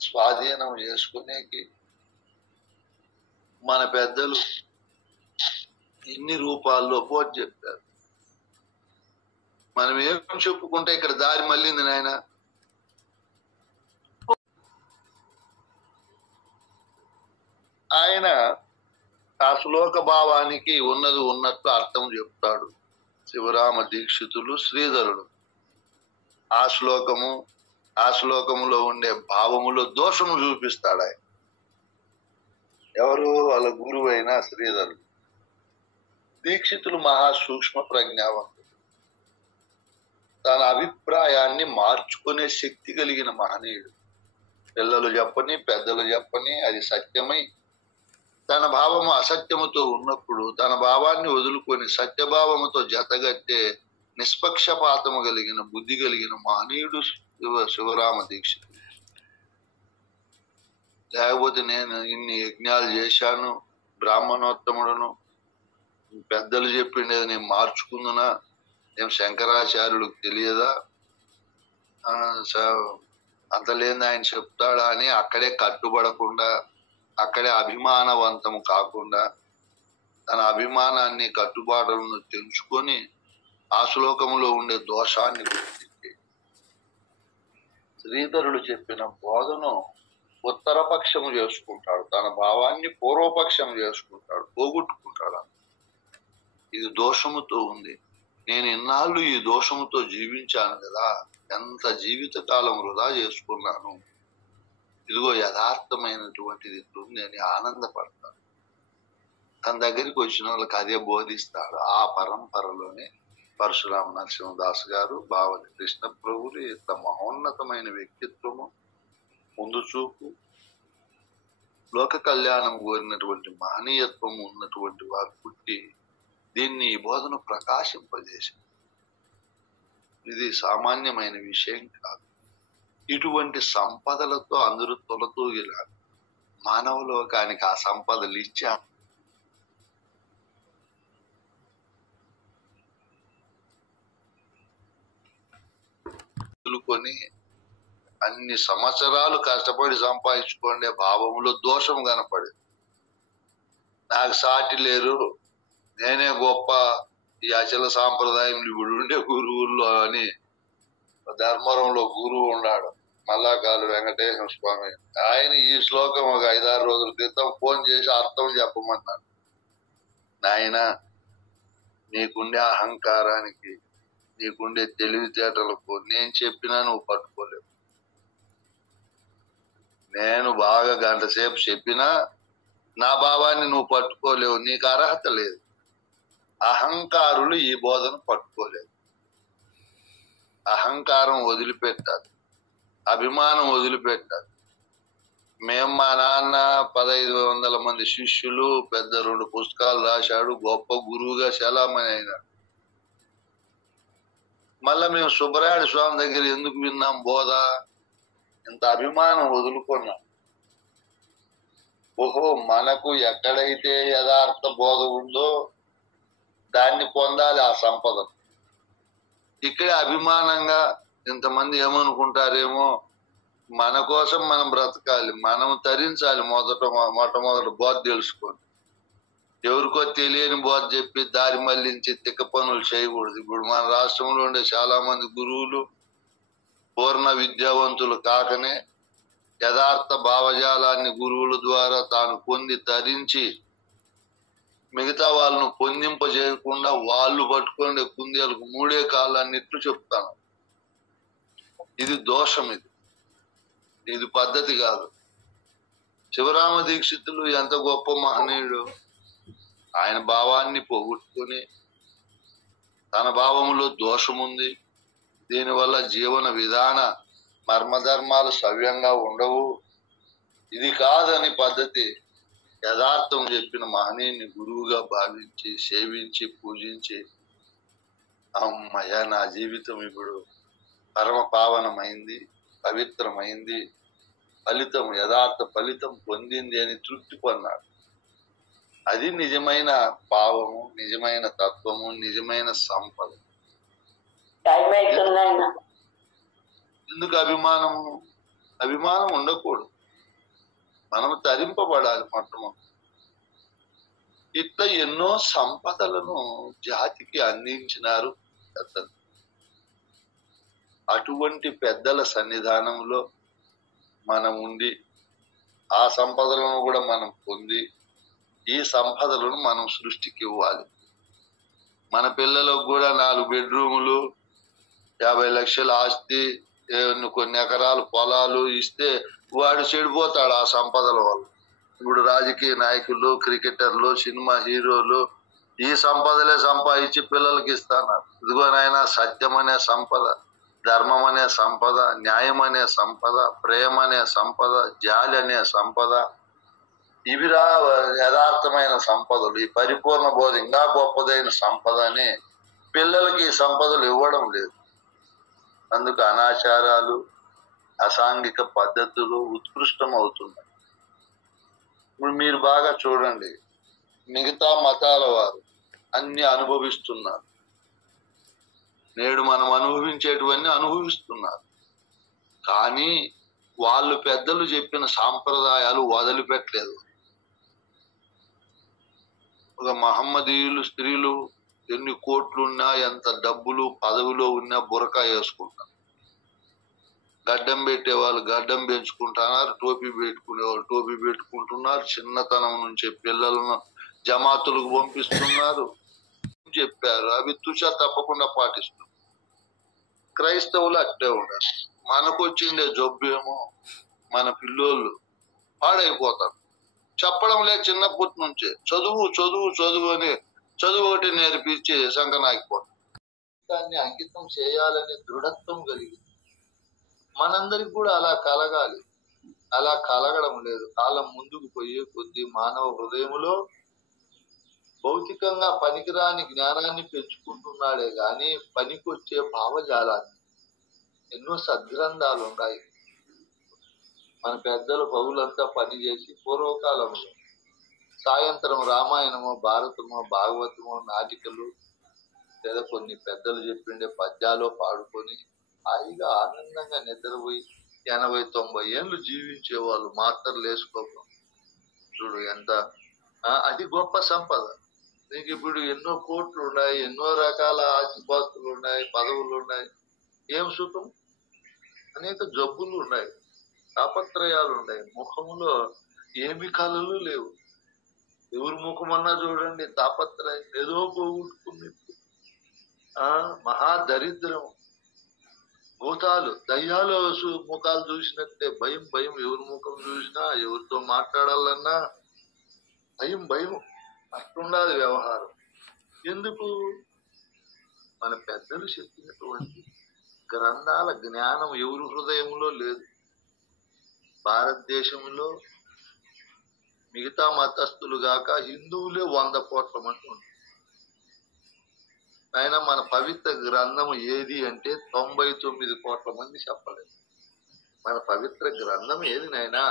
స్వాధీనం చేసుకునేకి మన పెద్దలు ఎన్ని రూపాల్లో పోటీ చెప్పారు. మనం ఏం చెప్పుకుంటే ఇక్కడ దారి మళ్ళింది నాయన. ఆయన ఆ శ్లోక భావానికి ఉన్నది ఉన్నట్టు అర్థం చెప్తాడు. శివరామ దీక్షితులు శ్రీధరుడు ఆ శ్లోకములో ఉండే భావములో దోషము చూపిస్తాడు ఆయన. ఎవరు? వాళ్ళ గురువు అయిన శ్రీధరుడు. దీక్షితులు మహా సూక్ష్మ ప్రజ్ఞావంతుడు, తన అభిప్రాయాన్ని మార్చుకునే శక్తి కలిగిన మహనీయుడు. పిల్లలు చెప్పని పెద్దలు చెప్పని అది సత్యమై తన భావము అసత్యముతో ఉన్నప్పుడు తన భావాన్ని వదులుకొని సత్యభావముతో జతగట్టే నిష్పక్షపాతము కలిగిన బుద్ధి కలిగిన మహనీయుడు శివరామ దీక్షితుడు. లేకపోతే నేను ఇన్ని యజ్ఞాలు చేశాను, బ్రాహ్మణోత్తముడును, పెద్దలు చెప్పిండేది నేను మార్చుకుందునా, నేను శంకరాచార్యులకు తెలియదా, అంత లేని ఆయన చెప్తాడా అని అక్కడే కట్టుబడకుండా, అక్కడే అభిమానవంతం కాకుండా తన అభిమానాన్ని కట్టుబాటులను తెంచుకొని ఆ శ్లోకములో ఉండే దోషాన్ని గుర్తించి శ్రీధరుడు చెప్పిన బోధను ఉత్తరపక్షము చేసుకుంటాడు, తన భావాన్ని పూర్వపక్షం చేసుకుంటాడు, పోగొట్టుకుంటాడు. ఇది దోషముతో ఉంది, నేను ఇన్నాళ్ళు ఈ దోషముతో జీవించాను కదా, ఎంత జీవిత కాలం వృధా చేసుకున్నాను, ఇదిగో యథార్థమైనటువంటిది ఉంది అని ఆనందపడతాడు. తన దగ్గరికి వచ్చిన వాళ్ళకి అదే బోధిస్తాడు. ఆ పరంపరలోనే పరశురామ నరసింహదాస్ గారు, బావలి కృష్ణ ప్రభులు, ఇంత మహోన్నతమైన వ్యక్తిత్వము, ముందు చూపు, లోక కళ్యాణం కోరినటువంటి మహనీయత్వము ఉన్నటువంటి వారు పుట్టి దీన్ని ఈ బోధన ప్రకాశింపజేసింది. ఇది సామాన్యమైన విషయం కాదు. ఇటువంటి సంపదలతో అందరూ తొలతూగిలారు. మానవ లోకానికి ఆ సంపదలు ఇచ్చా కొని అన్ని సంవత్సరాలు కష్టపడి సంపాదించుకోండే భావములో దోషం కనపడి, నాకు సాటి లేరు, నేనే గొప్ప, ఈ అచల సాంప్రదాయం ఇప్పుడు ఉండే గురువుల్లో అని ధర్మవరంలో గురువు ఉన్నాడు, మల్లాకాలు వెంకటేశ్వర స్వామి. ఆయన ఈ శ్లోకం ఒక 5-6 రోజుల క్రితం ఫోన్ చేసి అర్థం చెప్పమన్నాడు. నాయన, నీకుండే అహంకారానికి, నీకుండే తెలివితేటలకు నేను చెప్పినా నువ్వు పట్టుకోలేవు. నేను బాగా 1 గంట సేపు చెప్పినా నా భావాన్ని నువ్వు పట్టుకోలేవు, నీకు అర్హత లేదు. అహంకారులు ఈ బోధన పట్టుకోలేదు. అహంకారం వదిలిపెట్టాలి, అభిమానం వదిలిపెట్టాలి. మేము మా నాన్న 1500 మంది శిష్యులు, పెద్ద 2 పుస్తకాలు రాశాడు, గొప్ప గురువుగా చలామణి అయినాడు. మళ్ళా మేము సుబ్బరాయుడు స్వామి దగ్గర ఎందుకు విన్నాం బోధ? ఇంత అభిమానం వదులుకున్నాం. ఓహో, మనకు ఎక్కడైతే యథార్థ బోధ ఉందో దాన్ని పొందాలి, ఆ సంపద. ఇక్కడే అభిమానంగా ఇంతమంది ఏమనుకుంటారేమో, మన కోసం మనం బ్రతకాలి, మనం తరించాలి. మొట్టమొదటి బోధ తెలుసుకోండి. ఎవరికో తెలియని బోధ చెప్పి దారి మళ్లించి తిక్క పనులు చేయకూడదు. ఇప్పుడు మన రాష్ట్రంలో ఉండే చాలా మంది గురువులు పూర్ణ విద్యావంతులు కాకనే యథార్థ భావజాలాన్ని గురువుల ద్వారా తాను పొంది తరించి మిగతా వాళ్ళను పొందింపజేయకుండా వాళ్ళు పట్టుకునే కుందేలకు 3 కాళ్ళు అన్నిట్లు చెప్తాను. ఇది దోషం. ఇది పద్ధతి కాదు. శివరామ దీక్షితులు ఎంత గొప్ప మహనీయుడు. ఆయన భావాన్ని పోగొట్టుకుని తన భావములో దోషముంది, దీనివల్ల జీవన విధాన మర్మధర్మాలు సవ్యంగా ఉండవు, ఇది కాదని పద్ధతి యథార్థం చెప్పిన మహనీయుని గురువుగా భావించి సేవించి పూజించి, అమ్మయ్య నా జీవితం ఇప్పుడు పరమ పావనమైంది, పవిత్రమైంది, ఫలితం యథార్థ ఫలితం పొందింది అని తృప్తి పొందాడు. అది నిజమైన భావము, నిజమైన తత్వము, నిజమైన సంపద. ఎందుకు అభిమానము? అభిమానం ఉండకూడదు. మనం తరింపబడాలి మొట్టమొదటి. ఇట్లా ఎన్నో సంపదలను జాతికి అందించినారు పెద్దలు. అటువంటి పెద్దల సన్నిధానంలో మనం ఉండి ఆ సంపదలను కూడా మనం పొంది ఈ సంపదలను మనం సృష్టికి ఇవ్వాలి. మన పిల్లలకు కూడా 4 బెడ్రూములు, 50 లక్షల ఆస్తి, కొన్ని ఎకరాలు పొలాలు ఇస్తే వాడు చెడిపోతాడు ఆ సంపదల వల్ల. ఇప్పుడు రాజకీయ నాయకులు, క్రికెటర్లు, సినిమా హీరోలు ఈ సంపదలే సంపాదించి పిల్లలకి ఇస్తున్నారు. ఇదిగోనైనా సత్యం అనే సంపద, ధర్మం అనే సంపద, న్యాయం అనే సంపద, ప్రేమ అనే సంపద, జాలి అనే సంపద, ఇవిరా యథార్థమైన సంపదలు. ఈ పరిపూర్ణ బోధ ఇంకా గొప్పదైన సంపద అని పిల్లలకి ఈ సంపదలు ఇవ్వడం లేదు. అందుకు అనాచారాలు, అసాంఘిక పద్ధతులు ఉత్కృష్టం అవుతున్నాయి. ఇప్పుడు మీరు బాగా చూడండి, మిగతా మతాల వారు అన్ని అనుభవిస్తున్నారు. నేడు మనం అనుభవించేటివన్నీ అనుభవిస్తున్నారు. కానీ వాళ్ళు పెద్దలు చెప్పిన సాంప్రదాయాలు వదిలిపెట్టలేదు. ఒక మహమ్మదీయులు స్త్రీలు ఎన్ని కోట్లున్నా, ఎంత డబ్బులు పదవిలో ఉన్నా బురకా వేసుకుంటారు. గడ్డం పెట్టే వాళ్ళు గడ్డం పెంచుకుంటున్నారు, టోపీ పెట్టుకునే వాళ్ళు టోపీ పెట్టుకుంటున్నారు. చిన్నతనం నుంచి పిల్లలను జమాతులకు పంపిస్తున్నారు. చెప్పారు అవి తుషా తప్పకుండా పాటిస్తున్నారు. క్రైస్తవులు అట్టే ఉన్నారు. మనకు వచ్చిండే జబ్బు ఏమో మన పిల్లోళ్ళు పాడైపోతారు. చెప్పడం లేదు చిన్నప్పటి నుంచే, చదువు చదువు చదువు అని చదువు ఒకటి నేర్పించి సంకనాగిపోతాం. దాన్ని అంకితం చేయాలనే దృఢత్వం కలిగింది. మనందరికి కూడా అలా కలగాలి. అలా కలగడం లేదు. కాలం ముందుకు పోయే కొద్దీ మానవ హృదయములో భౌతికంగా పనికిరాని జ్ఞానాన్ని పెంచుకుంటున్నాడే గాని పనికొచ్చే భావజాలాన్ని. ఎన్నో సద్గ్రంథాలు ఉన్నాయి. మన పెద్దలు పౌలంతా పనిచేసి పూర్వకాలంలో సాయంత్రం రామాయణమో, భారతమో, భాగవతమో, నాటికలు లేదా కొన్ని పెద్దలు చెప్పిండే పద్యాలో పాడుకొని హాయిగా ఆనందంగా నిద్రపోయి 80-90 ఏళ్ళు జీవించేవాళ్ళు. మాత్రలు వేసుకోవడం చూడు ఎంత, అది గొప్ప సంపద. నీకు ఇప్పుడు ఎన్నో కోట్లు ఉన్నాయి, ఎన్నో రకాల ఆస్తిపాస్తులు ఉన్నాయి, పదవులు ఉన్నాయి, ఏం సుఖం? అనేక జబ్బులు ఉన్నాయి, తాపత్రయాలు ఉన్నాయి. ముఖంలో ఏమి కళలు లేవు. ఎవరి ముఖమన్నా చూడండి తాపత్రయం, ఏదో పోగొట్టుకుంది. మహాదరిద్రం. భూతాలు, దయ్యాలు ముఖాలు చూసినట్టే భయం భయం. ఎవరి ముఖం చూసినా, ఎవరితో మాట్లాడాలన్నా భయం భయం. అట్లుండాలి వ్యవహారం. ఎందుకు? మన పెద్దలు చెప్పినటువంటి గ్రంథాల జ్ఞానం ఎవరి హృదయంలో లేదు. భారతదేశంలో మిగతా మతస్థులు గాక హిందువులే 100 కోట్ల మంది ఉన్నారు. అయినా మన పవిత్ర గ్రంథం ఏది అంటే 99 కోట్ల మంది చెప్పలేదు. మన పవిత్ర గ్రంథం ఏది నాయనా?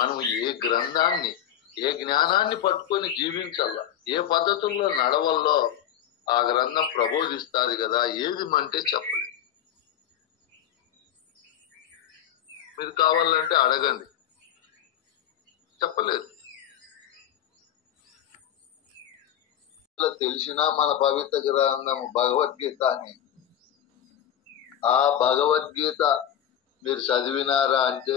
మనం ఏ గ్రంథాన్ని, ఏ జ్ఞానాన్ని పట్టుకొని జీవించాలా, ఏ పద్ధతుల్లో నడవల్లో ఆ గ్రంథం ప్రబోధిస్తుంది కదా. ఏది అంటే చెప్పలేదు. మీరు కావాలంటే అడగండి, చెప్పలేదు. తెలిసినా మన పవిత్ర గ్రంథం భగవద్గీత అని, ఆ భగవద్గీత మీరు చదివినారా అంటే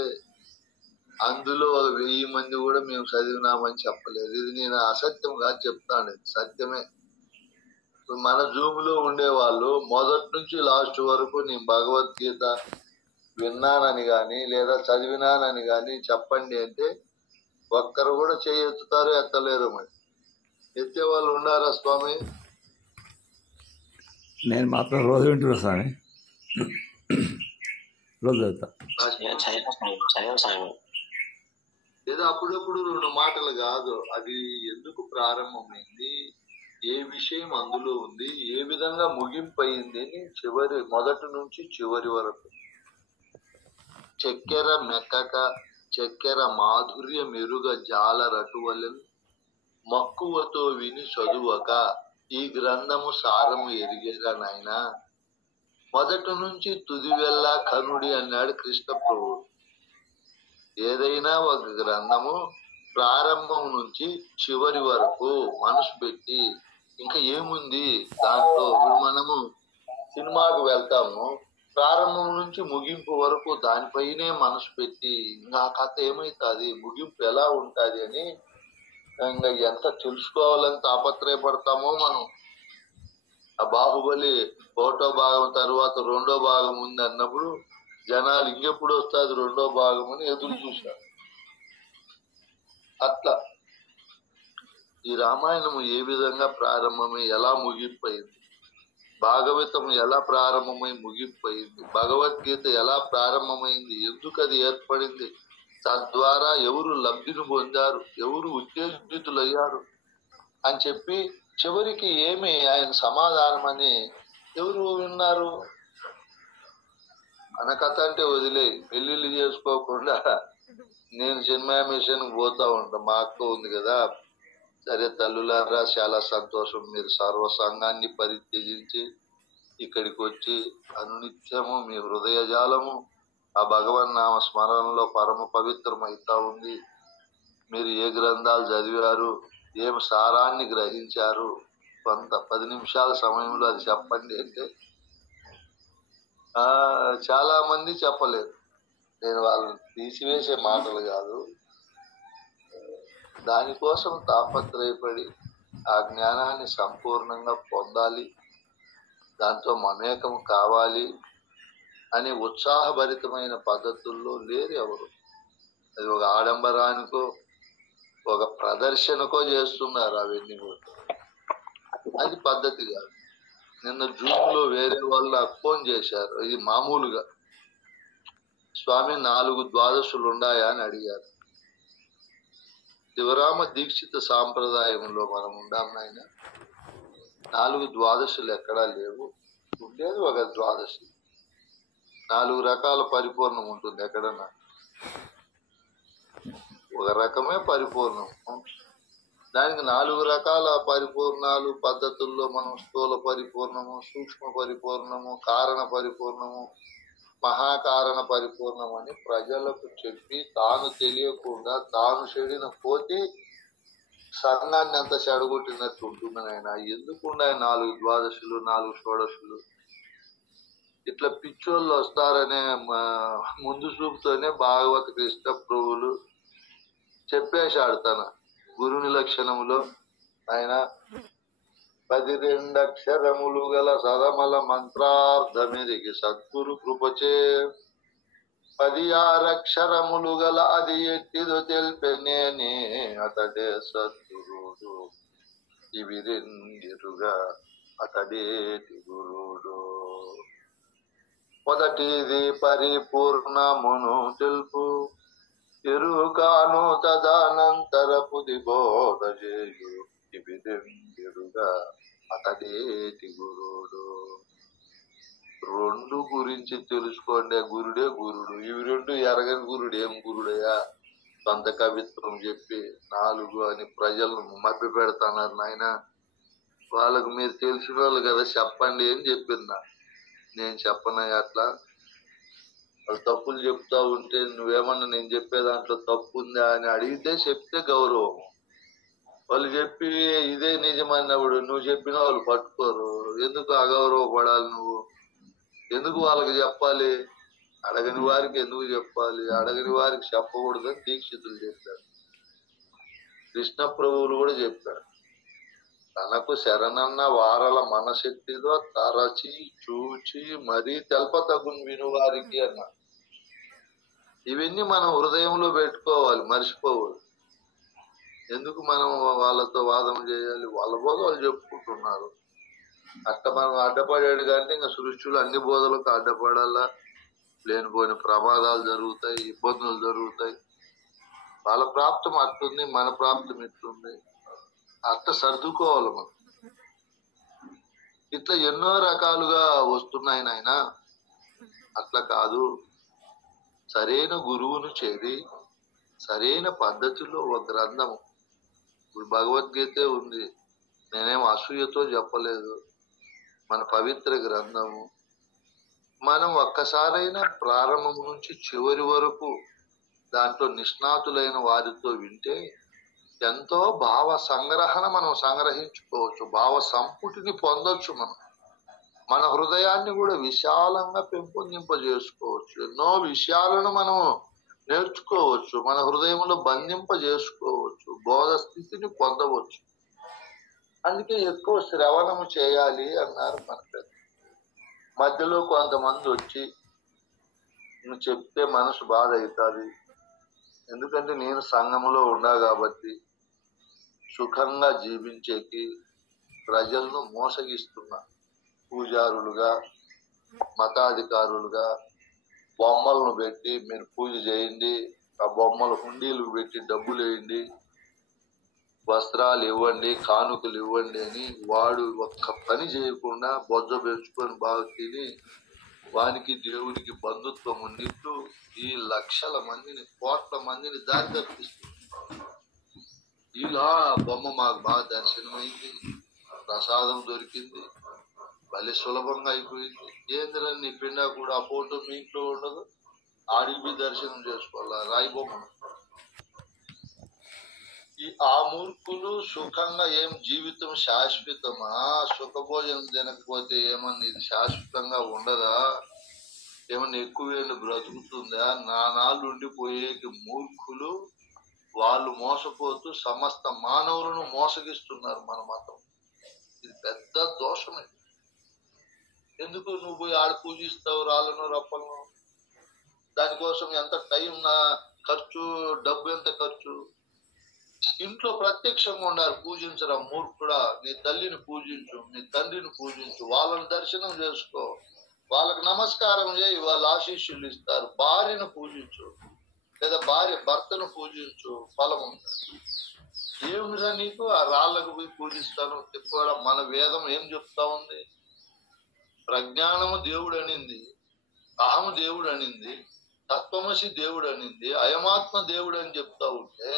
అందులో 1000 మంది కూడా మేము చదివినామని చెప్పలేదు. ఇది నేను అసత్యం కాదు చెప్తాను, ఇది సత్యమే. మన జూమ్ లో ఉండేవాళ్ళు మొదటి నుంచి లాస్ట్ వరకు నేను భగవద్గీత విన్నానని గాని లేదా చదివినానని గాని చెప్పండి అంటే ఒక్కరు కూడా చేయెత్తుతారు, ఎత్తలేరు. మరి ఎత్తే వాళ్ళు ఉండారా స్వామి? నేను మాత్రం రోజు వింటున్నా స్వామి, రోజు చదువుతా. ఏదో అప్పుడప్పుడు 2 మాటలు కాదు. అది ఎందుకు ప్రారంభమైంది, ఏ విషయం అందులో ఉంది, ఏ విధంగా ముగింపు అయింది అని మొదటి నుంచి చివరి వరకు చక్కెర మెక్కక చక్కెర మాధుర్య మెరుగ జాలరటువలెను మక్కువతో విని చదువక ఈ గ్రంథము సారము ఎరిగేగా నాయనా. మొదటి నుంచి తుది వెళ్ళా కనుడి అన్నాడు కృష్ణ ప్రభువు. ఏదైనా ఒక గ్రంథము ప్రారంభం నుంచి చివరి వరకు మనసు పెట్టి ఇంకా ఏముంది దాంట్లో. ఇప్పుడు మనము సినిమాకు వెళ్తాము, ప్రారంభం నుంచి ముగింపు వరకు దానిపైనే మనసు పెట్టి ఇంకా కథ ఏమైతుంది, ముగింపు ఎలా ఉంటుంది అని ఇంకా ఎంత తెలుసుకోవాలని తాపత్రయపడతామో మనం. ఆ బాహుబలి 1వ భాగం తర్వాత 2వ భాగం ఉంది అన్నప్పుడు జనాలు ఇంకెప్పుడు వస్తుంది 2వ భాగం అని ఎదురు చూశారు. అట్లా ఈ రామాయణము ఏ విధంగా ప్రారంభమై ఎలా ముగింపయింది, భాగవతం ఎలా ప్రారంభమై ముగింపయింది, భగవద్గీత ఎలా ప్రారంభమైంది, ఎందుకు అది ఏర్పడింది, తద్వారా ఎవరు లబ్ధిని పొందారు, ఎవరు ఉత్తేజితులయ్యారు అని చెప్పి చివరికి ఏమి ఆయన సమాధానం అని ఎవరు విన్నారు? మన కథ అంటే వదిలే, పెళ్లిళ్ళు చేసుకోకుండా నేను సినిమా మిషన్ పోతా ఉంటా. మా అక్క ఉంది కదా, సరే తల్లులారా చాలా సంతోషం, మీరు సర్వ సంఘాన్ని పరిత్యజించి ఇక్కడికి వచ్చి అనునిత్యము మీ హృదయజాలము ఆ భగవన్నామ స్మరణలో పరమ పవిత్రమైతా ఉంది. మీరు ఏ గ్రంథాలు చదివారు, ఏం సారాన్ని గ్రహించారు, కొంత 10 నిమిషాల సమయంలో అది చెప్పండి అంటే చాలా మంది చెప్పలేరు. నేను వాళ్ళని తీసివేసే మాటలు కాదు, దానికోసం తాపత్రయపడి ఆ జ్ఞానాన్ని సంపూర్ణంగా పొందాలి, దాంతో మమేకం కావాలి అనే ఉత్సాహభరితమైన పద్ధతుల్లో లేరు ఎవరు. అది ఒక ఆడంబరానికో ఒక ప్రదర్శనకో చేస్తున్నారు అవన్నీ కూడా. అది పద్ధతి కాదు. నిన్న జూమ్ లో వేరే వాళ్ళు నాకు ఫోన్ చేశారు. ఇది మామూలుగా స్వామి 4 ద్వాదశులు ఉన్నాయా అని అడిగారు. శివరామ దీక్షిత సాంప్రదాయంలో మనం ఉండాం నాయన. 4 ద్వాదశులు ఎక్కడా లేవు. ఉండేది ఒక ద్వాదశి. 4 రకాల పరిపూర్ణం ఉంటుంది ఎక్కడన్నా. ఒక రకమే పరిపూర్ణం, దానికి 4 రకాల పరిపూర్ణాలు పద్ధతుల్లో మనం స్థూల పరిపూర్ణము, సూక్ష్మ పరిపూర్ణము, కారణ పరిపూర్ణము, మహాకారణ పరిపూర్ణం అని ప్రజలకు చెప్పి తాను తెలియకుండా తాను చెడిన పోతే సంఘాన్ని అంత చెడగొట్టినట్టు ఉంటుంది. ఆయన ఎందుకుండా 4 ద్వాదశులు 4 షోడశులు ఇట్లా పిచ్చోళ్ళు వస్తారనే ముందు చూపుతోనే భాగవత కృష్ణ ప్రభువులు చెప్పేశాడు తన గురుని లక్షణములో. ఆయన 12 అక్షరములు గల సదమల మంత్రార్థమెరిగి సద్గురు కృపచే 16 అక్షరములు గల అది ఎట్టిదో తెలిపెనేనే అతడే సద్గురుడు, ఇవి రెండిరుగా అతడేటి గురుడు. మొదటిది పరిపూర్ణమును తెలుపు, ఎరుకాను తదనంతరపు దిబోధ చేయు ఎరుగా అతడేటి గురుడు. రెండు గురించి తెలుసుకోండి, గురుడే గురుడు. ఇవి రెండు ఎరగని గురుడు ఏం గురుడయ్యా? సొంత కవిత్వం చెప్పి 4 అని ప్రజలను మభ్య పెడతాన్నారు నాయన. వాళ్ళకు మీరు తెలిసిన వాళ్ళు కదా, చెప్పండి అని చెప్పిందా. నేను చెప్పనయ్యా అట్లా. వాళ్ళు తప్పులు చెప్తా ఉంటే నువ్వేమన్నా నేను చెప్పే దాంట్లో తప్పు ఉందా అని అడిగితే చెప్తే గౌరవం. వాళ్ళు చెప్పి ఇదే నిజమన్నప్పుడు నువ్వు చెప్పినా వాళ్ళు పట్టుకోరు. ఎందుకు అగౌరవపడాలి నువ్వు? ఎందుకు వాళ్ళకి చెప్పాలి? అడగని వారికి ఎందుకు చెప్పాలి? అడగని వారికి చెప్పకూడదని దీక్షితులు చెప్పారు. కృష్ణ ప్రభువులు కూడా చెప్పారు, తనకు శరణన్న వారల మనశక్తితో తరచి చూచి మరీ తెల్పతగుని వినువారికి అన్నారు. ఇవన్నీ మనం హృదయంలో పెట్టుకోవాలి, మర్చిపోవాలి. ఎందుకు మనం వాళ్ళతో వాదన చేయాలి? వాళ్ళ బోధ వాళ్ళు చెప్పుకుంటున్నారు. అట్ట మనం అడ్డపడాడు కానీ ఇంకా సృష్టిలో అన్ని బోధలకు అడ్డపడాలా? లేనిపోయిన ప్రమాదాలు జరుగుతాయి, ఇబ్బందులు జరుగుతాయి. వాళ్ళ ప్రాప్తం అట్టుంది, మన ప్రాప్తం ఇట్టుంది. అట్ట సర్దుకోవాలి మనం. ఇట్లా ఎన్నో రకాలుగా వస్తున్నాయి నాయన. అట్లా కాదు, సరైన గురువును చేరి సరైన పద్ధతిలో ఒక గ్రంథము. ఇప్పుడు భగవద్గీతే ఉంది, నేనేం అసూయతో చెప్పలేదు. మన పవిత్ర గ్రంథము మనం ఒక్కసారైనా ప్రారంభం నుంచి చివరి వరకు దాంట్లో నిష్ణాతులైన వారితో వింటే ఎంతో భావ సంగ్రహణ మనం సంగ్రహించుకోవచ్చు, భావ సంపుటిని పొందొచ్చు. మన హృదయాన్ని కూడా విశాలంగా పెంపొందింపజేసుకోవచ్చు. ఎన్నో విషయాలను మనం నేర్చుకోవచ్చు, మన హృదయంలో బంధింపజేసుకోవచ్చు, బోధ స్థితిని పొందవచ్చు. అందుకే ఎక్కువ శ్రవణము చేయాలి అన్నారు మన పెద్ద. మధ్యలో కొంతమంది వచ్చి నువ్వు చెప్తే మనసు బాధ అవుతుంది. ఎందుకంటే నేను సంఘములో ఉన్నా కాబట్టి సుఖంగా జీవించేకి ప్రజలను మోసగిస్తున్నా. పూజారులుగా, మతాధికారులుగా బొమ్మలను పెట్టి మీరు పూజ చేయండి, ఆ బొమ్మలు హుండీలు పెట్టి డబ్బులు వేయండి, వస్త్రాలు ఇవ్వండి, కానుకలు ఇవ్వండి అని వాడు ఒక్క పని చేయకుండా బొజ్జ పెంచుకొని బాగా తిని వానికి దేవునికి బంధుత్వం ఉన్నట్టు ఈ లక్షల మందిని, కోట్ల మందిని దారి తప్పిస్తుంది. ఇలా బొమ్మ మాకు బాగా దర్శనమైంది, ప్రసాదం దొరికింది, భలే సులభంగా అయిపోయింది. ఏంద్రా నీ పిండా కూడా ఆ ఫోటో మీ ఇంట్లో ఉండదు, ఆడికి దర్శనం చేసుకోవాలా రాయి బొమ్మ. ఆ మూర్ఖులు సుఖంగా ఏం జీవితం శాశ్వతమా? సుఖభోజనం తినకపోతే ఏమన్నా ఇది శాశ్వతంగా ఉండదా? ఏమన్నా ఎక్కువేళ్ళు బ్రతుకుతుందా? నానాళ్ళు ఉండిపోయేకి మూర్ఖులు వాళ్ళు మోసపోతూ సమస్త మానవులను మోసగిస్తున్నారు మన మతం. ఇది పెద్ద దోషం. ఎందుకు నువ్వు పోయి ఆడ పూజిస్తావు రాళ్ళను రప్పలను? దానికోసం ఎంత టైం ఖర్చు, డబ్బు ఎంత ఖర్చు? ఇంట్లో ప్రత్యక్షంగా ఉన్నారు, పూజించరా మూర్ఖుడా. నీ తల్లిని పూజించు, నీ తండ్రిని పూజించు, వాళ్ళని దర్శనం చేసుకో, వాళ్ళకి నమస్కారం చేయి, వాళ్ళు ఆశీస్సులు ఇస్తారు. భార్యను పూజించు, లేదా భార్య భర్తను పూజించు, ఫలం ఉంటుంది. ఏమిరా నీకు ఆ రాళ్ళకు పోయి పూజిస్తాను తిప్పడా? మన వేదం ఏం చెప్తా ఉంది? ప్రజ్ఞానము దేవుడు అనింది, అహము దేవుడు అనింది, తత్వమసి దేవుడు అనింది, అయమాత్మ దేవుడు అని చెప్తా ఉంటే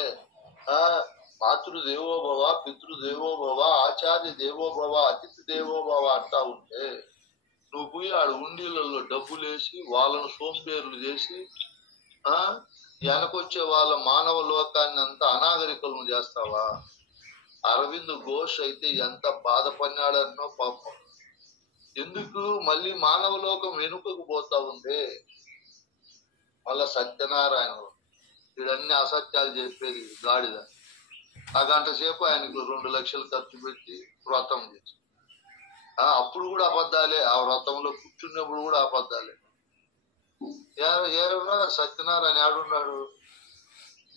మాతృదేవోభవ, పితృదేవోభవ, ఆచార్య దేవోభవ, అతిథి దేవోభవ అంటా ఉంటే నువ్వు పోయి ఆడ ఉండీలలో డబ్బులేసి వాళ్ళను సోంబేర్లు చేసి వెనకొచ్చే వాళ్ళ మానవ లోకాన్ని అంతా అనాగరికలను చేస్తావా? అరవింద్ ఘోష్ అయితే ఎంత బాధపడినాడన్నో పాపం. ఎందుకు మళ్ళీ మానవ లోకం వెనుకకు పోతా ఉంది? మళ్ళా సత్యనారాయణ వీడన్ని అసత్యాలు చెప్పేది గాడిద. ఆ గంట సేపు ఆయనకు 2 లక్షలు ఖర్చు పెట్టి వ్రతం చేసి, అప్పుడు కూడా అబద్ధాలే. ఆ వ్రతంలో కూర్చున్నప్పుడు కూడా అబద్ధాలే. సత్యనారాయణ ఆడున్నాడు?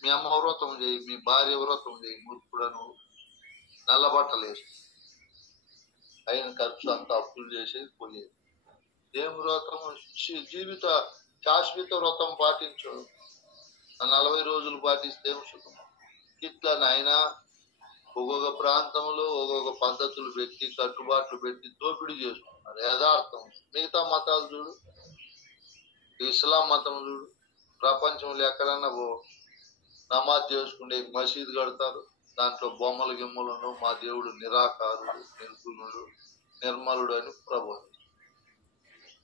మీ అమ్మ వ్రతం చేయి, మీ భార్య వ్రతం చేయి, మూర్ఖుడా నువ్వు. నల్ల బట్టలు వేసి అయిన ఖర్చు అంతా అప్పులు చేసేది పోయేది. ఏం వ్రతం? జీవిత శాశ్వత వ్రతం పాటించు. 40 రోజులు పాటిస్తే ఏం సుఖం. ఇట్లా నాయన ఒక్కొక్క ప్రాంతంలో ఒక్కొక్క పద్ధతులు పెట్టి కట్టుబాట్లు పెట్టి దోపిడీ చేస్తున్నారు. యథార్థం మిగతా మతాలు చూడు, ఇస్లాం మతం చూడు, ప్రపంచంలో ఎక్కడన్నా నమాజ్ చేసుకుంటే మసీదు కడతారు, దాంట్లో బొమ్మలు గిమ్మలు ఉండవు, మా దేవుడు నిరాకారుడు, నిర్గుణుడు, నిర్మలుడు అని ప్రబోధించారు.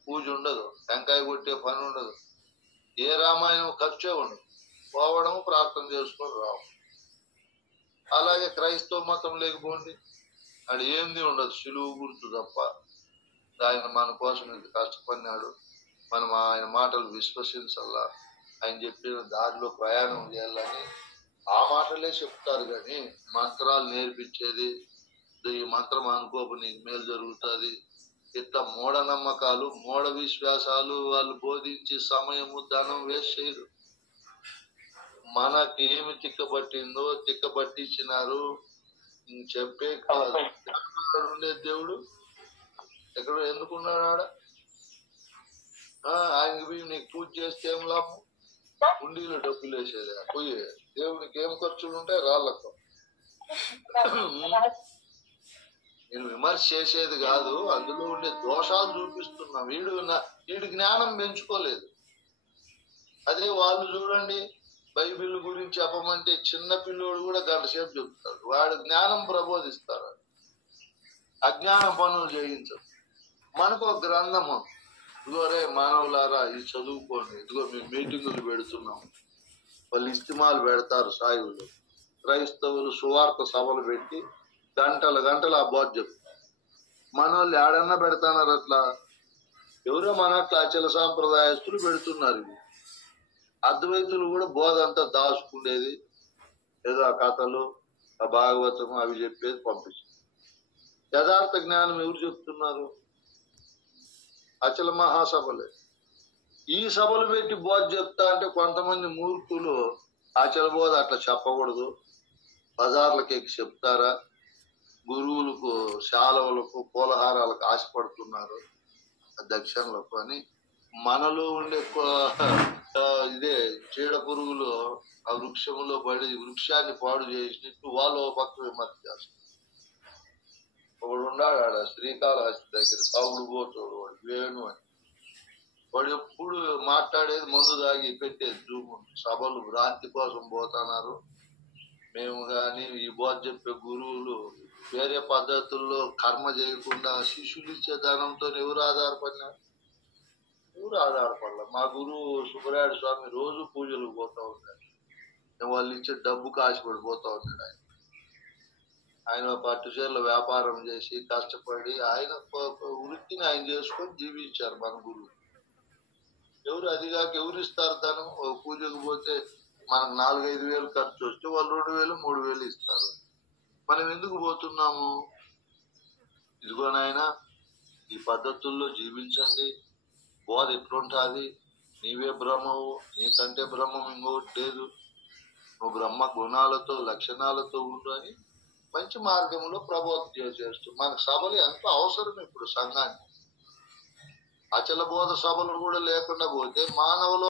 పూజ ఉండదు, టెంకాయ కొట్టే పని ఉండదు, ఏ రామాయణం ఖర్చే ఉండదు, పోవడం ప్రార్థన చేసుకొని రావడం. అలాగే క్రైస్తవ మతం లేకపోండి, అది ఏంది ఉండదు, సులువు గుర్తు తప్ప. ఆయన మన కోసం ఇంత కష్టపడినాడు, మనం ఆయన మాటలు విశ్వసించాలా, ఆయన చెప్పిన దారిలో ప్రయాణం చేయాలని ఆ మాటలే చెప్తారు. కానీ మంత్రాలు నేర్పించేది, ఈ మంత్రం అనుకోపు నీకు మేలు జరుగుతుంది, ఇట్లా మూఢనమ్మకాలు మూఢ విశ్వాసాలు వాళ్ళు బోధించి సమయము ధనం వేస్ట్ చేయరు. మనకి ఏమి తిక్కబట్టిందో తిక్కబట్టించినారు చెప్పే కాదు. ఎక్కడ ఉండే దేవుడు ఎక్కడ ఎందుకున్నాడు ఆడ? ఆయనకి పోయి నీకు పూజ చేస్తే ఏం లాభం? ఉండిలో డబ్బులు వేసేది పోయి దేవునికి ఏం ఖర్చులు ఉంటాయి రాళ్ళకు. నేను విమర్శ చేసేది కాదు, అందులో ఉండే దోషాలు చూపిస్తున్నా. వీడు జ్ఞానం పెంచుకోలేదు. అదే వాళ్ళు చూడండి, బైబిల్ గురించి చెప్పమంటే చిన్న పిల్లోడు కూడా గంట సేపు చెప్తాడు, వాడు జ్ఞానం ప్రబోధిస్తారు, అజ్ఞానం పనులు చేయించరు. మనకు ఒక గ్రంథము, ఇదిగో రే మానవులారా ఇది చదువుకోండి, ఇదిగో మేము మీటింగులు పెడుతున్నాం, వాళ్ళు ఇస్తిమాలు పెడతారు సాయువులు, క్రైస్తవులు సువార్త సభలు పెట్టి గంటలు ఆ బోధ చెప్తారు. మన వాళ్ళు ఏడన్నా పెడతాన్నారు అట్లా? ఎవరో మన అట్లా అచల సాంప్రదాయస్తులు పెడుతున్నారు. ఇవి అద్వైతులు కూడా బోధ అంతా దాచుకునేది, ఏదో ఆ కథలు ఆ భాగవతం అవి చెప్పేది పంపించారు. యథార్థ జ్ఞానం ఎవరు చెప్తున్నారు? అచల మహాసభలే. ఈ సభలు పెట్టి బోధ చెప్తా అంటే కొంతమంది మూర్ఖులు అచల బోధ అట్లా చెప్పకూడదు, బజార్లకు ఎక్కి చెప్తారా, గురువులకు శాలవులకు పూలహారాలకు ఆశపడుతున్నారు దక్షిణలకు అని. మనలో ఉండే ఇదే చీడ పురుగులు ఆ వృక్షంలో పడి వృక్షాన్ని పాడు చేసినట్టు వాళ్ళు ఒక పక్క విమర్శ చేస్తారు. ఒకడు ఉన్నాడు ఆడ శ్రీకాళహస్తి దగ్గర, సాగుడు పోతాడు వాడు, వేణు అని. వాడు ఎప్పుడు మాట్లాడేది మందు తాగి పెట్టేది జూము. సభలు భ్రాంతి కోసం పోతున్నారు. మేము కానీ ఈ బోధ చెప్పే గురువులు వేరే పద్ధతుల్లో కర్మ చేయకుండా శిష్యులు ఇచ్చే ధనంతో ఎవరు ఆధారపడినారు? ఎవరు ఆధారపడలే. మా గురువు సుబ్బరాయుడు స్వామి రోజు పూజలకు పోతా ఉంటాడు, వాళ్ళు ఇచ్చే డబ్బుకు ఆశపడిపోతా ఉంటాడు. ఆయన పట్టు చీరల వ్యాపారం చేసి కష్టపడి ఆయన వృత్తిని ఆయన చేసుకొని జీవించారు మన గురువు. ఎవరు అదిగాక ఎవరు ఇస్తారు ధనం? పూజకు పోతే మనకు 4-5 వేలు ఖర్చు వస్తే వాళ్ళు 2,000 3,000 ఇస్తారు. మనం ఎందుకు పోతున్నాము? ఇదిగోనైనా ఈ పద్ధతుల్లో జీవించండి, బోధ ఎట్లుంటుంది, నీవే బ్రహ్మవు, నీకంటే బ్రహ్మం ఇంకొకటి లేదు, నువ్వు బ్రహ్మ గుణాలతో లక్షణాలతో ఉండు అని మంచి మార్గంలో ప్రబోధం చేస్తూ మనకు సభలు ఎంత అవసరం ఇప్పుడు సంఘానికి. అచల బోధ సభలు కూడా లేకుండా పోతే మానవులు